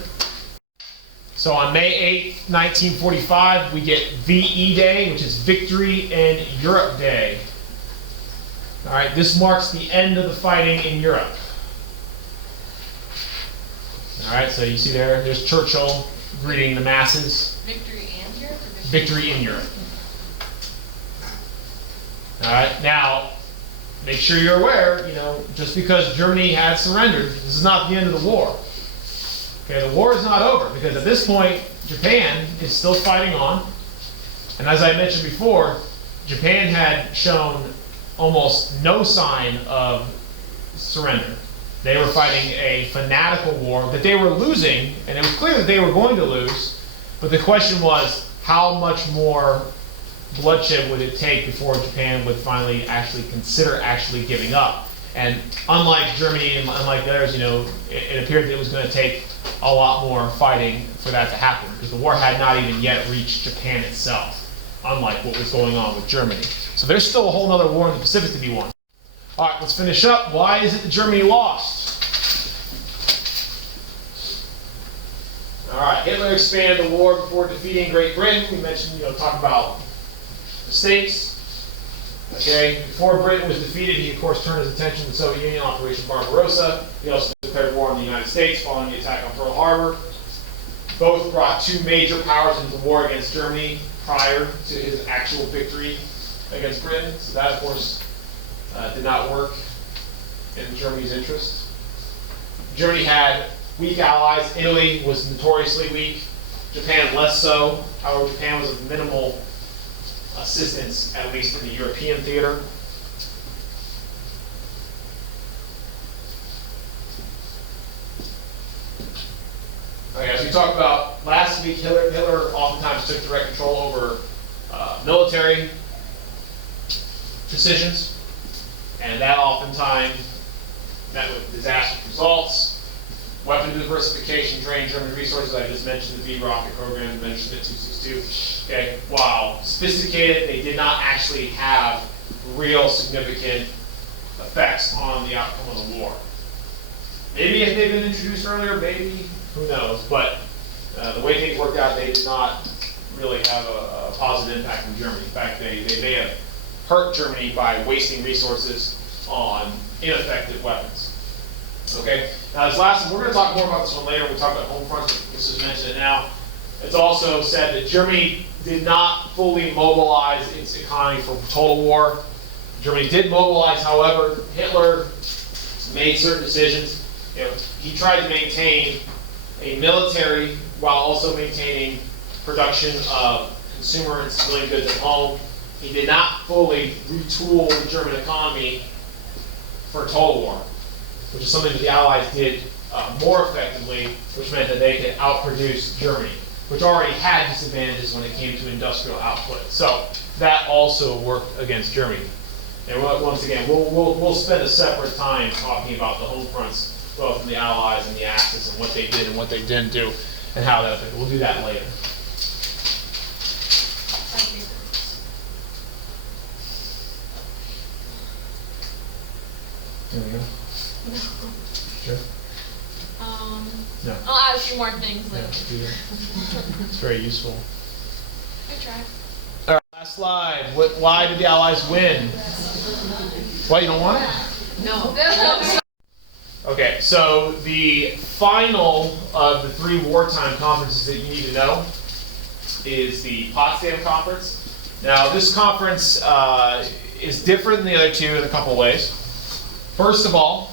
So on May 8th, 1945, we get VE Day, which is Victory in Europe Day. All right, this marks the end of the fighting in Europe. All right, so you see there's Churchill greeting the masses. Victory and Europe? Or Victory in Europe. All right, now, make sure you're aware, you know, just because Germany had surrendered, this is not the end of the war. Okay, the war is not over, because at this point, Japan is still fighting on. And as I mentioned before, Japan had shown almost no sign of surrender. They were fighting a fanatical war that they were losing, and it was clear that they were going to lose, but the question was, how much more bloodshed would it take before Japan would finally actually consider giving up? And unlike Germany and unlike the others, you know, it appeared that it was going to take a lot more fighting for that to happen, because the war had not even yet reached Japan itself, unlike what was going on with Germany. So there's still a whole other war in the Pacific to be won. All right, let's finish up. Why is it that Germany lost? All right, Hitler expanded the war before defeating Great Britain. We mentioned, you know, talk about the States. Okay, before Britain was defeated, he of course turned his attention to the Soviet Union, Operation Barbarossa. He also declared war on the United States following the attack on Pearl Harbor. Both brought two major powers into war against Germany prior to his actual victory against Britain. So that, of course, did not work in Germany's interest. Germany had weak allies. Italy was notoriously weak. Japan less so. However, Japan was of minimal assistance, at least in the European theater. Okay, as we talked about last week, Hitler oftentimes took direct control over military decisions, and that oftentimes met with disastrous results. Weapon diversification drained German resources. I just mentioned the V rocket program, mentioned it 262. Okay, while sophisticated, they did not actually have real significant effects on the outcome of the war. Maybe if they'd been introduced earlier, maybe, who knows? But the way things worked out, they did not really have a positive impact on Germany. In fact, they may have hurt Germany by wasting resources on ineffective weapons. Okay, now this last one, we're going to talk more about this one later when we talk about home fronts, but this is mentioned now. It's also said that Germany did not fully mobilize its economy for total war. Germany did mobilize, however. Hitler made certain decisions. You know, he tried to maintain a military while also maintaining production of consumer and civilian goods at home. He did not fully retool the German economy for total war, which is something that the Allies did more effectively, which meant that they could outproduce Germany, which already had disadvantages when it came to industrial output. So that also worked against Germany. And once again, we'll spend a separate time talking about the home fronts, both from the Allies and the Axis, and what they did and what they didn't do, and how that affected. We'll do that later. There we go. No. Sure. No. I'll add a few more things Yeah, later. do that. It's very useful. Good try. All right, last slide. Why did the Allies win? What, you don't want it? No. Okay, so the final of the 3 wartime conferences that you need to know is the Potsdam Conference. Now, this conference is different than the other 2 in a couple ways. First of all,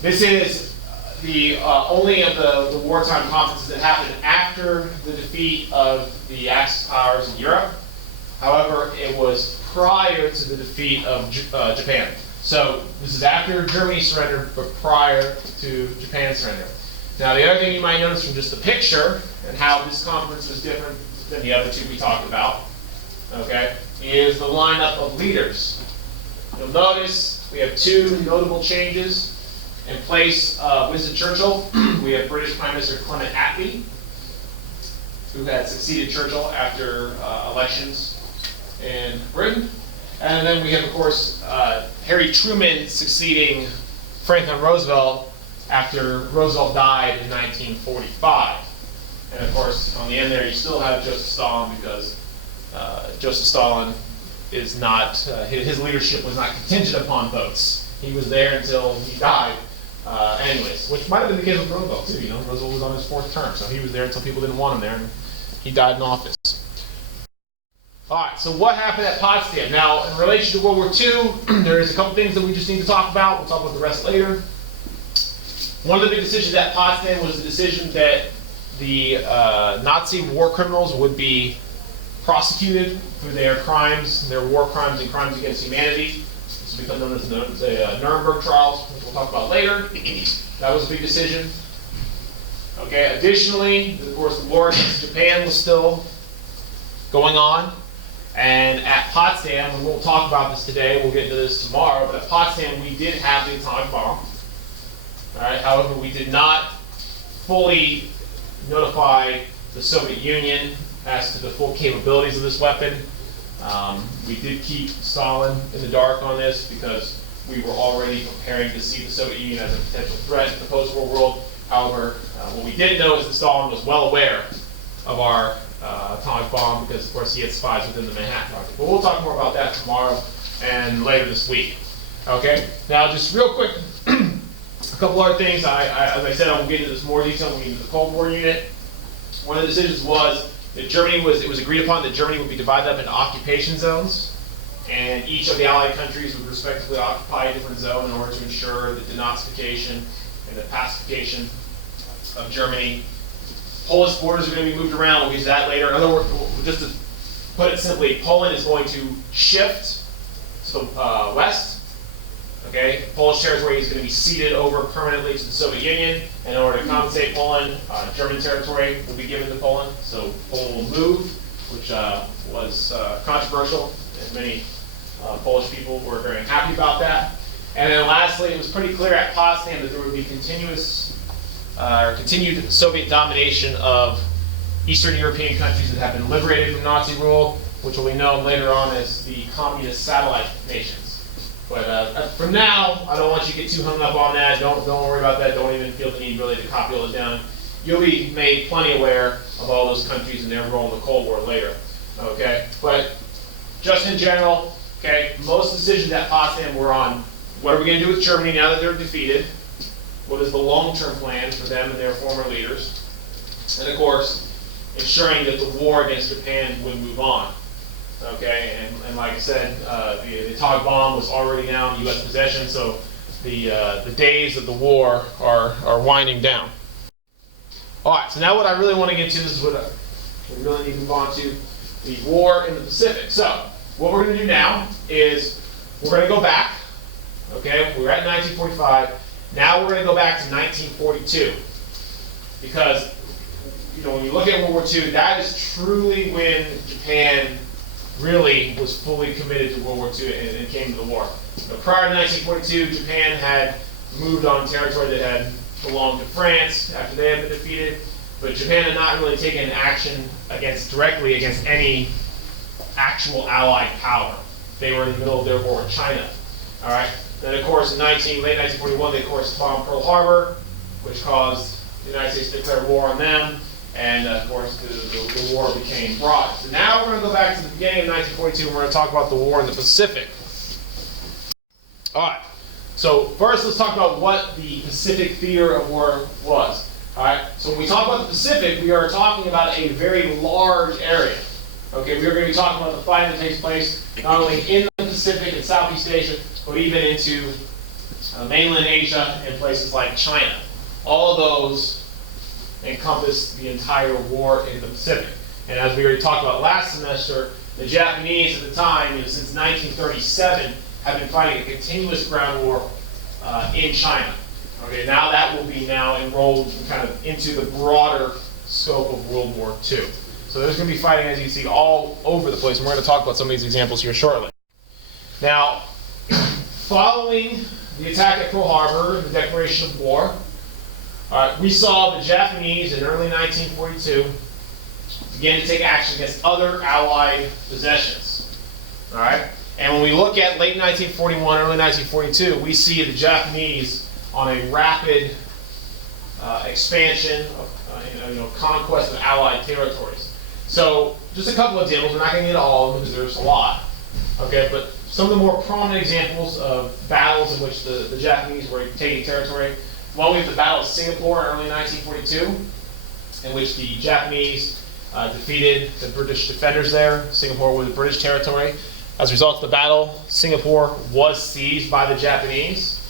this is the only of the wartime conferences that happened after the defeat of the Axis powers in Europe. However, it was prior to the defeat of Japan. So this is after Germany surrendered, but prior to Japan's surrender. Now, the other thing you might notice from just the picture and how this conference is different than the other 2 we talked about, okay, is the lineup of leaders. You'll notice we have 2 notable changes. In place of Winston Churchill, we have British Prime Minister Clement Attlee, who had succeeded Churchill after elections in Britain. And then we have, of course, Harry Truman succeeding Franklin Roosevelt after Roosevelt died in 1945. And of course, on the end there, you still have Joseph Stalin, because Joseph Stalin is not, his leadership was not contingent upon votes. He was there until he died. Anyways, which might have been the case with Roosevelt too. You know, Roosevelt was on his 4th term, so he was there until people didn't want him there, and he died in office. All right, so what happened at Potsdam? Now, in relation to World War II, there's a couple things that we just need to talk about. We'll talk about the rest later. One of the big decisions at Potsdam was the decision that the Nazi war criminals would be prosecuted for their crimes, their war crimes and crimes against humanity. This will become known as the Nuremberg trials, which we'll talk about later. That was a big decision. Okay, additionally, of course, the war against Japan was still going on. And at Potsdam, and we'll talk about this today, we'll get into this tomorrow, but at Potsdam we did have the atomic bomb. All right, however, we did not fully notify the Soviet Union as to the full capabilities of this weapon. We did keep Stalin in the dark on this because we were already preparing to see the Soviet Union as a potential threat in the post-war world. However, what we did know is that Stalin was well aware of our atomic bomb, because of course he had spies within the Manhattan Project. But we'll talk more about that tomorrow and later this week. Okay, now just real quick, a couple other things. As I said, I will get into this more detail when we get into the Cold War unit. One of the decisions was that it was agreed upon that Germany would be divided up into occupation zones, and each of the Allied countries would respectively occupy a different zone in order to ensure the denazification and the pacification of Germany. Polish borders are going to be moved around. We'll get to that later. In other words, just to put it simply, Poland is going to shift to the west. Okay, Polish territory is going to be ceded over permanently to the Soviet Union. And in order to compensate Poland, German territory will be given to Poland. So Poland will move, which was controversial, and many Polish people were very happy about that. And then lastly, it was pretty clear at Potsdam that there would be continued Soviet domination of Eastern European countries that have been liberated from Nazi rule, which will be known later on as the communist satellite nations. But for now, I don't want you to get too hung up on that. Don't worry about that. Don't even feel the need really to copy all it down. You'll be made plenty aware of all those countries and their role in the Cold War later. Okay, but just in general, okay, most decisions at Potsdam were on what are we going to do with Germany now that they're defeated. What is the long-term plan for them and their former leaders? And of course, ensuring that the war against Japan would move on. Okay, and like I said, the atomic bomb was already now in U.S. possession, so the days of the war are winding down. All right, so now what I really want to get to, this is what we really need to move on to, the war in the Pacific. So what we're going to do now is we're going to go back. Okay, we're at 1945. Now we're going to go back to 1942, because when you look at World War II, that is truly when Japan really was fully committed to World War II and came to the war. Prior to 1942, Japan had moved on territory that had belonged to France after they had been defeated, but Japan had not really taken action directly against any actual Allied power. They were in the middle of their war with China. All right. Then, of course, in late 1941, they, of course, bombed Pearl Harbor, which caused the United States to declare war on them. And, of course, the war became broad. So now we're going to go back to the beginning of 1942, and we're going to talk about the war in the Pacific. All right. So first, let's talk about what the Pacific theater of war was. All right. So when we talk about the Pacific, we are talking about a very large area. Okay. We are going to be talking about the fighting that takes place not only in the Pacific and Southeast Asia, but even into mainland Asia and places like China. All of those encompass the entire war in the Pacific. And as we already talked about last semester, the Japanese at the time, since 1937, have been fighting a continuous ground war in China. Okay, now that will be now enrolled kind of into the broader scope of World War II. So there's going to be fighting, as you see, all over the place. And we're going to talk about some of these examples here shortly. Now, following the attack at Pearl Harbor, the declaration of war, we saw the Japanese in early 1942 begin to take action against other Allied possessions. All right? And when we look at late 1941, early 1942, we see the Japanese on a rapid expansion, conquest of Allied territories. So, just a couple of examples. We're not going to get all of them because there's a lot. Okay, but some of the more prominent examples of battles in which the Japanese were taking territory. One, we have the Battle of Singapore in early 1942, in which the Japanese defeated the British defenders there. Singapore was British territory. As a result of the battle, Singapore was seized by the Japanese.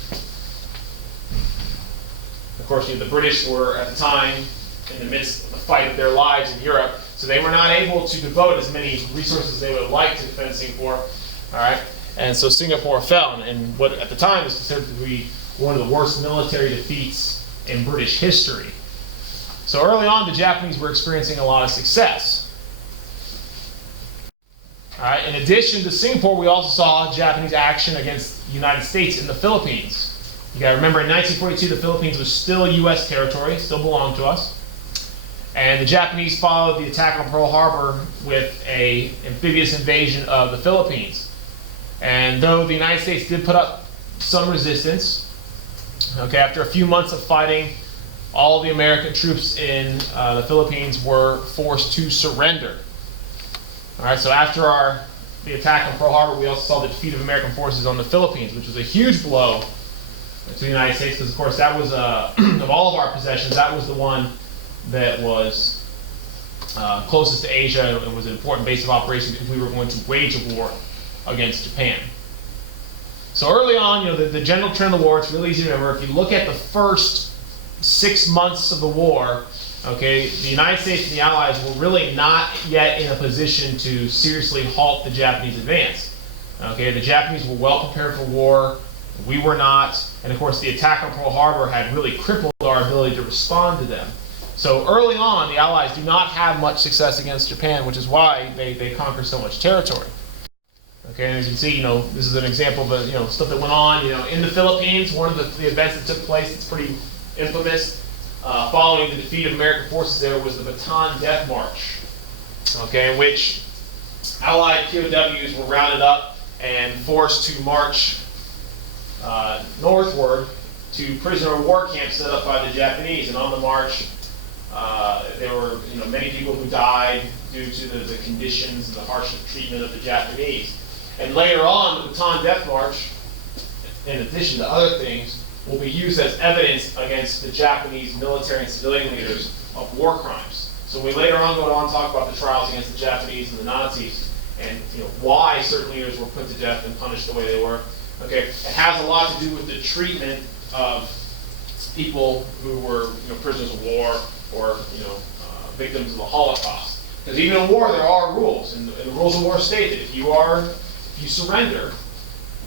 Of course, the British were at the time in the midst of the fight of their lives in Europe, so they were not able to devote as many resources as they would have liked to defend Singapore. All right, and so Singapore fell, and what at the time was considered to be one of the worst military defeats in British history. So early on, the Japanese were experiencing a lot of success. All right. In addition to Singapore, we also saw Japanese action against the United States in the Philippines. You got to remember, in 1942, the Philippines was still U.S. territory, still belonged to us. And the Japanese followed the attack on Pearl Harbor with an amphibious invasion of the Philippines. And though the United States did put up some resistance, okay, after a few months of fighting, all the American troops in the Philippines were forced to surrender. All right, so after the attack on Pearl Harbor, we also saw the defeat of American forces on the Philippines, which was a huge blow to the United States, because of course that was, of all of our possessions, that was the one that was closest to Asia and was an important base of operations if we were going to wage a war against Japan. So early on, the general trend of the war, it's really easy to remember. If you look at the first 6 months of the war, okay, the United States and the Allies were really not yet in a position to seriously halt the Japanese advance. Okay, the Japanese were well prepared for war, we were not, and of course the attack on Pearl Harbor had really crippled our ability to respond to them. So early on, the Allies do not have much success against Japan, which is why they conquer so much territory. Okay, and as you can see, this is an example of stuff that went on, in the Philippines. One of the events that took place that's pretty infamous, following the defeat of American forces there, was the Bataan Death March, okay, in which Allied POWs were rounded up and forced to march northward to prisoner of war camps set up by the Japanese. And on the march, there were many people who died due to the conditions and the harsh treatment of the Japanese. And later on, the Bataan Death March, in addition to other things, will be used as evidence against the Japanese military and civilian leaders of war crimes. So we later on go on to talk about the trials against the Japanese and the Nazis, and why certain leaders were put to death and punished the way they were. Okay, it has a lot to do with the treatment of people who were prisoners of war or victims of the Holocaust. Because even in war, there are rules, and the rules of war state that if you surrender,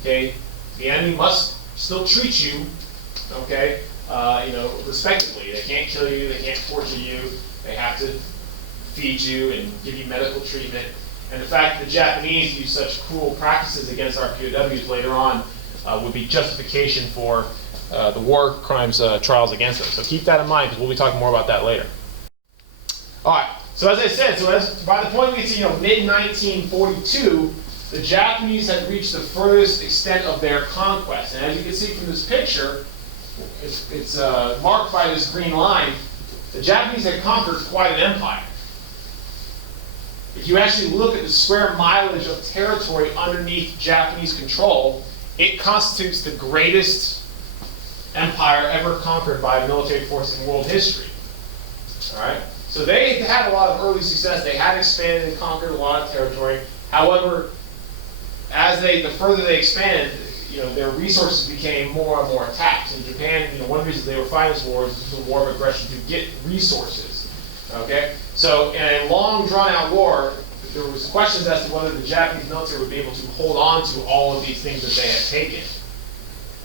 okay, the enemy must still treat you, okay, respectively. They can't kill you, they can't torture you, they have to feed you and give you medical treatment. And the fact that the Japanese use such cruel practices against our POWs later on would be justification for the war crimes trials against them. So keep that in mind, because we'll be talking more about that later. All right. So as I said, by the point we get to mid-1942, the Japanese had reached the furthest extent of their conquest. And as you can see from this picture, it's marked by this green line. The Japanese had conquered quite an empire. If you actually look at the square mileage of territory underneath Japanese control, it constitutes the greatest empire ever conquered by a military force in world history. All right? So they had a lot of early success. They had expanded and conquered a lot of territory. However, the further they expanded, their resources became more and more taxed. In Japan, one of the reasons they were fighting this war is this was a war of aggression to get resources. Okay? So in a long, drawn-out war, there was questions as to whether the Japanese military would be able to hold on to all of these things that they had taken.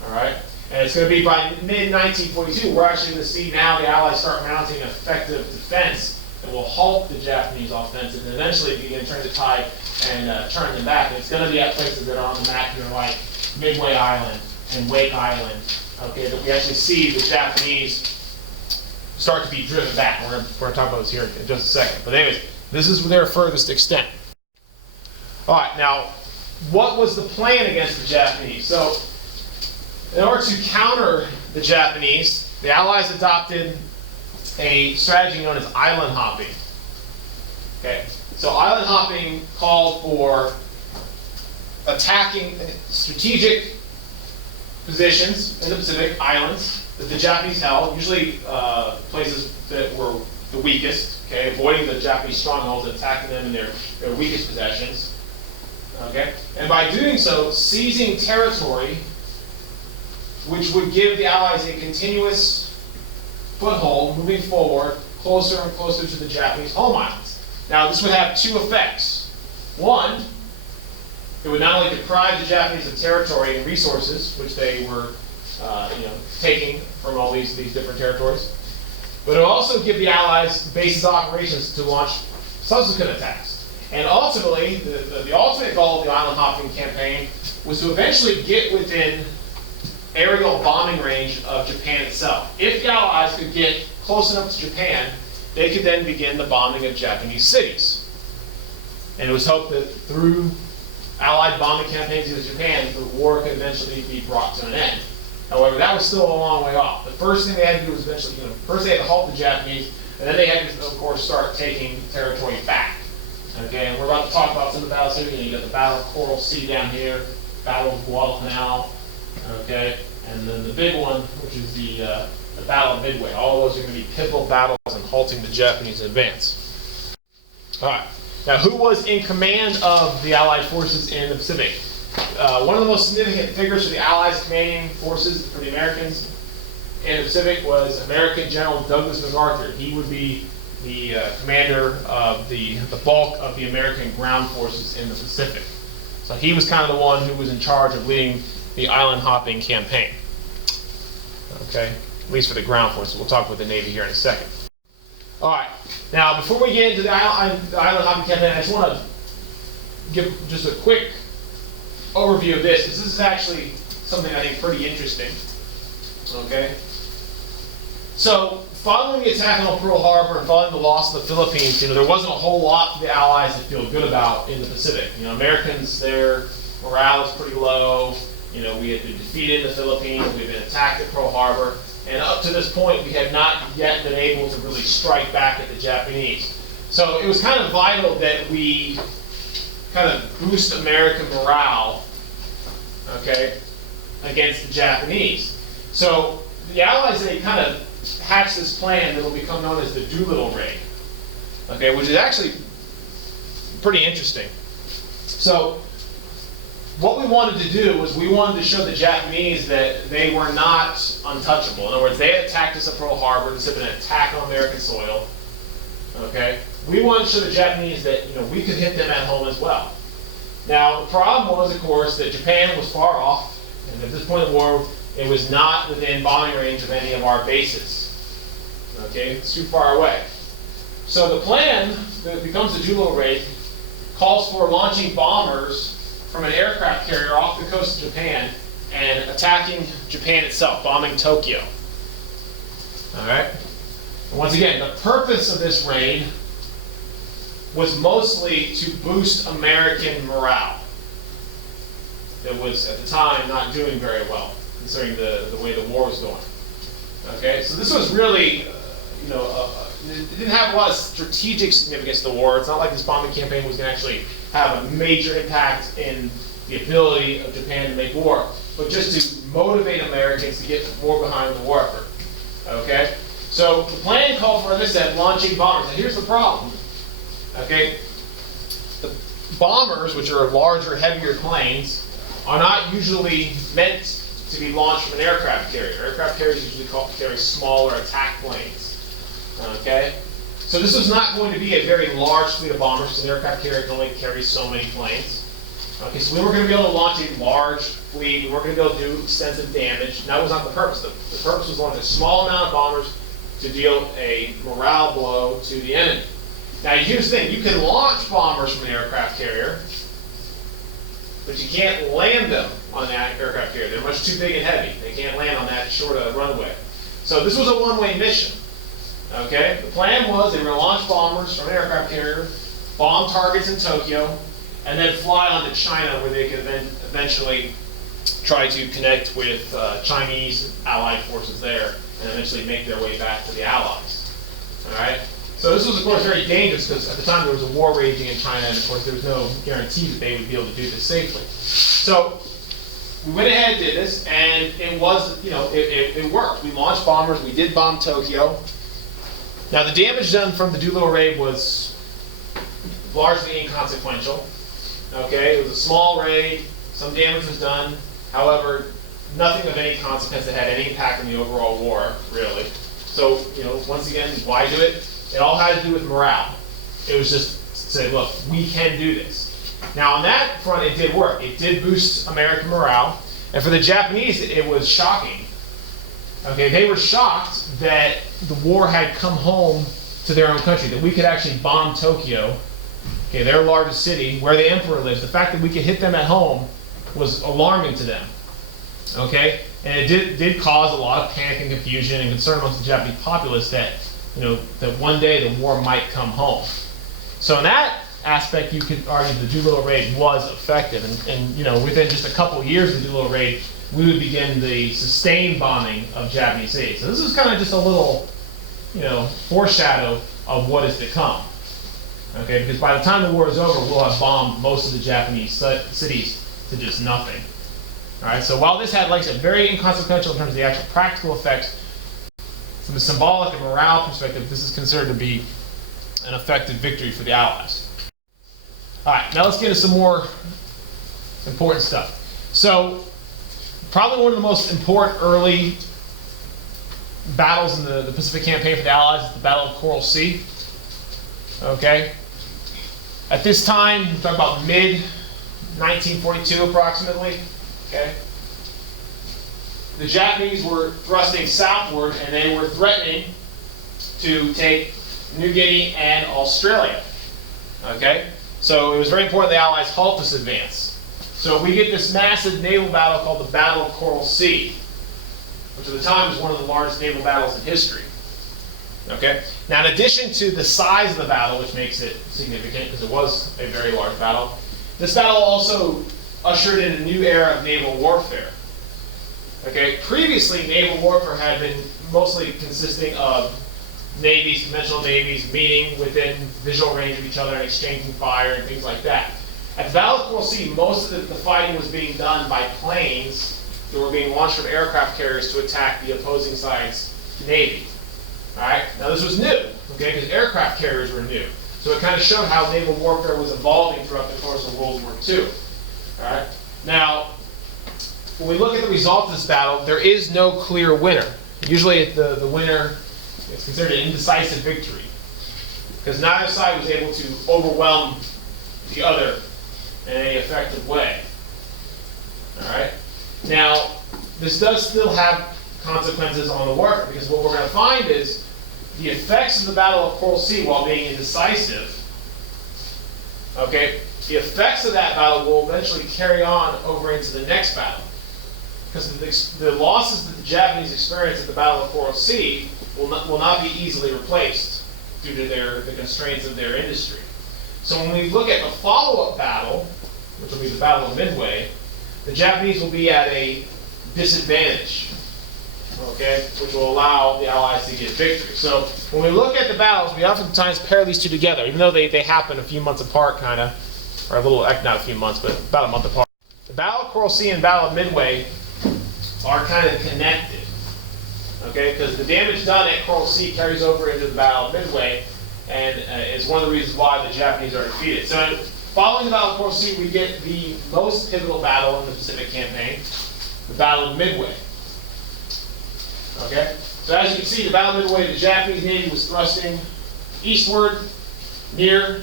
All right? And it's going to be by mid-1942, we're actually going to see now the Allies start mounting effective defense that will halt the Japanese offensive and eventually begin to turn the tide and turn them back. And it's going to be at places that are on the map here, like Midway Island and Wake Island, okay, that we actually see the Japanese start to be driven back. We're going to talk about this here in just a second. But anyways, this is their furthest extent. All right, now, what was the plan against the Japanese? So, in order to counter the Japanese, the Allies adopted a strategy known as island hopping. Okay, so island hopping called for attacking strategic positions in the Pacific, islands that the Japanese held, usually places that were the weakest, okay, avoiding the Japanese strongholds and attacking them in their weakest possessions. Okay, and by doing so, seizing territory which would give the Allies a continuous foothold moving forward, closer and closer to the Japanese home islands. Now, this would have two effects. One, it would not only deprive the Japanese of territory and resources, which they were taking from all these different territories, but it would also give the Allies bases of operations to launch subsequent attacks. And ultimately, the ultimate goal of the island hopping campaign was to eventually get within aerial bombing range of Japan itself. If the Allies could get close enough to Japan, they could then begin the bombing of Japanese cities. And it was hoped that through Allied bombing campaigns against Japan, the war could eventually be brought to an end. However, that was still a long way off. The first thing they had to do was eventually, first they had to halt the Japanese, and then they had to, of course, start taking territory back. Okay, and we're about to talk about some of the battles here. You got the Battle of Coral Sea down here, Battle of Guadalcanal. Okay, and then the big one, which is the Battle of Midway. All those are going to be pivotal battles in halting the Japanese advance. All right. Now, who was in command of the Allied forces in the Pacific? One of the most significant figures for the Allies commanding forces for the Americans in the Pacific was American General Douglas MacArthur. He would be the commander of the bulk of the American ground forces in the Pacific. So he was kind of the one who was in charge of leading the island hopping campaign. Okay, at least for the ground forces. We'll talk about the Navy here in a second. All right, now before we get into the island hopping campaign, I just want to give just a quick overview of this, because this is actually something I think pretty interesting. Okay, so following the attack on Pearl Harbor and following the loss of the Philippines, there wasn't a whole lot for the Allies to feel good about in the Pacific. Americans, their morale was pretty low. We had been defeated in the Philippines, we had been attacked at Pearl Harbor, and up to this point we had not yet been able to really strike back at the Japanese. So it was kind of vital that we kind of boost American morale, okay, against the Japanese. So the Allies, they kind of hatched this plan that will become known as the Doolittle Raid, okay, which is actually pretty interesting. So what we wanted to do was we wanted to show the Japanese that they were not untouchable. In other words, they had attacked us at Pearl Harbor. This had been an attack on American soil. Okay, we wanted to show the Japanese that we could hit them at home as well. Now the problem was, of course, that Japan was far off, and at this point in the war, it was not within bombing range of any of our bases. Okay, it's too far away. So the plan that becomes the Doolittle Raid calls for launching bombers from an aircraft carrier off the coast of Japan and attacking Japan itself, bombing Tokyo. All right. And once again, the purpose of this raid was mostly to boost American morale. That was at the time not doing very well, considering the way the war was going. Okay, so this was really, it didn't have a lot of strategic significance to the war. It's not like this bombing campaign was going to actually have a major impact in the ability of Japan to make war. but just to motivate Americans to get more behind the war effort. Okay? So the plan called for, as I said, launching bombers. And here's the problem. Okay? The bombers, which are larger, heavier planes, are not usually meant to be launched from an aircraft carrier. Aircraft carriers usually carry smaller attack planes. Okay? So this was not going to be a very large fleet of bombers, because an aircraft carrier can only carry so many planes. Okay, so we weren't going to be able to launch a large fleet. We weren't going to be able to do extensive damage. And that was not the purpose. The purpose was to launch a small amount of bombers to deal a morale blow to the enemy. Now here's the thing. You can launch bombers from an aircraft carrier, but you can't land them on an aircraft carrier. They're much too big and heavy. They can't land on that short of runway. So this was a one-way mission. Okay? The plan was they were going to launch bombers from an aircraft carrier, bomb targets in Tokyo, and then fly on to China, where they could then eventually try to connect with Chinese allied forces there, and eventually make their way back to the Allies. All right? So this was, of course, very dangerous, because at the time there was a war raging in China, and of course there was no guarantee that they would be able to do this safely. So we went ahead and did this, and it was, it worked. We launched bombers. We did bomb Tokyo. Now the damage done from the Doolittle raid was largely inconsequential. Okay, it was a small raid. Some damage was done. However, nothing of any consequence that had any impact on the overall war, really. So, once again, why do it? It all had to do with morale. It was just to say, look, we can do this. Now, on that front, it did work. It did boost American morale. And for the Japanese, it was shocking. Okay, they were shocked that the war had come home to their own country, that we could actually bomb Tokyo, okay, their largest city, where the emperor lives. The fact that we could hit them at home was alarming to them. Okay, and it did cause a lot of panic and confusion and concern amongst the Japanese populace that, that one day the war might come home. So in that aspect, you could argue the Doolittle raid was effective, and within just a couple of years of the Doolittle raid, we would begin the sustained bombing of Japanese cities. So this is kind of just a little, foreshadow of what is to come. Okay, because by the time the war is over, we'll have bombed most of the Japanese cities to just nothing. All right, so while this had, like I said, very inconsequential in terms of the actual practical effects, from a symbolic and morale perspective, this is considered to be an effective victory for the Allies. All right, now let's get into some more important stuff. So, probably one of the most important early battles in the Pacific Campaign for the Allies is the Battle of Coral Sea. Okay? At this time, we're talking about mid-1942 approximately. Okay? The Japanese were thrusting southward, and they were threatening to take New Guinea and Australia. Okay? So it was very important the Allies halt this advance. So we get this massive naval battle called the Battle of Coral Sea, which at the time was one of the largest naval battles in history. Okay? Now, in addition to the size of the battle, which makes it significant because it was a very large battle, this battle also ushered in a new era of naval warfare. Okay? Previously, naval warfare had been mostly consisting of navies, conventional navies, meeting within visual range of each other and exchanging fire and things like that. At the Battle of Coral Sea, most of the fighting was being done by planes that were being launched from aircraft carriers to attack the opposing side's navy. All right? Now this was new, okay, because aircraft carriers were new. So it kind of showed how naval warfare was evolving throughout the course of World War II. All right? Now, when we look at the result of this battle, there is no clear winner. Usually the winner is considered an indecisive victory, because neither side was able to overwhelm the other in any effective way. All right? Now, this does still have consequences on the warfare, because what we're going to find is the effects of the Battle of Coral Sea, while being indecisive, okay, the effects of that battle will eventually carry on over into the next battle. Because the losses that the Japanese experienced at the Battle of Coral Sea will not be easily replaced due to the constraints of their industry. So when we look at the follow-up battle, which will be the Battle of Midway, the Japanese will be at a disadvantage, okay, which will allow the Allies to get victory. So when we look at the battles, we oftentimes pair these two together, even though they happen a few months apart, kind of, or a little, not a few months, but about a month apart. The Battle of Coral Sea and Battle of Midway are kind of connected. Okay, because the damage done at Coral Sea carries over into the Battle of Midway, and is one of the reasons why the Japanese are defeated. So following the Battle of Coral Sea, we get the most pivotal battle in the Pacific Campaign, the Battle of Midway. Okay, so as you can see, the Battle of Midway, the Japanese Navy was thrusting eastward near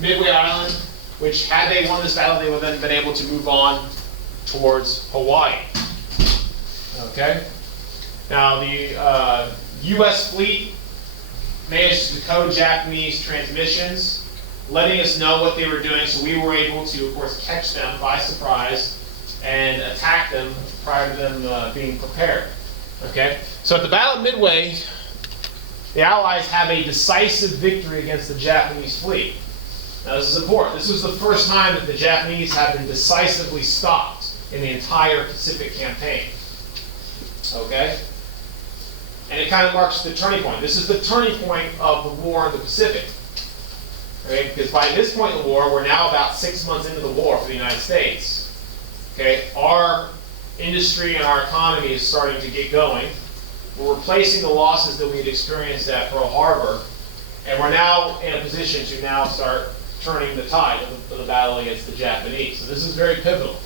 Midway Island, which had they won this battle, they would have then been able to move on towards Hawaii. Okay. Now, the U.S. fleet managed to decode Japanese transmissions, letting us know what they were doing, so we were able to, of course, catch them by surprise and attack them prior to them being prepared. Okay? So at the Battle of Midway, the Allies have a decisive victory against the Japanese fleet. Now, this is important. This was the first time that the Japanese have been decisively stopped in the entire Pacific campaign. Okay? And it kind of marks the turning point. This is the turning point of the war in the Pacific. Okay? Because by this point in the war, we're now about 6 months into the war for the United States. Okay? Our industry and our economy is starting to get going. We're replacing the losses that we had experienced at Pearl Harbor, and we're now in a position to now start turning the tide of the battle against the Japanese. So this is very pivotal.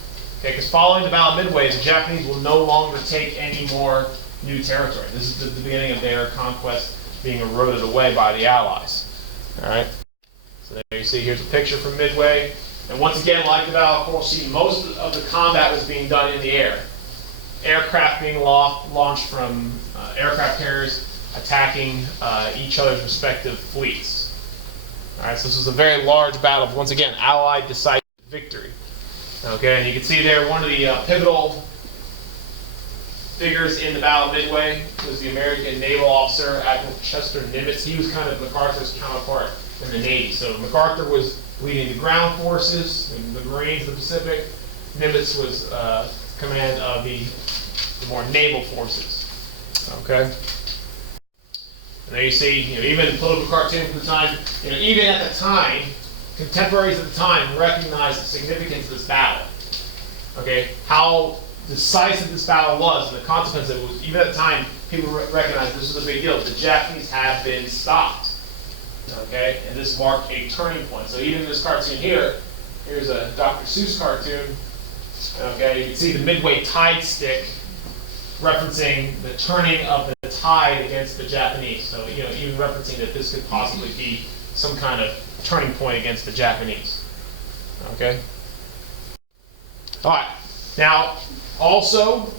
Okay? Because following the Battle of Midway, the Japanese will no longer take any more new territory. This is the beginning of their conquest being eroded away by the Allies. All right. So there you see, here's a picture from Midway. And once again, like the Battle of Coral Sea, most of the combat was being done in the air. Aircraft being launched from aircraft carriers attacking each other's respective fleets. All right. So this was a very large battle. Once again, Allied decisive victory. Okay. And you can see there one of the pivotal figures in the Battle of Midway was the American naval officer, Admiral Chester Nimitz. He was kind of MacArthur's counterpart in the Navy. So MacArthur was leading the ground forces, the Marines of the Pacific. Nimitz was command of the more naval forces. Okay. And there you see, even in political cartoon from the time, even at the time, contemporaries at the time recognized the significance of this battle. Okay, how decisive this battle was, and the consequence of it was, even at the time, people recognized this was a big deal. The Japanese had been stopped. Okay, and this marked a turning point. So even in this cartoon here, here's a Dr. Seuss cartoon. Okay, you can see the Midway tide stick referencing the turning of the tide against the Japanese. So even referencing that this could possibly be some kind of turning point against the Japanese. Okay. All right. Now, also,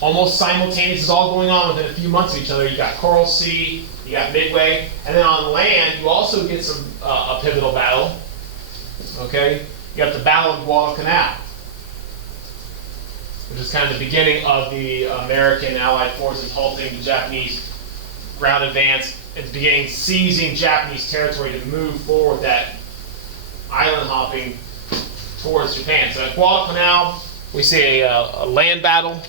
almost simultaneous, is all going on within a few months of each other. You got Coral Sea, you got Midway, and then on land, you also get some a pivotal battle. Okay, you got the Battle of Guadalcanal, which is kind of the beginning of the American Allied forces halting the Japanese ground advance and beginning seizing Japanese territory to move forward that island hopping towards Japan. So at Guadalcanal, we see a land battle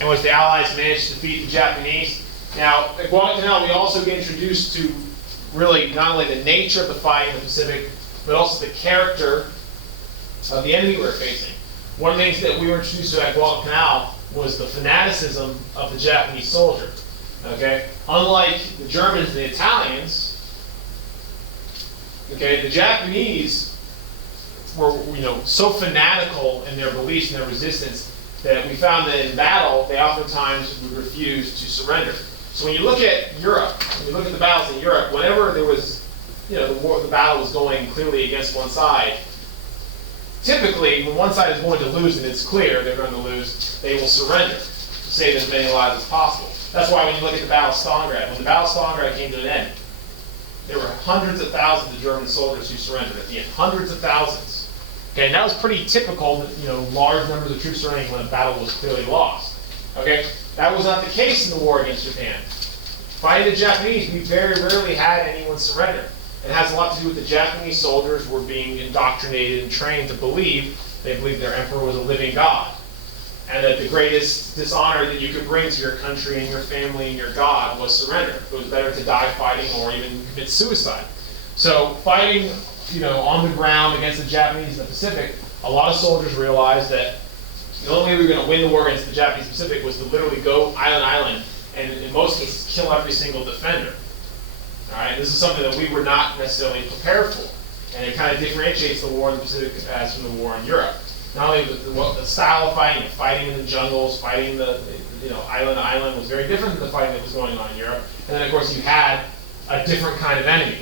in which the Allies managed to defeat the Japanese. Now, at Guadalcanal, we also get introduced to really not only the nature of the fight in the Pacific, but also the character of the enemy we're facing. One of the things that we were introduced to at Guadalcanal was the fanaticism of the Japanese soldier. Okay, unlike the Germans and the Italians, okay, the Japanese were so fanatical in their beliefs and their resistance that we found that in battle they oftentimes would refuse to surrender. So when you look at Europe, when you look at the battles in Europe, whenever there was, the battle was going clearly against one side, typically when one side is going to lose and it's clear they're going to lose, they will surrender to save as many lives as possible. That's why when you look at the Battle of Stalingrad, when the Battle of Stalingrad came to an end, there were hundreds of thousands of German soldiers who surrendered at the end. Hundreds of thousands. Okay, and that was pretty typical that large numbers of troops surrendering when a battle was clearly lost. Okay, that was not the case in the war against Japan. Fighting the Japanese, we very rarely had anyone surrender. It has a lot to do with the Japanese soldiers were being indoctrinated and trained to believe they believed their emperor was a living god, and that the greatest dishonor that you could bring to your country and your family and your God was surrender. It was better to die fighting or even commit suicide. So fighting, on the ground against the Japanese in the Pacific, a lot of soldiers realized that The only way we were going to win the war against the Japanese Pacific was to literally go island island and in most cases kill every single defender. All right, this is something that we were not necessarily prepared for, and it kind of differentiates the war in the Pacific as from the war in Europe. Not only the style of fighting, fighting in the jungles, fighting the island to island was very different than the fighting that was going on in Europe. And then of course you had a different kind of enemy.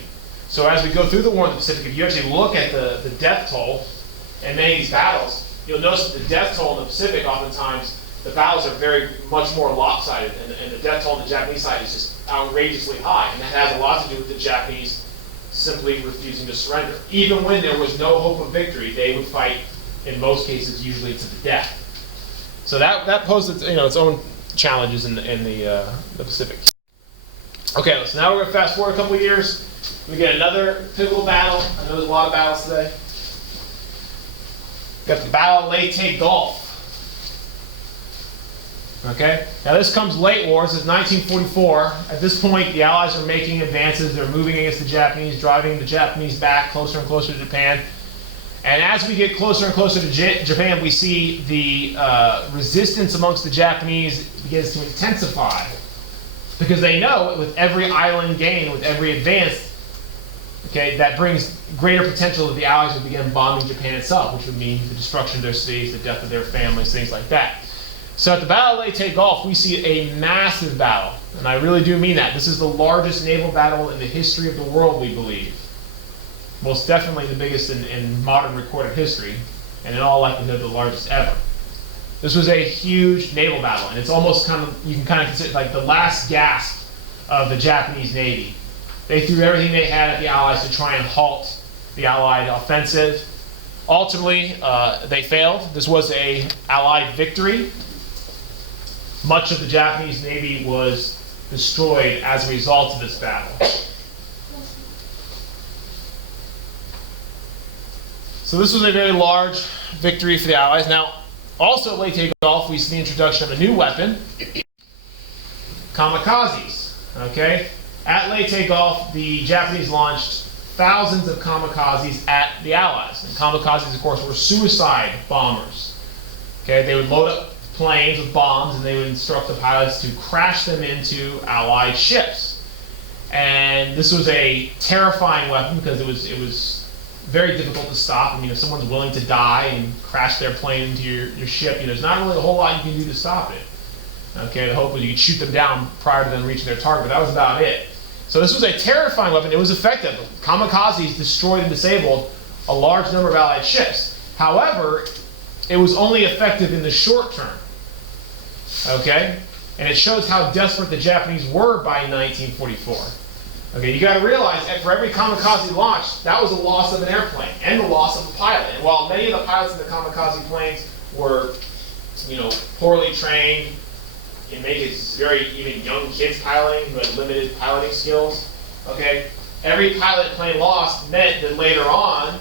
So as we go through the war in the Pacific, if you actually look at the death toll in many of these battles, you'll notice that the death toll in the Pacific, oftentimes, the battles are very much more lopsided, and the death toll on the Japanese side is just outrageously high. And that has a lot to do with the Japanese simply refusing to surrender. Even when there was no hope of victory, they would fight, in most cases, usually to the death. So that posed its own challenges in the Pacific. Okay, so now we're going to fast forward a couple of years. We get another pivotal battle. I know there's a lot of battles today. We got the Battle of Leyte Gulf. Okay, now this comes late war. This is 1944. At this point, the Allies are making advances. They're moving against the Japanese, driving the Japanese back closer and closer to Japan. And as we get closer and closer to Japan, we see the resistance amongst the Japanese begins to intensify. Because they know with every island gain, with every advance, okay, that brings greater potential that the Allies would begin bombing Japan itself, which would mean the destruction of their cities, the death of their families, things like that. So at the Battle of Leyte Gulf, we see a massive battle. And I really do mean that. This is the largest naval battle in the history of the world, we believe. Most definitely the biggest in modern recorded history, and in all likelihood the largest ever. This was a huge naval battle, and it's almost you can kind of consider like the last gasp of the Japanese Navy. They threw everything they had at the Allies to try and halt the Allied offensive. Ultimately, they failed. This was an Allied victory. Much of the Japanese Navy was destroyed as a result of this battle. So this was a very large victory for the Allies. Now, also at Leyte Gulf, we see the introduction of a new weapon, kamikazes. Okay? At Leyte Gulf, the Japanese launched thousands of kamikazes at the Allies. And kamikazes, of course, were suicide bombers. Okay? They would load up planes with bombs, and they would instruct the pilots to crash them into Allied ships. And this was a terrifying weapon because it was very difficult to stop. I mean, if someone's willing to die and crash their plane into your ship, there's not really a whole lot you can do to stop it. Okay, the hope was you could shoot them down prior to them reaching their target, but that was about it. So this was a terrifying weapon. It was effective. Kamikazes destroyed and disabled a large number of Allied ships. However, it was only effective in the short term. Okay? And it shows how desperate the Japanese were by 1944. Okay, you got to realize that for every kamikaze launch, that was a loss of an airplane and the loss of a pilot. And while many of the pilots in the kamikaze planes were, poorly trained, in many cases even young kids piloting who had limited piloting skills, okay, every pilot plane lost meant that later on,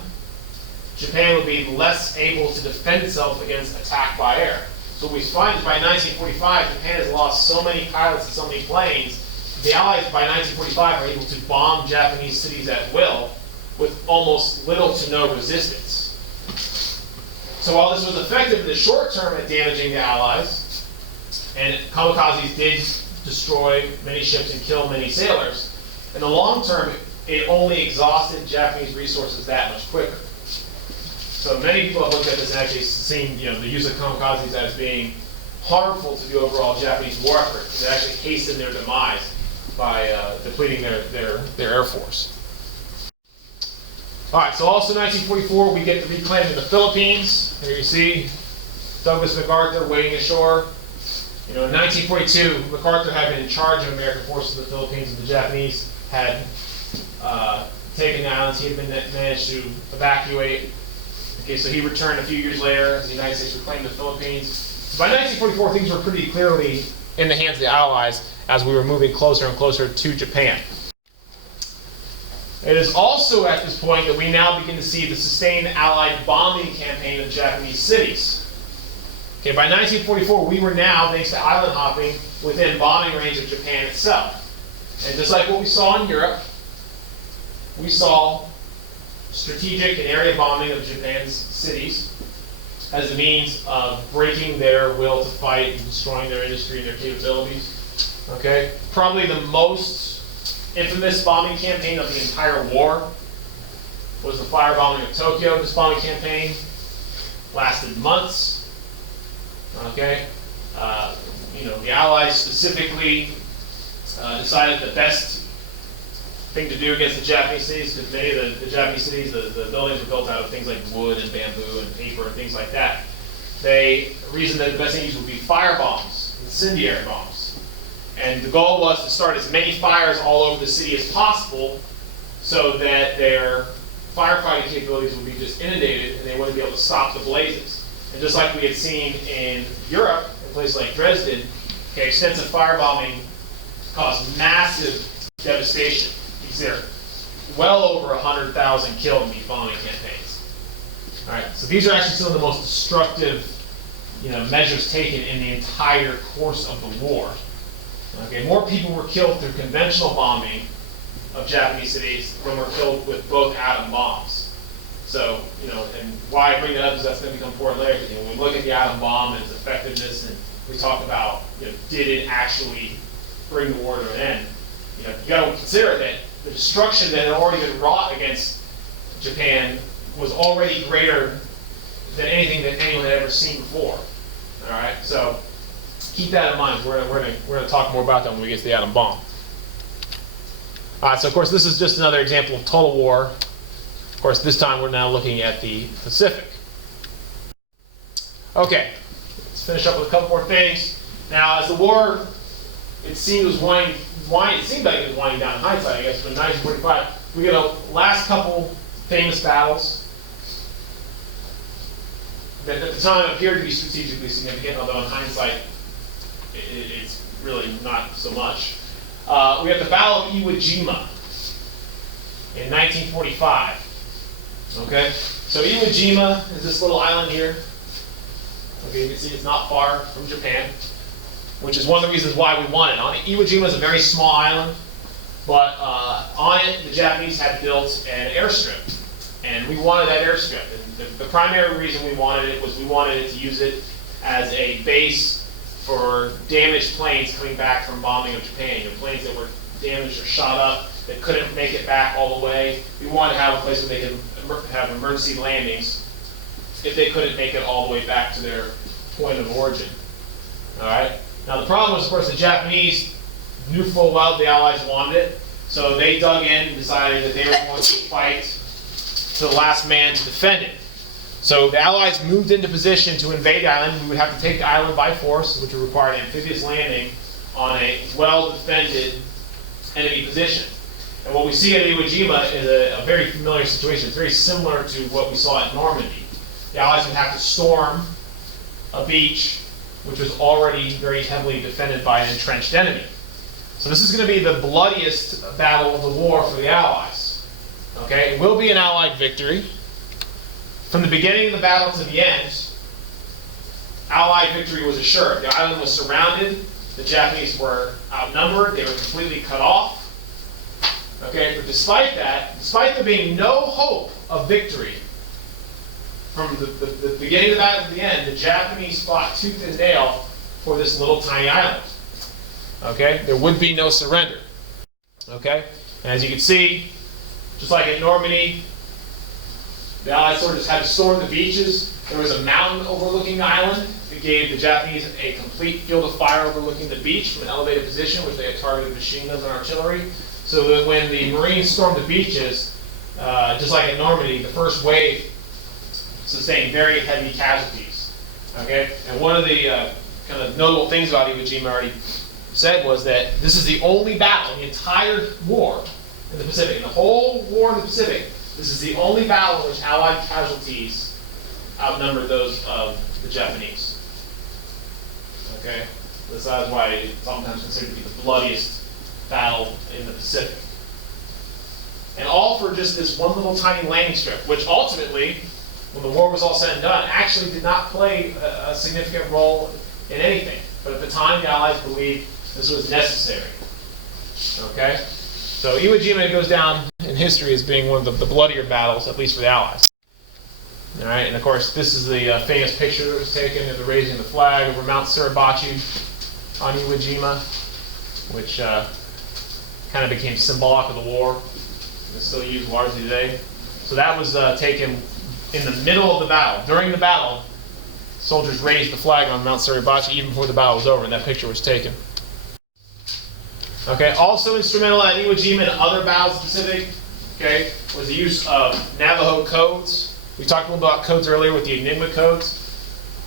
Japan would be less able to defend itself against attack by air. So what we find is by 1945, Japan has lost so many pilots and so many planes. The Allies, by 1945, are able to bomb Japanese cities at will with almost little to no resistance. So while this was effective in the short term at damaging the Allies, and kamikazes did destroy many ships and kill many sailors, in the long term, it only exhausted Japanese resources that much quicker. So many people have looked at this and actually seen the use of kamikazes as being harmful to the overall Japanese war effort. It actually hastened their demise by depleting their air force. All right, so also 1944, we get the reclaiming of the Philippines. Here you see Douglas MacArthur wading ashore. In 1942, MacArthur had been in charge of American forces in the Philippines, and the Japanese had taken the islands. He had managed to evacuate. Okay, so he returned a few years later as the United States reclaimed the Philippines. So by 1944, things were pretty clearly in the hands of the Allies as we were moving closer and closer to Japan. It is also at this point that we now begin to see the sustained Allied bombing campaign of Japanese cities. Okay, by 1944, we were now, thanks to island hopping, within bombing range of Japan itself. And just like what we saw in Europe, we saw strategic and area bombing of Japan's cities. as a means of breaking their will to fight and destroying their industry and their capabilities. Okay? Probably the most infamous bombing campaign of the entire war was the firebombing of Tokyo. This bombing campaign lasted months. Okay? The Allies specifically decided the best thing to do against the Japanese cities, because many of the Japanese cities, the buildings were built out of things like wood and bamboo and paper and things like that. The reason that the best thing to use would be fire bombs, incendiary bombs. And the goal was to start as many fires all over the city as possible so that their firefighting capabilities would be just inundated and they wouldn't be able to stop the blazes. And just like we had seen in Europe, in places like Dresden, okay, extensive firebombing caused massive devastation. You see there, well over 100,000 killed in these bombing campaigns. All right, so these are actually some of the most destructive, measures taken in the entire course of the war. Okay, more people were killed through conventional bombing of Japanese cities than were killed with both atom bombs. So, and why I bring that up is that's going to become important later. When we look at the atom bomb and its effectiveness, and we talk about, did it actually bring the war to an end? You got to consider that the destruction that had already been wrought against Japan was already greater than anything that anyone had ever seen before. All right, so keep that in mind. We're going to talk more about that when we get to the atom bomb. All right, so of course this is just another example of total war. Of course, this time we're now looking at the Pacific. Okay, let's finish up with a couple more things. Now, as the war, it seemed like it was winding down in hindsight, I guess, but in 1945, we get a last couple famous battles that at the time appeared to be strategically significant, although in hindsight, it's really not so much. We have the Battle of Iwo Jima in 1945. Okay, so Iwo Jima is this little island here. Okay, you can see it's not far from Japan, which is one of the reasons why we want it. Iwo Jima is a very small island, but on it the Japanese had built an airstrip, and we wanted that airstrip. And the primary reason we wanted it was we wanted it to use it as a base for damaged planes coming back from bombing of Japan. Planes that were damaged or shot up that couldn't make it back all the way. We wanted to have a place where they could have emergency landings if they couldn't make it all the way back to their point of origin. All right. Now the problem was, of course, the Japanese knew full well the Allies wanted it, so they dug in and decided that they were going to fight to the last man to defend it. So the Allies moved into position to invade the island. We would have to take the island by force, which would require an amphibious landing on a well-defended enemy position. And what we see at Iwo Jima is a very familiar situation. It's very similar to what we saw at Normandy. The Allies would have to storm a beach which was already very heavily defended by an entrenched enemy. So this is going to be the bloodiest battle of the war for the Allies. Okay, it will be an Allied victory. From the beginning of the battle to the end, Allied victory was assured. The island was surrounded. The Japanese were outnumbered. They were completely cut off. Okay, but despite that, despite there being no hope of victory, from the beginning of the battle to the end, the Japanese fought tooth and nail for this little tiny island. Okay, there would be no surrender. Okay, and as you can see, just like in Normandy, the Allied soldiers had to storm the beaches. There was a mountain overlooking the island. It gave the Japanese a complete field of fire overlooking the beach from an elevated position, which they had targeted machine guns and artillery. So that when the Marines stormed the beaches, just like in Normandy, the first wave sustained very heavy casualties. Okay, and one of the kind of notable things about Iwo Jima already said was that this is the only battle in the entire war in the Pacific, in the whole war in the Pacific. This is the only battle in which Allied casualties outnumbered those of the Japanese. Okay, this is why it's sometimes considered to be the bloodiest battle in the Pacific. And all for just this one little tiny landing strip, which ultimately, when the war was all said and done, actually did not play a significant role in anything. But at the time, the Allies believed this was necessary. Okay? So Iwo Jima goes down in history as being one of the bloodier battles, at least for the Allies. All right, and of course, this is the famous picture that was taken of the raising of the flag over Mount Suribachi on Iwo Jima, which kind of became symbolic of the war. It's still used largely today. So that was taken in the middle of the battle. During the battle, soldiers raised the flag on Mount Suribachi even before the battle was over, and that picture was taken. Okay, also instrumental at Iwo Jima and other battles in the Pacific, okay, was the use of Navajo codes. We talked a little about codes earlier with the Enigma codes.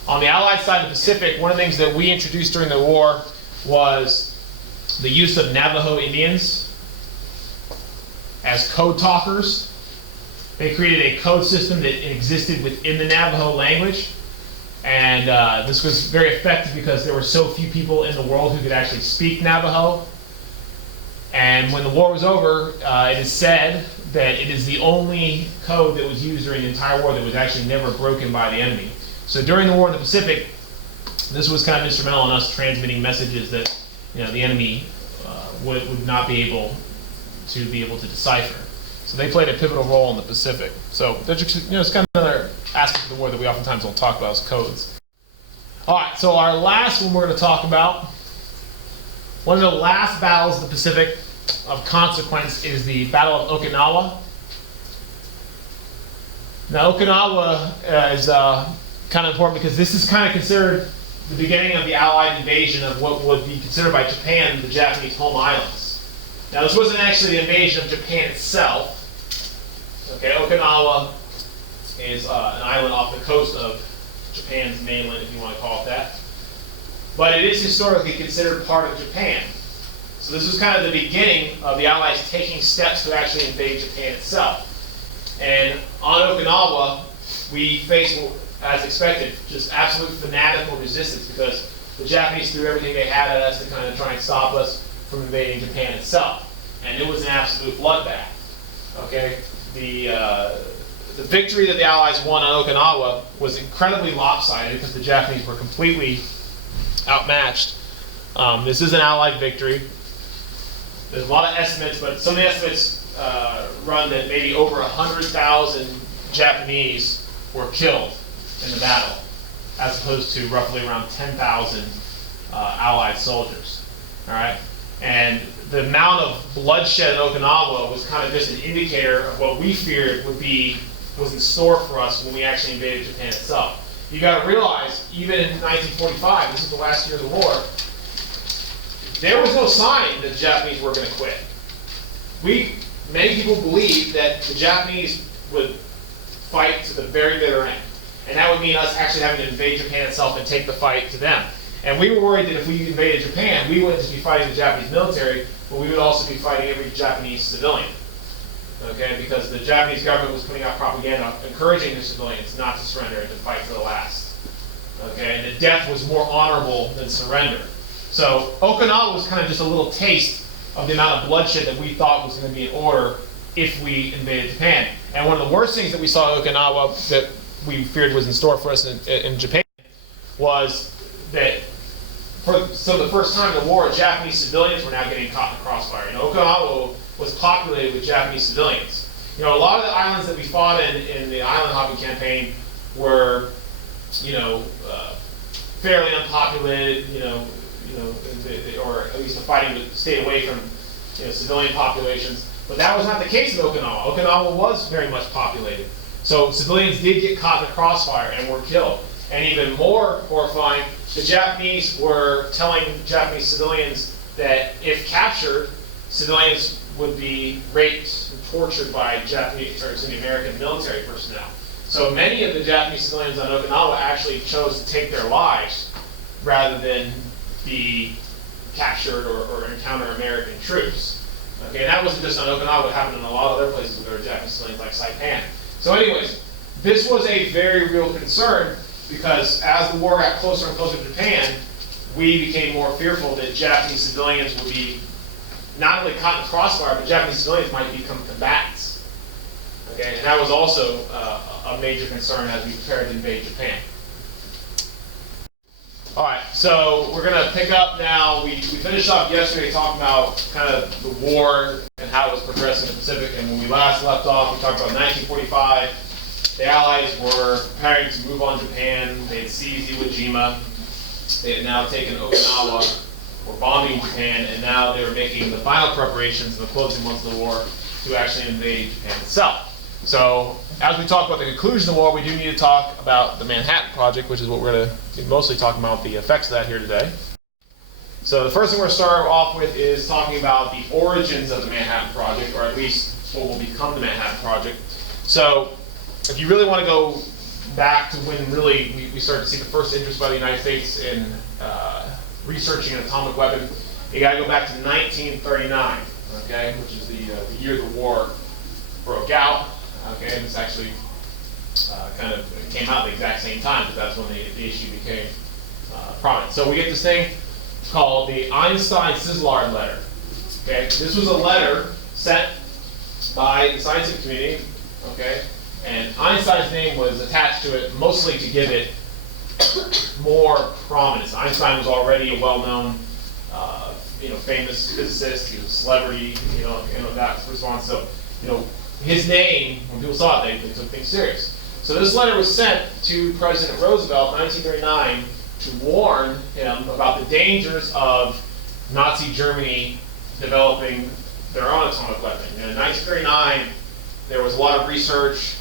On the Allied side of the Pacific, one of the things that we introduced during the war was the use of Navajo Indians as code talkers. They created a code system that existed within the Navajo language. And this was very effective because there were so few people in the world who could actually speak Navajo. And when the war was over, it is said that it is the only code that was used during the entire war that was actually never broken by the enemy. So during the war in the Pacific, this was kind of instrumental in us transmitting messages that the enemy would not be able to decipher. So they played a pivotal role in the Pacific. So it's kind of another aspect of the war that we oftentimes don't talk about is codes. All right, so our last one we're going to talk about, one of the last battles of the Pacific of consequence is the Battle of Okinawa. Now Okinawa is kind of important because this is kind of considered the beginning of the Allied invasion of what would be considered by Japan the Japanese home islands. Now this wasn't actually the invasion of Japan itself. Okay, Okinawa is an island off the coast of Japan's mainland, if you want to call it that. But it is historically considered part of Japan. So this was kind of the beginning of the Allies taking steps to actually invade Japan itself. And on Okinawa, we faced, as expected, just absolute fanatical resistance because the Japanese threw everything they had at us to kind of try and stop us from invading Japan itself. And it was an absolute bloodbath. Okay? The victory that the Allies won on Okinawa was incredibly lopsided because the Japanese were completely outmatched. This is an Allied victory. There's a lot of estimates, but some of the estimates run that maybe over 100,000 Japanese were killed in the battle, as opposed to roughly around 10,000 Allied soldiers. All right, and the amount of bloodshed in Okinawa was kind of just an indicator of what we feared was in store for us when we actually invaded Japan itself. You got to realize, even in 1945, this is the last year of the war, there was no sign that the Japanese were going to quit. Many people believed that the Japanese would fight to the very bitter end. And that would mean us actually having to invade Japan itself and take the fight to them. And we were worried that if we invaded Japan, we wouldn't just be fighting the Japanese military, but we would also be fighting every Japanese civilian. Okay, because the Japanese government was putting out propaganda encouraging the civilians not to surrender and to fight to the last. Okay, and that death was more honorable than surrender. So Okinawa was kind of just a little taste of the amount of bloodshed that we thought was going to be in order if we invaded Japan. And one of the worst things that we saw in Okinawa that we feared was in store for us in Japan was that for the first time in the war, Japanese civilians were now getting caught in the crossfire. And Okinawa was populated with Japanese civilians. A lot of the islands that we fought in the island hopping campaign were, fairly unpopulated, or at least the fighting stayed away from civilian populations. But that was not the case in Okinawa. Okinawa was very much populated. So civilians did get caught in the crossfire and were killed. And even more horrifying, the Japanese were telling Japanese civilians that if captured, civilians would be raped and tortured by American military personnel. So many of the Japanese civilians on Okinawa actually chose to take their lives rather than be captured or encounter American troops. Okay, and that wasn't just on Okinawa, it happened in a lot of other places where there were Japanese civilians like Saipan. So anyways, this was a very real concern because as the war got closer and closer to Japan, we became more fearful that Japanese civilians would be not only caught in the crossfire, but Japanese civilians might become combatants. Okay, and that was also a major concern as we prepared to invade Japan. All right, so we're going to pick up now. We finished off yesterday talking about kind of the war and how it was progressing in the Pacific. And when we last left off, we talked about 1945 the Allies were preparing to move on Japan. They had seized Iwo Jima. They had now taken Okinawa, were bombing Japan, and now they were making the final preparations in the closing months of the war to actually invade Japan itself. So, as we talk about the conclusion of the war, we do need to talk about the Manhattan Project, which is what we're going to be mostly talking about, the effects of that here today. So the first thing we're going to start off with is talking about the origins of the Manhattan Project, or at least what will become the Manhattan Project. So, if you really want to go back to when really we started to see the first interest by the United States in researching an atomic weapon, you got to go back to 1939, okay, which is the year the war broke out. Okay, and this actually kind of came out at the exact same time, because that's when the issue became prominent. So we get this thing called the Einstein-Szilard letter. Okay, this was a letter sent by the scientific community. Okay, and Einstein's name was attached to it mostly to give it more prominence. Einstein was already a well-known, famous physicist. He was a celebrity. That response. So, his name, when people saw it, they took things serious. So this letter was sent to President Roosevelt in 1939 to warn him about the dangers of Nazi Germany developing their own atomic weapon. And in 1939, there was a lot of research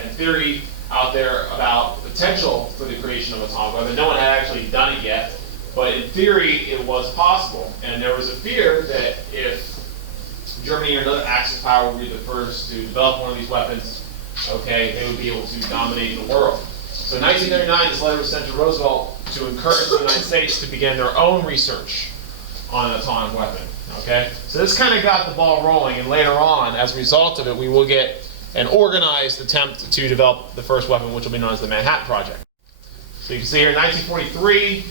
and theory out there about the potential for the creation of an atomic weapon. No one had actually done it yet, but in theory, it was possible. And there was a fear that if Germany or another Axis power would be the first to develop one of these weapons, okay, they would be able to dominate the world. So in 1939, this letter was sent to Roosevelt to encourage the United States to begin their own research on an atomic weapon. Okay, so this kind of got the ball rolling, and later on, as a result of it, we will get an organized attempt to develop the first weapon, which will be known as the Manhattan Project. So you can see here in 1943,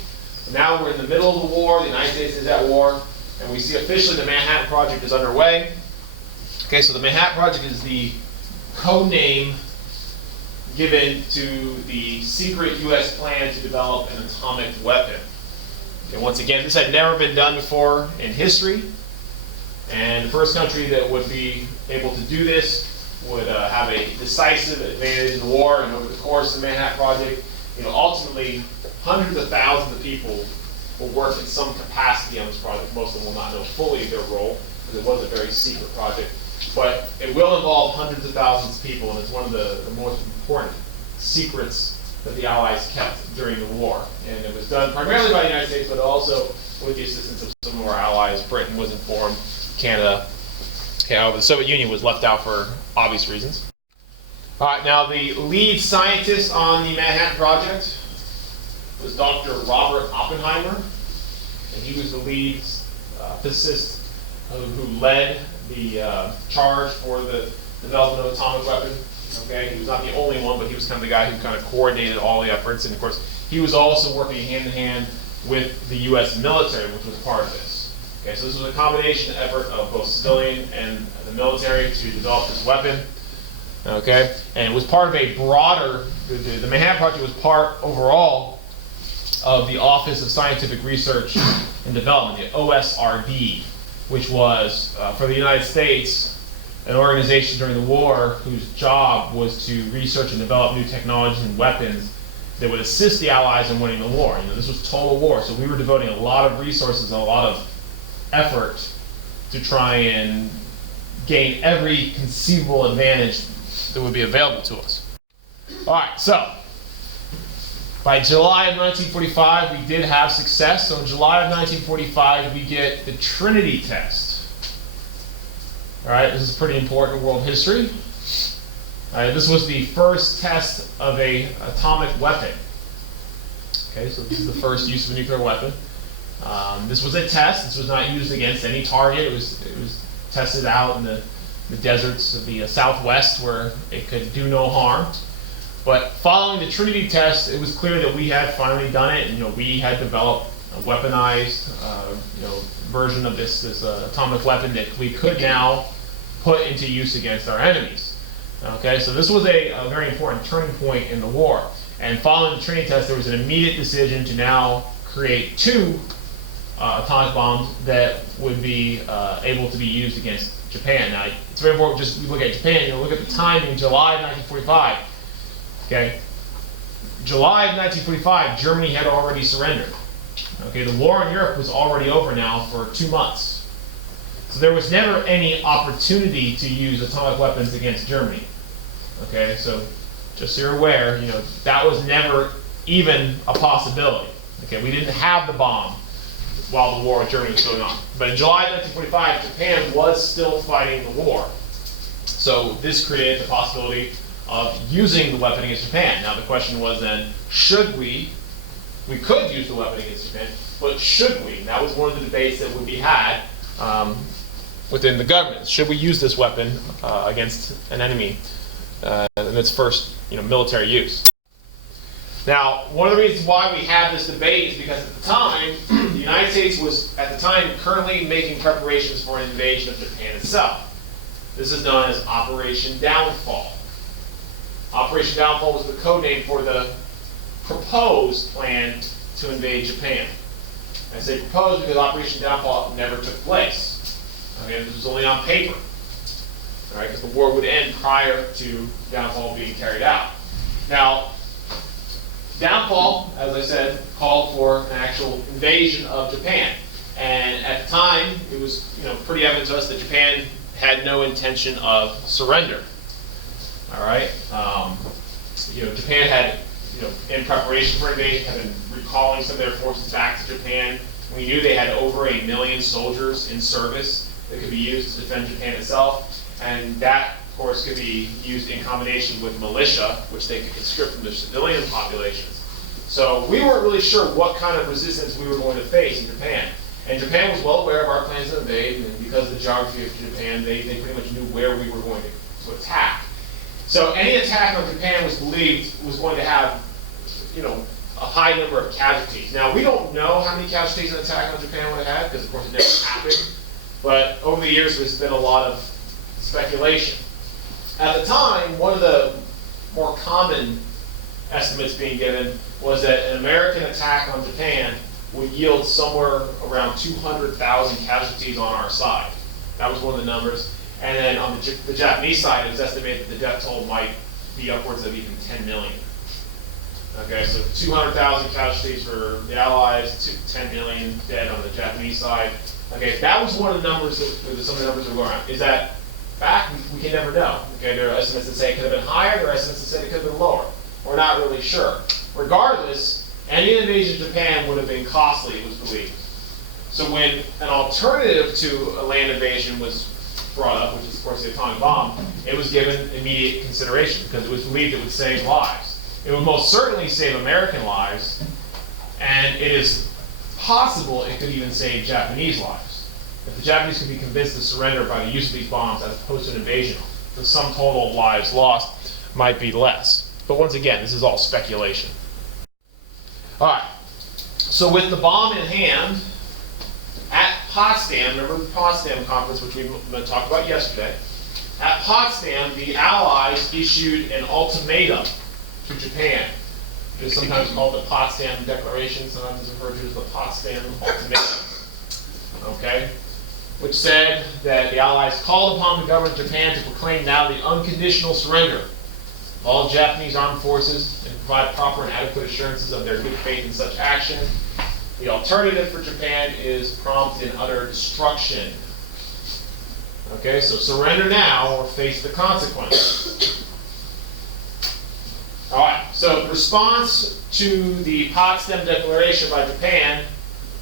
now we're in the middle of the war, the United States is at war, and we see officially the Manhattan Project is underway. Okay, so the Manhattan Project is the code name given to the secret U.S. plan to develop an atomic weapon. Okay, once again, this had never been done before in history, and the first country that would be able to do this would have a decisive advantage in the war. And over the course of the Manhattan Project, ultimately hundreds of thousands of people will work in some capacity on this project. Most of them will not know fully their role, because it was a very secret project. But it will involve hundreds of thousands of people, and it's one of the most important secrets that the Allies kept during the war. And it was done primarily by the United States, but also with the assistance of some of our allies. Britain was informed, Canada. Okay, however, the Soviet Union was left out for obvious reasons. All right, now the lead scientist on the Manhattan Project was Dr. Robert Oppenheimer, and he was the lead physicist who led the charge for the development of an atomic weapon. Okay, he was not the only one, but he was kind of the guy who kind of coordinated all the efforts, and of course, he was also working hand in hand with the U.S. military, which was part of this. Okay, so this was a combination effort of both civilian and the military to develop this weapon. Okay, and it was part of a broader, the Manhattan Project was part overall of the Office of Scientific Research and Development, the OSRD, which was, for the United States, an organization during the war whose job was to research and develop new technologies and weapons that would assist the Allies in winning the war. This was total war, so we were devoting a lot of resources and a lot of effort to try and gain every conceivable advantage that would be available to us. All right, so by July of 1945, we did have success. So in July of 1945, we get the Trinity test. All right, this is pretty important in world history. All right, this was the first test of an atomic weapon. Okay, so this is the first use of a nuclear weapon. This was a test. This was not used against any target. It was tested out in the deserts of the Southwest, where it could do no harm. But following the Trinity test, it was clear that we had finally done it, and we had developed a weaponized, version of this atomic weapon that we could now put into use against our enemies. Okay, so this was a very important turning point in the war. And following the Trinity test, there was an immediate decision to now create two atomic bombs that would be able to be used against Japan. Now, it's very important, just you look at Japan, look at the timing in July of 1945. Okay? July of 1945, Germany had already surrendered. Okay, the war in Europe was already over now for 2 months. So there was never any opportunity to use atomic weapons against Germany. Okay, so just so you're aware, you know, that was never even a possibility. Okay, we didn't have the bomb while the war with Germany was going on. But in July 1945, Japan was still fighting the war. So this created the possibility of using the weapon against Japan. Now the question was then, should we could use the weapon against Japan, but should we? And that was one of the debates that would be had within the government. Should we use this weapon against an enemy in its first, military use? Now, one of the reasons why we have this debate is because at the time, the United States was, at the time, currently making preparations for an invasion of Japan itself. This is known as Operation Downfall. Operation Downfall was the code name for the proposed plan to invade Japan. I say proposed because Operation Downfall never took place. Okay, this was only on paper. All right, because the war would end prior to Downfall being carried out. Now, Downfall, as I said, called for an actual invasion of Japan. And at the time, it was pretty evident to us that Japan had no intention of surrender. All right, Japan had, in preparation for invasion, had been recalling some of their forces back to Japan. We knew they had over 1 million soldiers in service that could be used to defend Japan itself, and that, of course, could be used in combination with militia, which they could conscript from their civilian populations. So we weren't really sure what kind of resistance we were going to face in Japan. And Japan was well aware of our plans to invade, and because of the geography of Japan, they pretty much knew where we were going to attack. So any attack on Japan was believed was going to have, a high number of casualties. Now, we don't know how many casualties an attack on Japan would have had, because of course it never happened. But over the years, there's been a lot of speculation. At the time, one of the more common estimates being given was that an American attack on Japan would yield somewhere around 200,000 casualties on our side. That was one of the numbers. And then on the Japanese side, it was estimated that the death toll might be upwards of even 10 million. Okay, so 200,000 casualties for the Allies, 10 million dead on the Japanese side. Okay, that was one of the numbers, some of the numbers that were going around. Is that fact? We can never know. Okay, there are estimates that say it could have been higher, there are estimates that say it could have been lower. We're not really sure. Regardless, any invasion of Japan would have been costly, it was believed. So when an alternative to a land invasion was brought up, which is of course the atomic bomb, it was given immediate consideration because it was believed it would save lives. It would most certainly save American lives, and it is possible it could even save Japanese lives. If the Japanese could be convinced to surrender by the use of these bombs as opposed to an invasion, the sum total of lives lost might be less. But once again, this is all speculation. All right, so with the bomb in hand, at Potsdam, remember the Potsdam conference, which we talked about yesterday, at Potsdam, the Allies issued an ultimatum to Japan. It is sometimes called the Potsdam Declaration, sometimes it's referred to as the Potsdam Ultimatum. Okay? Which said that the Allies called upon the government of Japan to proclaim now the unconditional surrender of all Japanese armed forces and provide proper and adequate assurances of their good faith in such action. The alternative for Japan is prompt and utter destruction. Okay, so surrender now or face the consequences. All right, so the response to the Potsdam Declaration by Japan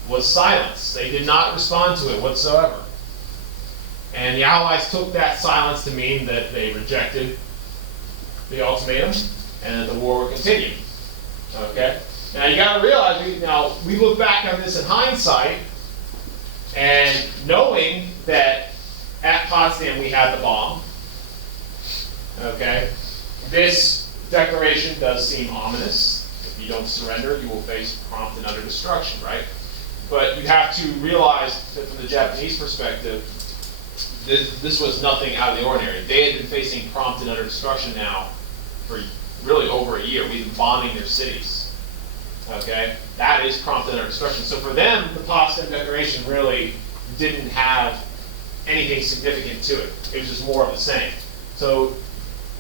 was silence. They did not respond to it whatsoever. And the Allies took that silence to mean that they rejected the ultimatum and that the war would continue. Okay? Now you got to realize, we look back on this in hindsight, and knowing that at Potsdam we had the bomb, okay, this declaration does seem ominous. If you don't surrender, you will face prompt and utter destruction, right? But you have to realize that from the Japanese perspective, this was nothing out of the ordinary. They had been facing prompt and utter destruction now for really over a year. We've been bombing their cities. Okay, that is prompt and utter destruction. So for them, the Potsdam Declaration really didn't have anything significant to it. It was just more of the same. So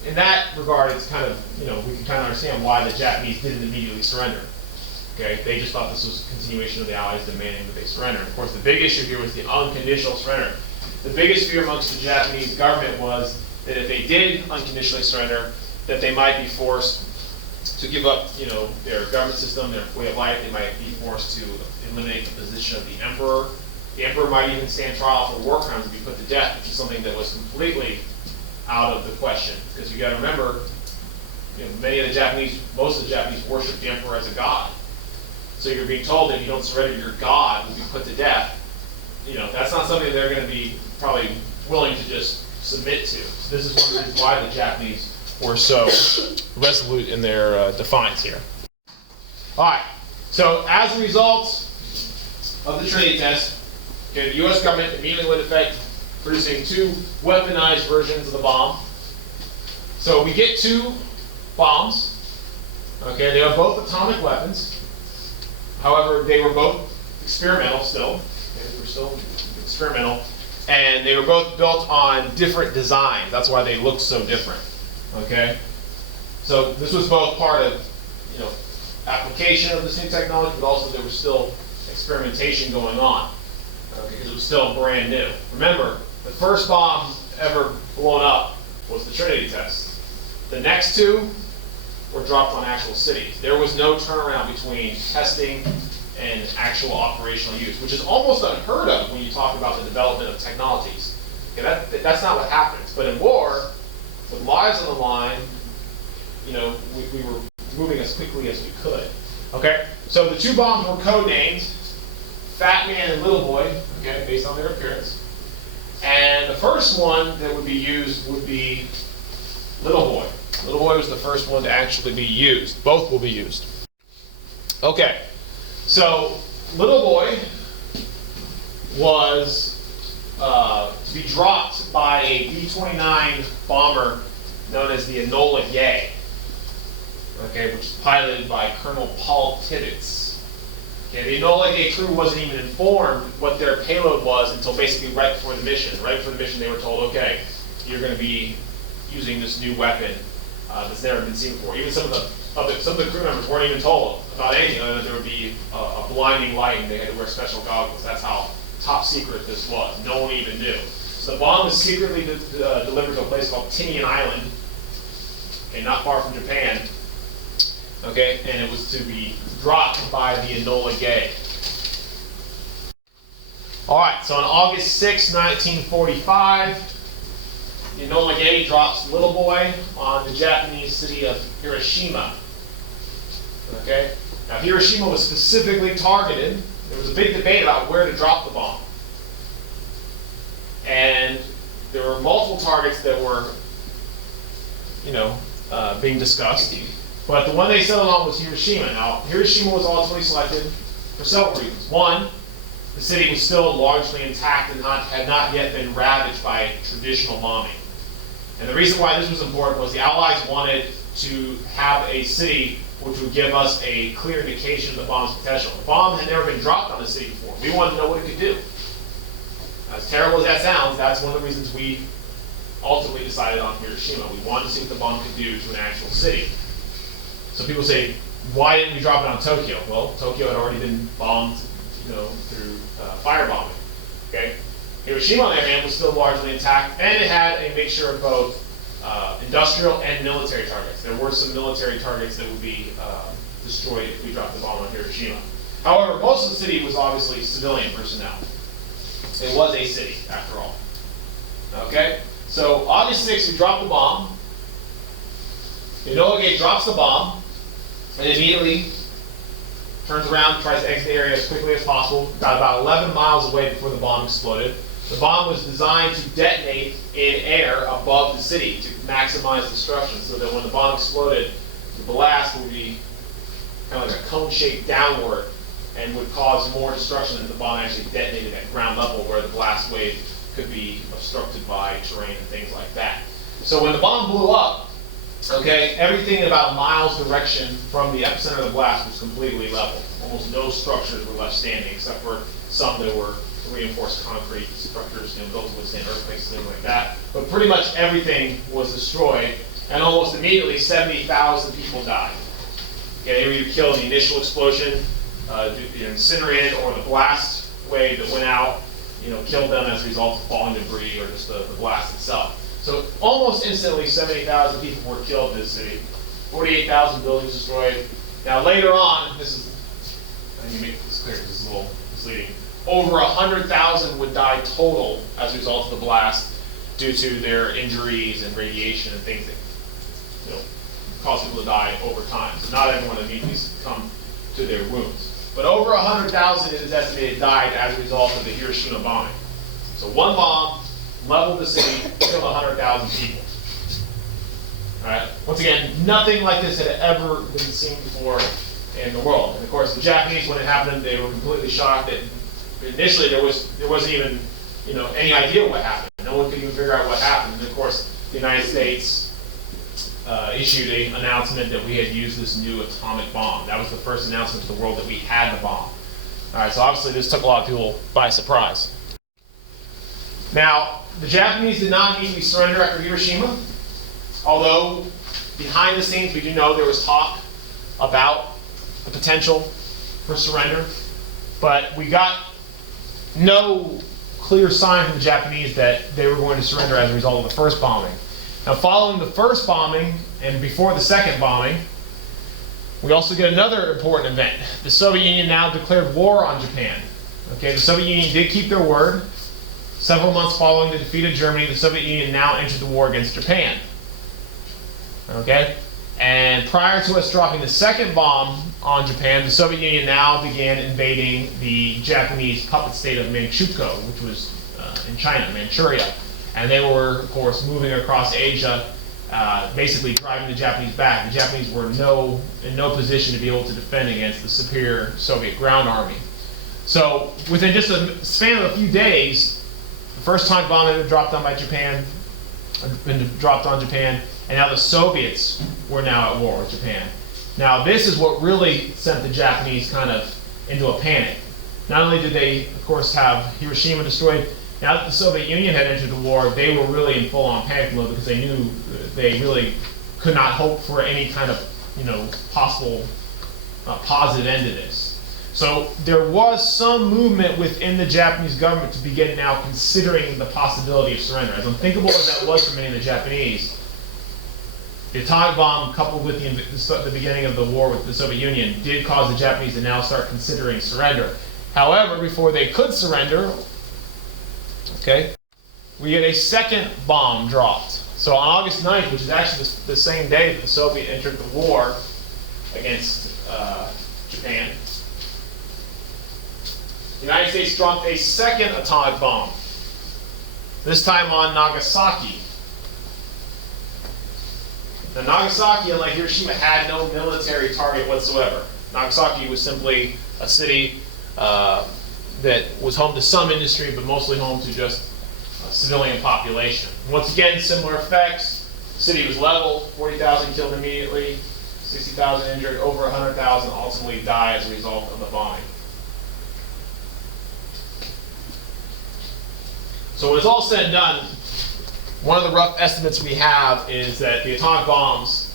in that regard, it's kind of, we can kind of understand why the Japanese didn't immediately surrender. Okay, they just thought this was a continuation of the Allies demanding that they surrender. And of course, the big issue here was the unconditional surrender. The biggest fear amongst the Japanese government was that if they did unconditionally surrender, that they might be forced to give up, their government system, their way of life. They might be forced to eliminate the position of the emperor. The emperor might even stand trial for war crimes and be put to death, which is something that was completely out of the question. Because you got to remember, most of the Japanese worship the emperor as a god. So you're being told that if you don't surrender, your god will be put to death. That's not something they're going to be probably willing to just submit to. So this is one of the reasons why the Japanese were so resolute in their defiance here. All right. So as a result of the Trinity test, the U.S. government immediately went into effect, producing 2 weaponized versions of the bomb. So we get 2 bombs. Okay, they are both atomic weapons. However, they were both experimental still. Okay, they were still experimental. And they were both built on different designs. That's why they looked so different. Okay? So this was both part of, application of this new technology, but also there was still experimentation going on. Okay, because it was still brand new. Remember, the first bomb ever blown up was the Trinity test. The next 2 were dropped on actual cities. There was no turnaround between testing and actual operational use, which is almost unheard of when you talk about the development of technologies. Okay, that's not what happens. But in war, with lives on the line, we were moving as quickly as we could. Okay, so the 2 bombs were codenamed Fat Man and Little Boy, okay, based on their appearance. And the first one that would be used would be Little Boy. Little Boy was the first one to actually be used. Both will be used. Okay, so Little Boy was to be dropped by a B-29 bomber known as the Enola Gay, okay, which is piloted by Colonel Paul Tibbets. Okay, the Enola Gay crew wasn't even informed what their payload was until basically right before the mission. Right before the mission, they were told, okay, you're going to be using this new weapon that's never been seen before. Even some of the crew members weren't even told about anything other than there would be a blinding light and they had to wear special goggles. That's how top secret this was. No one even knew. So the bomb was secretly delivered to a place called Tinian Island, okay, not far from Japan. Okay, and it was to be dropped by the Enola Gay. All right, so on August 6, 1945, the Enola Gay drops Little Boy on the Japanese city of Hiroshima. Okay, now Hiroshima was specifically targeted. There was a big debate about where to drop the bomb. And there were multiple targets that were, being discussed. But the one they settled on was Hiroshima. Now, Hiroshima was ultimately selected for several reasons. One, the city was still largely intact and had not yet been ravaged by traditional bombing. And the reason why this was important was the Allies wanted to have a city which would give us a clear indication of the bomb's potential. The bomb had never been dropped on the city before. We wanted to know what it could do. As terrible as that sounds, that's one of the reasons we ultimately decided on Hiroshima. We wanted to see what the bomb could do to an actual city. So people say, why didn't we drop it on Tokyo? Well, Tokyo had already been bombed, through firebombing. Okay, Hiroshima, on the other hand, was still largely intact, and it had a mixture of both industrial and military targets. There were some military targets that would be destroyed if we dropped the bomb on Hiroshima. However, most of the city was obviously civilian personnel. It was a city, after all. Okay, so August 6th, we dropped the bomb. The Enola Gay drops the bomb, and immediately turns around, tries to exit the area as quickly as possible. Got about 11 miles away before the bomb exploded. The bomb was designed to detonate in air above the city to maximize destruction, so that when the bomb exploded, the blast would be kind of like a cone-shaped downward and would cause more destruction than the bomb actually detonated at ground level, where the blast wave could be obstructed by terrain and things like that. So when the bomb blew up, okay, everything in about a mile's direction from the epicenter of the blast was completely level. Almost no structures were left standing, except for some that were reinforced concrete structures, built to withstand earthquakes and things like that. But pretty much everything was destroyed, and almost immediately 70,000 people died. Okay, they were either killed in the initial explosion, incinerated, or the blast wave that went out, killed them as a result of falling debris or just the blast itself. So almost instantly, 70,000 people were killed in this city. 48,000 buildings destroyed. Now later on, I need to make this clear, this is a little misleading. Over 100,000 would die total as a result of the blast due to their injuries and radiation and things that cause people to die over time. So not everyone immediately succumbed to their wounds. But over 100,000 it is estimated died as a result of the Hiroshima bombing. So one bomb leveled the city, killed 100,000 people. All right. Once again, nothing like this had ever been seen before in the world. And of course, the Japanese, when it happened, they were completely shocked. That initially there wasn't even any idea what happened. No one could even figure out what happened. And of course, the United States issued an announcement that we had used this new atomic bomb. That was the first announcement to the world that we had the bomb. All right. So obviously, this took a lot of people by surprise. Now, the Japanese did not immediately surrender after Hiroshima. Although, behind the scenes, we do know there was talk about the potential for surrender, but we got no clear sign from the Japanese that they were going to surrender as a result of the first bombing. Now, following the first bombing and before the second bombing, we also get another important event. The Soviet Union now declared war on Japan. Okay, the Soviet Union did keep their word. Several months following the defeat of Germany, the Soviet Union now entered the war against Japan. Okay? And prior to us dropping the second bomb on Japan, the Soviet Union now began invading the Japanese puppet state of Manchukuo, which was in China, Manchuria. And they were, of course, moving across Asia, basically driving the Japanese back. The Japanese were in no position to be able to defend against the superior Soviet ground army. So within just a span of a few days, the first time bomb had been dropped on Japan, and now the Soviets were now at war with Japan. Now this is what really sent the Japanese kind of into a panic. Not only did they, of course, have Hiroshima destroyed, now that the Soviet Union had entered the war, they were really in full-on panic mode because they knew they really could not hope for any kind of, possible positive end to this. So there was some movement within the Japanese government to begin now considering the possibility of surrender. As unthinkable as that was for many of the Japanese, the atomic bomb, coupled with the beginning of the war with the Soviet Union, did cause the Japanese to now start considering surrender. However, before they could surrender, okay, we get a second bomb dropped. So on August 9th, which is actually the same day that the Soviet entered the war against Japan, the United States dropped a second atomic bomb, this time on Nagasaki. Now, Nagasaki, unlike Hiroshima, had no military target whatsoever. Nagasaki was simply a city that was home to some industry, but mostly home to just a civilian population. Once again, similar effects. The city was leveled, 40,000 killed immediately, 60,000 injured, over 100,000 ultimately die as a result of the bombing. So when it's all said and done, one of the rough estimates we have is that the atomic bombs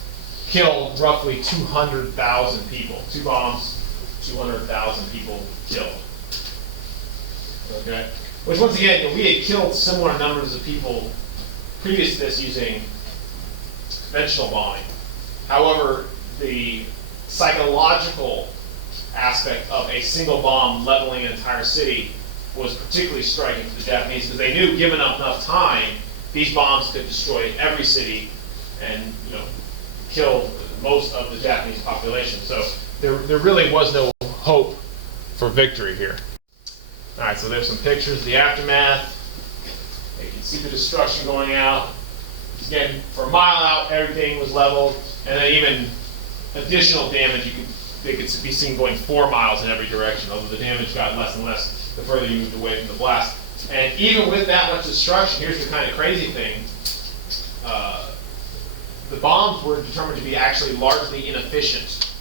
killed roughly 200,000 people. Two bombs, 200,000 people killed. Okay? Which, once again, we had killed similar numbers of people previous to this using conventional bombing. However, the psychological aspect of a single bomb leveling an entire city was particularly striking to the Japanese, because they knew, given enough time, these bombs could destroy every city and kill most of the Japanese population. So there really was no hope for victory here. All right, so there's some pictures of the aftermath. You can see the destruction going out. Again, for a mile out, everything was leveled, and then even additional damage they could be seen going 4 miles in every direction, although the damage got less and less the further you moved away from the blast. And even with that much destruction, here's the kind of crazy thing. The bombs were determined to be actually largely inefficient,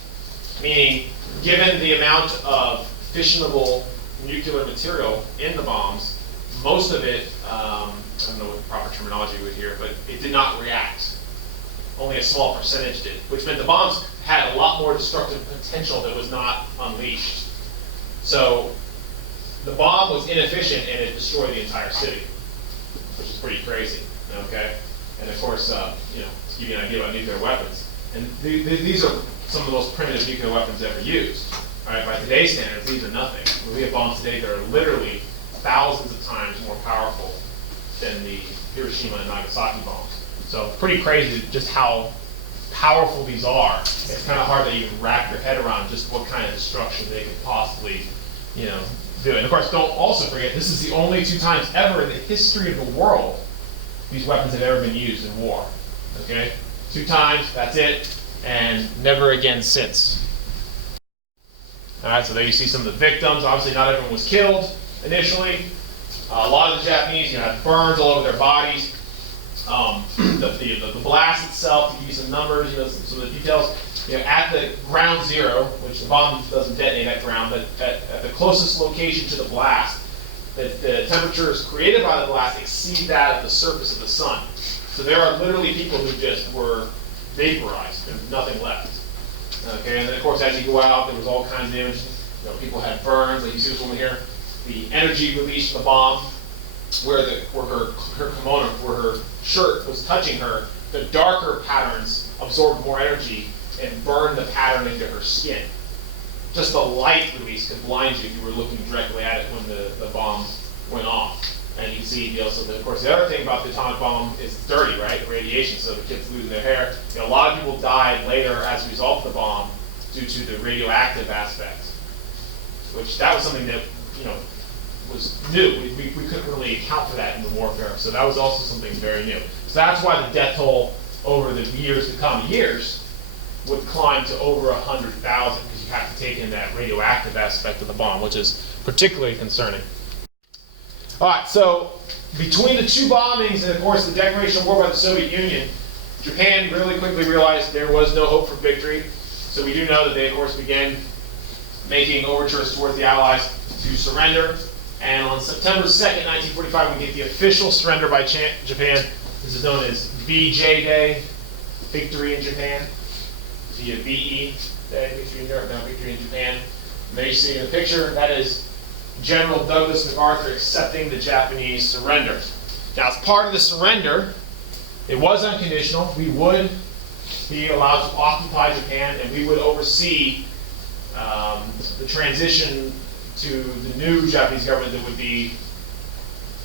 meaning given the amount of fissionable nuclear material in the bombs, most of it, I don't know what the proper terminology would here, but it did not react. only a small percentage did, which meant the bombs had a lot more destructive potential that was not unleashed. So the bomb was inefficient and it destroyed the entire city, which is pretty crazy, okay? And of course, you know, to give you an idea about nuclear weapons, and these are some of the most primitive nuclear weapons ever used. All right, by today's standards, these are nothing. We have bombs today that are literally thousands of times more powerful than the Hiroshima and Nagasaki bombs. So pretty crazy just how powerful these are. It's kind of hard to even wrap your head around just what kind of destruction they could possibly, you know, do. And of course, don't also forget, this is the only 2 times ever in the history of the world these weapons have ever been used in war. Okay? 2 times, that's it, and never again since. All right, so there you see some of the victims. Obviously, not everyone was killed initially. A lot of the Japanese, you know, had burns all over their bodies. The blast itself, to give you some numbers, you know, some of the details. You know, at the ground zero, which the bomb doesn't detonate at ground, but at the closest location to the blast, the temperatures created by the blast exceed that of the surface of the sun. So there are literally people who just were vaporized. There's nothing left. Okay, and then of course as you go out, there was all kinds of damage. You know, people had burns, like you see this woman here. The energy released from the bomb, where her kimono, where her shirt was touching her, the darker patterns absorbed more energy and burned the pattern into her skin. Just the light release could blind you if you were looking directly at it when the bomb went off. And you can see, you know, so of course the other thing about the atomic bomb is it's dirty, right? The radiation, so the kids losing their hair. You know, a lot of people died later as a result of the bomb due to the radioactive aspect, which that was something that, you know, was new. We couldn't really account for that in the warfare, so that was also something very new. So that's why the death toll over the years to come would climb to over 100,000, because you have to take in that radioactive aspect of the bomb, which is particularly concerning. All right, so between the 2 bombings and, of course, the declaration of war by the Soviet Union, Japan really quickly realized there was no hope for victory. So we do know that they, of course, began making overtures towards the Allies to surrender. And on September 2nd, 1945, we get the official surrender by Japan. This is known as VJ Day, Victory in Japan. Via VE Day, Victory in Europe, now Victory in Japan. And there you see in the picture, that is General Douglas MacArthur accepting the Japanese surrender. Now, as part of the surrender, it was unconditional. We would be allowed to occupy Japan, and we would oversee the transition to the new Japanese government that would be,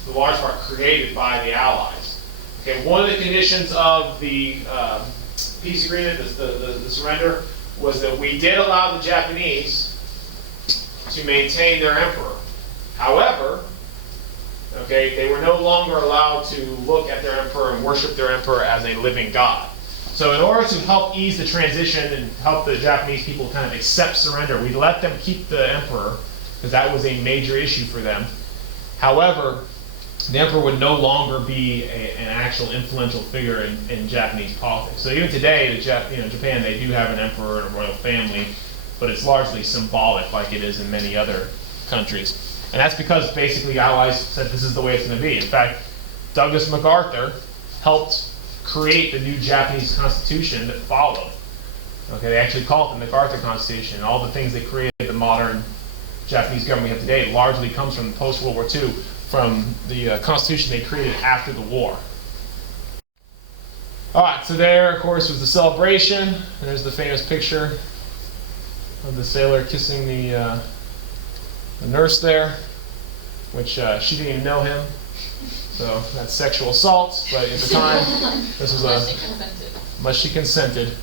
for the large part, created by the Allies. Okay, one of the conditions of the peace agreement, the surrender, was that we did allow the Japanese to maintain their emperor. However, okay, they were no longer allowed to look at their emperor and worship their emperor as a living god. So in order to help ease the transition and help the Japanese people kind of accept surrender, we let them keep the emperor, because that was a major issue for them. However, the emperor would no longer be an actual influential figure in Japanese politics. So even today, Japan, they do have an emperor and a royal family, but it's largely symbolic, like it is in many other countries. And that's because basically Allies said this is the way it's going to be. In fact, Douglas MacArthur helped create the new Japanese Constitution that followed. Okay, they actually call it the MacArthur Constitution, and all the things that created the modern Japanese government we have today largely comes from post-World War II, from the Constitution they created after the war. All right, so there, of course, was the celebration. There's the famous picture of the sailor kissing the nurse there, which she didn't even know him. So that's sexual assault, but at the time, this was unless she consented.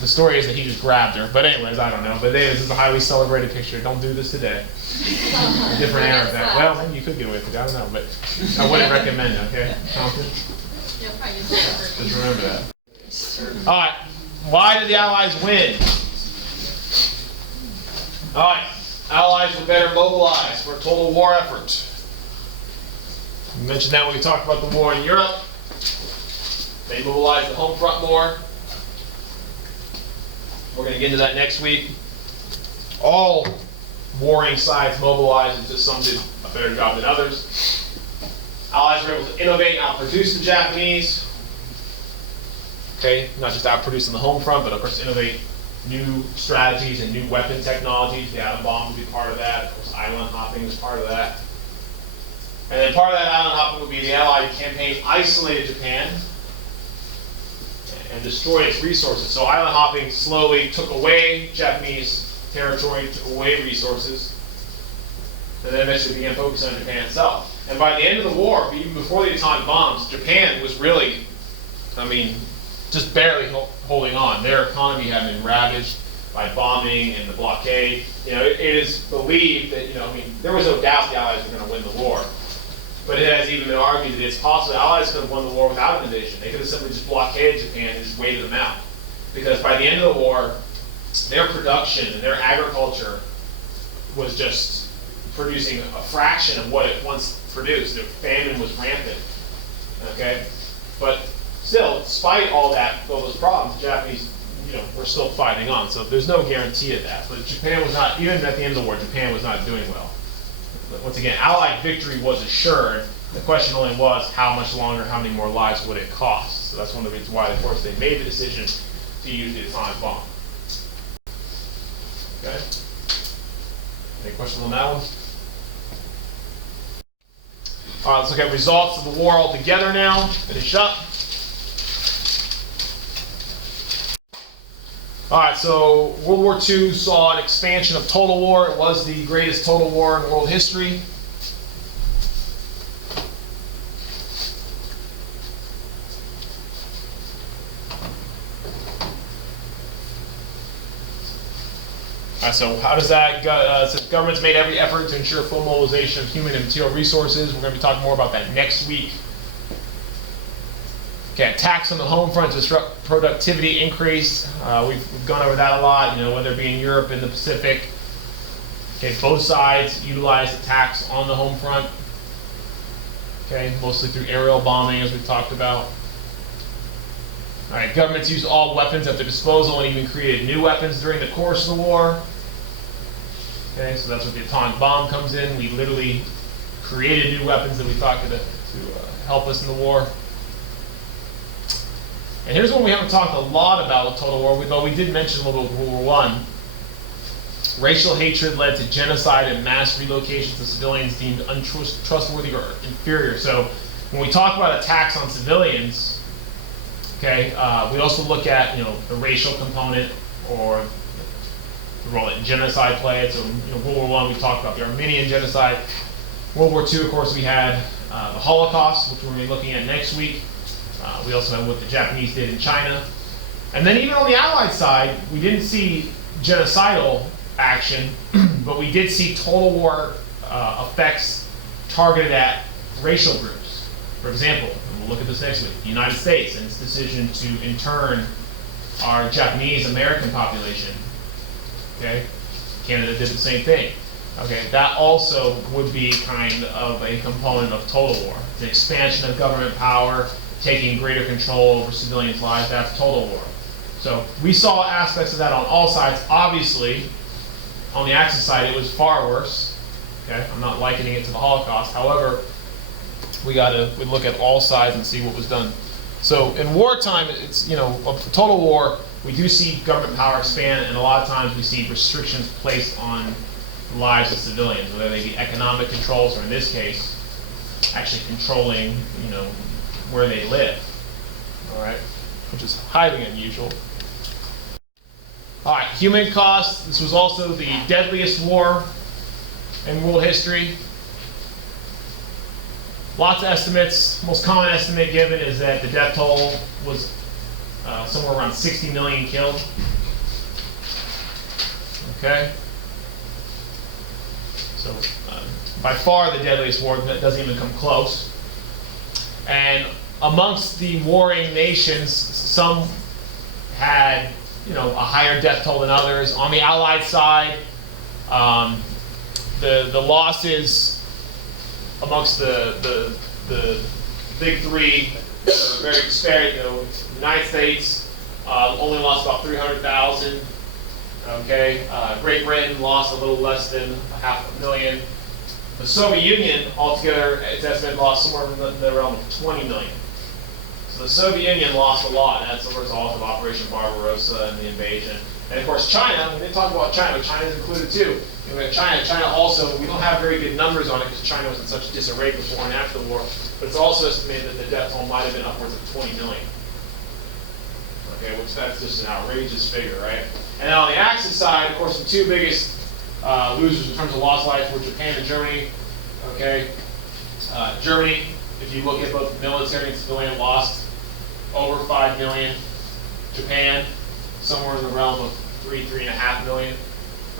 The story is that he just grabbed her, but anyways, I don't know. But this is a highly celebrated picture. Don't do this today. A different era of that. Well, maybe you could get away with it. I don't know, but I wouldn't recommend it. Okay, Compton? Just remember that. All right. Why did the Allies win? All right. Allies were better mobilized for a total war effort. We mentioned that when we talked about the war in Europe. They mobilized the home front more. We're going to get into that next week. All warring sides mobilized, and just some did a better job than others. Allies were able to innovate and outproduce the Japanese. Okay, not just outproduce on the home front, but of course innovate new strategies and new weapon technologies. The atom bomb would be part of that. Of course, island hopping is part of that. And then part of that island hopping would be the Allied campaign isolated Japan and destroyed its resources. So island hopping slowly took away Japanese territory, took away resources, and then eventually began focusing on Japan itself. And by the end of the war, even before the atomic bombs, Japan was really, I mean, just barely holding on. Their economy had been ravaged by bombing and the blockade. You know, it is believed that, you know, I mean, there was no doubt the Allies were going to win the war. But it has even been argued that it's possible the Allies could have won the war without an invasion. They could have simply just blockaded Japan and just waited them out. Because by the end of the war, their production and their agriculture was just producing a fraction of what it once produced. The famine was rampant. Okay? But still, despite all those problems, the Japanese, you know, were still fighting on. So there's no guarantee of that. But Japan was not, even at the end of the war, Japan was not doing well. But once again, Allied victory was assured. The question only was how much longer, how many more lives would it cost? So that's one of the reasons why, of course, they made the decision to use the atomic bomb. Okay? Any questions on that one? All right, let's look at results of the war altogether now. Finish up. All right, so World War II saw an expansion of total war. It was the greatest total war in world history. All right, so how does that go? So governments made every effort to ensure full mobilization of human and material resources. We're going to be talking more about that next week. Okay, attacks on the home front to disrupt productivity increase. We've gone over that a lot, you know, whether it be in Europe, in the Pacific. Okay, both sides utilized attacks on the home front. Okay, mostly through aerial bombing, as we've talked about. All right, governments used all weapons at their disposal and even created new weapons during the course of the war. Okay, so that's where the atomic bomb comes in. We literally created new weapons that we thought could help us in the war. And here's one we haven't talked a lot about with total war, though we did mention a little bit of World War I. Racial hatred led to genocide and mass relocations of civilians deemed untrustworthy or inferior. So when we talk about attacks on civilians, okay, we also look at, you know, the racial component or the role that genocide played. So, you know, World War I, we talked about the Armenian genocide. World War II, of course, we had the Holocaust, which we're going to be looking at next week. We also had what the Japanese did in China. And then even on the Allied side, we didn't see genocidal action, but we did see total war effects targeted at racial groups. For example, and we'll look at this next week, the United States and its decision to intern our Japanese American population. Okay, Canada did the same thing. Okay, that also would be kind of a component of total war. The expansion of government power, taking greater control over civilians' lives, that's total war. So we saw aspects of that on all sides. Obviously, on the Axis side, it was far worse. Okay, I'm not likening it to the Holocaust. However, we look at all sides and see what was done. So in wartime, it's, you know, a total war, we do see government power expand, and a lot of times we see restrictions placed on the lives of civilians, whether they be economic controls or, in this case, actually controlling, you know, where they live. All right, which is highly unusual. All right, human cost. This was also the deadliest war in world history. Lots of estimates. Most common estimate given is that the death toll was somewhere around 60 million killed. Okay. So by far the deadliest war, that doesn't even come close. And amongst the warring nations, some had, you know, a higher death toll than others. On the Allied side, the losses amongst the big three are very disparate. You know, the United States only lost about 300,000. Okay, Great Britain lost a little less than 500,000. The Soviet Union altogether, it's estimated, lost somewhere in the realm of 20 million. So the Soviet Union lost a lot, and that's the result of Operation Barbarossa and the invasion. And of course China, we didn't talk about China, but China is included too. And we have China. China also, we don't have very good numbers on it because China was in such disarray before and after the war, but it's also estimated that the death toll might have been upwards of 20 million. Okay, which that's just an outrageous figure, right? And then on the Axis side, of course, the two biggest losers in terms of lost life were Japan and Germany. Okay, Germany, if you look at both military and civilian, lost over 5 million. Japan, somewhere in the realm of 3.5 million.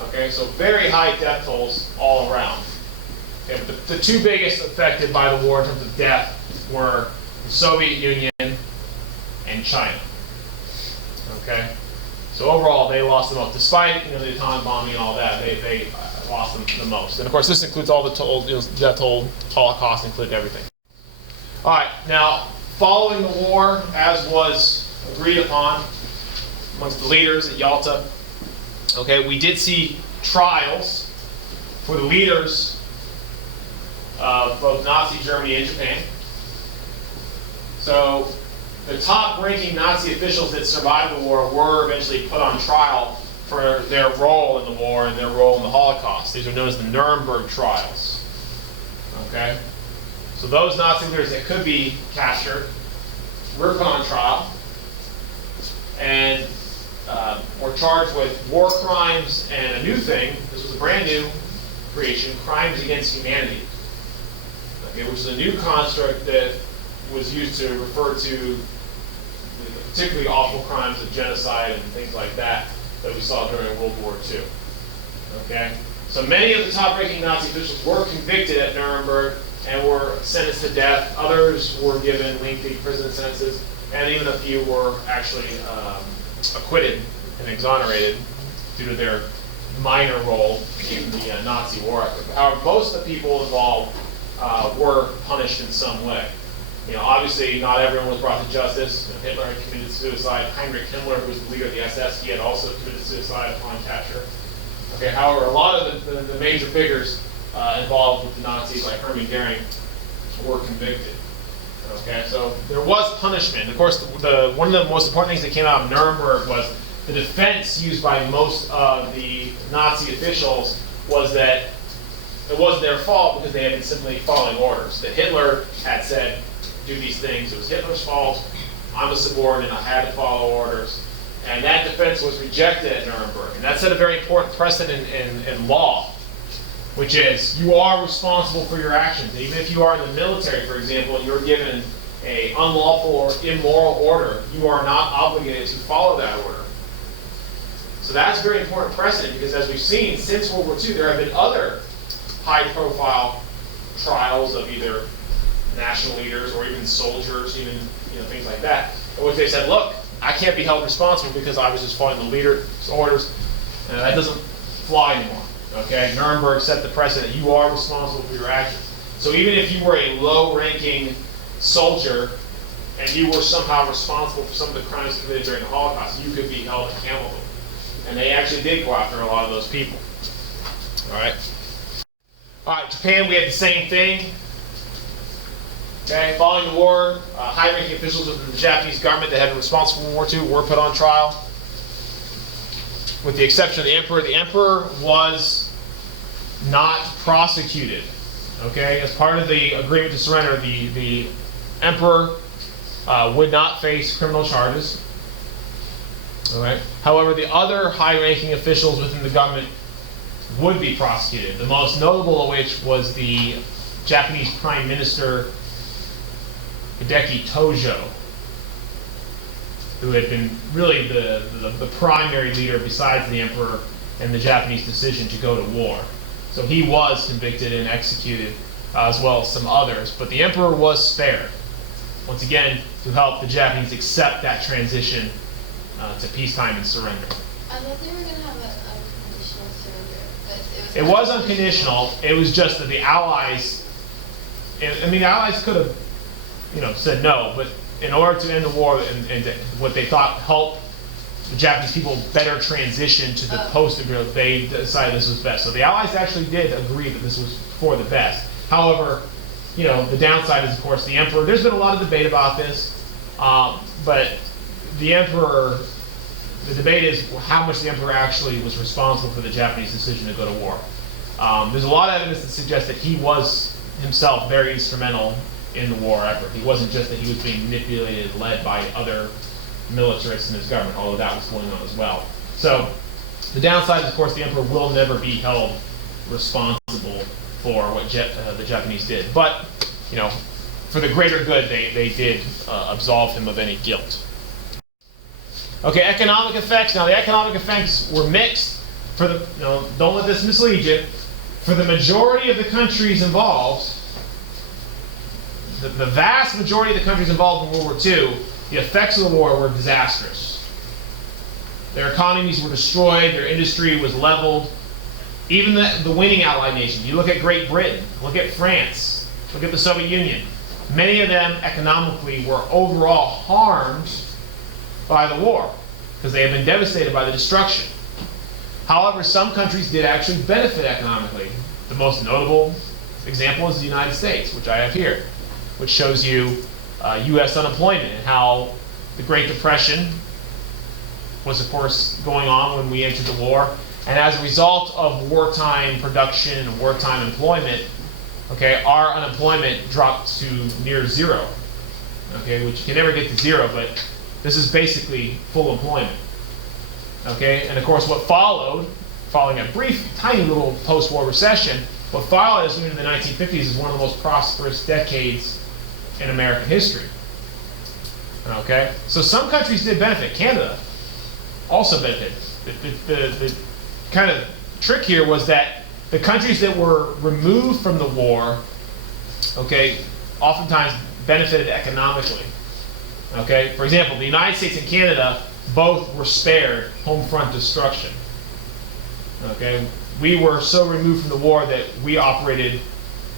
Okay, so very high death tolls all around. Okay, but the two biggest affected by the war in terms of death were the Soviet Union and China. Okay, so overall they lost the most, despite the atomic bombing and all that. They lost the most, and of course this includes all the toll, death toll, Holocaust, included everything. All right, now following the war, as was agreed upon amongst the leaders at Yalta, okay, we did see trials for the leaders of both Nazi Germany and Japan. So the top-ranking Nazi officials that survived the war were eventually put on trial for their role in the war and their role in the Holocaust. These are known as the Nuremberg trials. Okay? So those Nazi leaders that could be captured were put on trial and were charged with war crimes and a new thing. This was a brand new creation, crimes against humanity. Okay, which is a new construct that was used to refer to the particularly awful crimes of genocide and things like that that we saw during World War II. Okay, so many of the top-ranking Nazi officials were convicted at Nuremberg and were sentenced to death. Others were given lengthy prison sentences, and even a few were actually acquitted and exonerated due to their minor role in the Nazi war effort. However, most of the people involved were punished in some way. Obviously, not everyone was brought to justice. Hitler had committed suicide. Heinrich Himmler, who was the leader of the SS, he had also committed suicide upon capture. Okay, however, a lot of the major figures involved with the Nazis, like Hermann Goering, were convicted. Okay, so there was punishment. Of course, one of the most important things that came out of Nuremberg was the defense used by most of the Nazi officials was that it wasn't their fault because they had been simply following orders. That Hitler had said, do these things. It was Hitler's fault. I'm a subordinate. I had to follow orders. And that defense was rejected at Nuremberg. And that set a very important precedent in law, which is you are responsible for your actions. Even if you are in the military, for example, and you're given an unlawful or immoral order, you are not obligated to follow that order. So that's a very important precedent because, as we've seen, since World War II, there have been other high-profile trials of either national leaders or even soldiers, even things like that, in which they said, look, I can't be held responsible because I was just following the leader's orders, and that doesn't fly anymore. Okay, Nuremberg set the precedent. You are responsible for your actions. So even if you were a low-ranking soldier and you were somehow responsible for some of the crimes committed during the Holocaust, you could be held accountable. And they actually did go after a lot of those people. All right. All right, Japan, we had the same thing. Okay, following the war, high-ranking officials of the Japanese government that had been responsible for World War II were put on trial. With the exception of the emperor. The emperor was not prosecuted. Okay, as part of the agreement to surrender, the emperor would not face criminal charges. All right. However, the other high-ranking officials within the government would be prosecuted. The most notable of which was the Japanese Prime Minister Hideki Tojo, who had been really the primary leader besides the emperor in the Japanese decision to go to war. So he was convicted and executed, as well as some others. But the emperor was spared, once again, to help the Japanese accept that transition to peacetime and surrender. I thought they were going to have a unconditional surrender, but It was unconditional. It was just that the Allies, I mean, the Allies could have, said no, but in order to end the war and to, what they thought helped the Japanese people better transition to the post-agreement, they decided this was best. So the Allies actually did agree that this was for the best. However, the downside is, of course, the emperor. There's been a lot of debate about this. But the emperor, the debate is how much the emperor actually was responsible for the Japanese decision to go to war. There's a lot of evidence that suggests that he was himself very instrumental in the war effort. He wasn't just that he was being manipulated, led by other militarists in his government, although that was going on as well. So the downside is, of course, the emperor will never be held responsible for what the Japanese did. But, you know, for the greater good, they did absolve him of any guilt. Okay, economic effects. Now, the economic effects were mixed. For the, you know, don't let this mislead you. For the majority of the countries involved, the vast majority of the countries involved in World War II, the effects of the war were disastrous. Their economies were destroyed, their industry was leveled. Even the winning Allied nations, you look at Great Britain, look at France, look at the Soviet Union, many of them economically were overall harmed by the war because they had been devastated by the destruction. However, some countries did actually benefit economically. The most notable example is the United States, which I have here, which shows you U.S. unemployment and how the Great Depression was, of course, going on when we entered the war. And as a result of wartime production and wartime employment, okay, our unemployment dropped to near zero, okay, which you can never get to zero, but this is basically full employment, okay? And of course, what followed, following a brief, tiny little post-war recession, what followed as we went into the 1950s is one of the most prosperous decades in American history, okay? So some countries did benefit. Canada also benefited. The kind of trick here was that the countries that were removed from the war, okay, oftentimes benefited economically. Okay, for example, the United States and Canada both were spared home front destruction. Okay, we were so removed from the war that we operated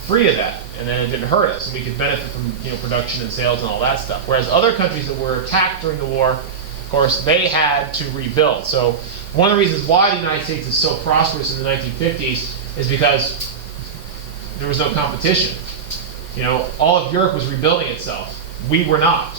free of that, and then it didn't hurt us, and we could benefit from, you know, production and sales and all that stuff. Whereas other countries that were attacked during the war, of course, they had to rebuild. So one of the reasons why the United States is so prosperous in the 1950s is because there was no competition. You know, all of Europe was rebuilding itself. We were not.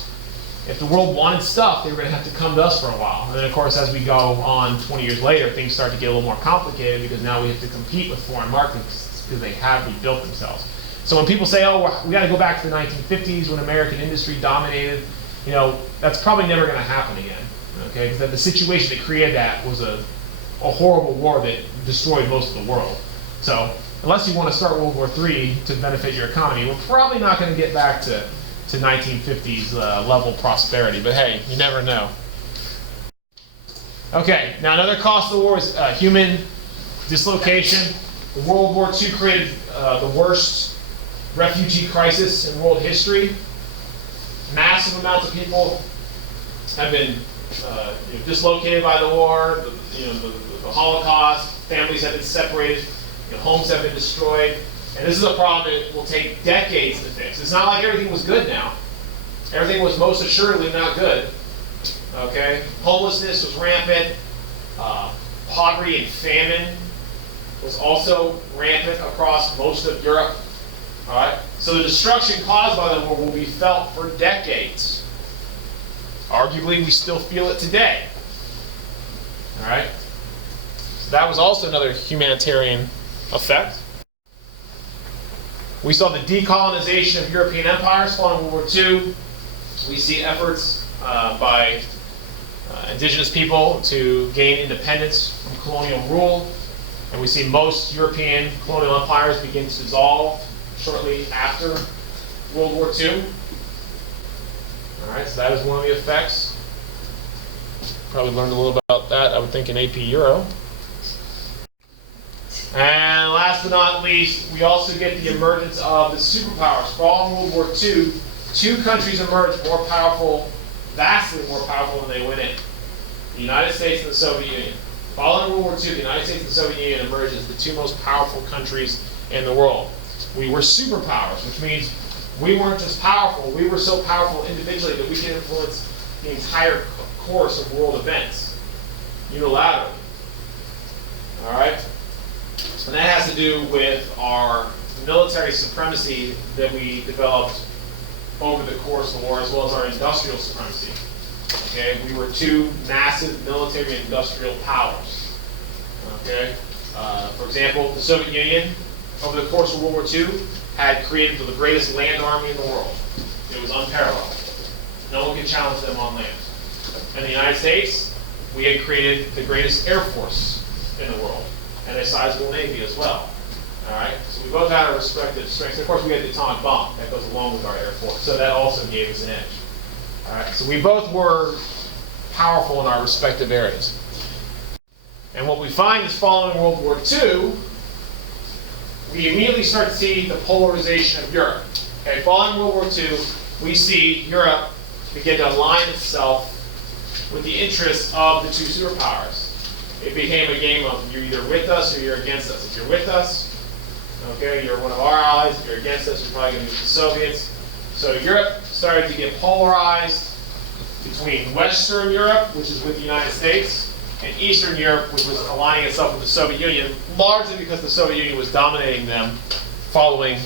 If the world wanted stuff, they were going to have to come to us for a while. And then, of course, as we go on 20 years later, things start to get a little more complicated because now we have to compete with foreign markets because they have rebuilt themselves. So when people say, oh, we got to go back to the 1950s when American industry dominated, you know, that's probably never going to happen again. Okay, because the situation that created that was a horrible war that destroyed most of the world. So unless you want to start World War III to benefit your economy, we're probably not going to get back to 1950s level prosperity. But hey, you never know. Okay, now another cost of the war is human dislocation. World War II created the worst refugee crisis in world history. Massive amounts of people have been dislocated by the war, the Holocaust, families have been separated, homes have been destroyed, and this is a problem that will take decades to fix. It's not like everything was good now. Everything was most assuredly not good. Okay? Homelessness was rampant. Poverty and famine was also rampant across most of Europe. All right? So the destruction caused by the war will be felt for decades. Arguably, we still feel it today. All right? So that was also another humanitarian effect. We saw the decolonization of European empires following World War II. We see efforts by indigenous people to gain independence from colonial rule. And we see most European colonial empires begin to dissolve shortly after World War II. All right, so that is one of the effects. Probably learned a little about that, I would think, in AP Euro. And last but not least, we also get the emergence of the superpowers. Following World War II, two countries emerged more powerful, vastly more powerful than they went in. The United States and the Soviet Union. Following World War II, the United States and the Soviet Union emerged as the two most powerful countries in the world. We were superpowers, which means we weren't just powerful, we were so powerful individually that we could influence the entire course of world events unilaterally. All right? And that has to do with our military supremacy that we developed over the course of the war, as well as our industrial supremacy. Okay, we were two massive military and industrial powers. Okay, for example, the Soviet Union, over the course of World War II, had created the greatest land army in the world. It was unparalleled. No one could challenge them on land. And the United States, we had created the greatest air force in the world, and a sizable navy as well. All right, so we both had our respective strengths. Of course, we had the atomic bomb that goes along with our air force, so that also gave us an edge. All right, so we both were powerful in our respective areas. And what we find is following World War II, we immediately start to see the polarization of Europe. Okay, following World War II, we see Europe begin to align itself with the interests of the two superpowers. It became a game of you're either with us or you're against us. If you're with us, okay, you're one of our allies. If you're against us, you're probably going to be with the Soviets. So Europe started to get polarized between Western Europe, which is with the United States, and Eastern Europe, which was aligning itself with the Soviet Union, largely because the Soviet Union was dominating them following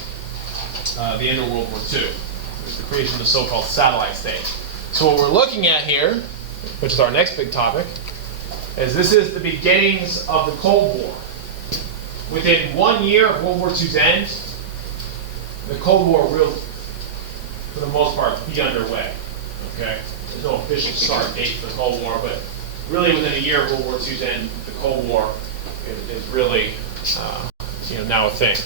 the end of World War II, with the creation of the so-called satellite state. So what we're looking at here, which is our next big topic, is this is the beginnings of the Cold War. Within 1 year of World War II's end, the Cold War will, for the most part, be underway. Okay? There's no official start date for the Cold War, but really within a year of World War II's end, the Cold War is really now a thing.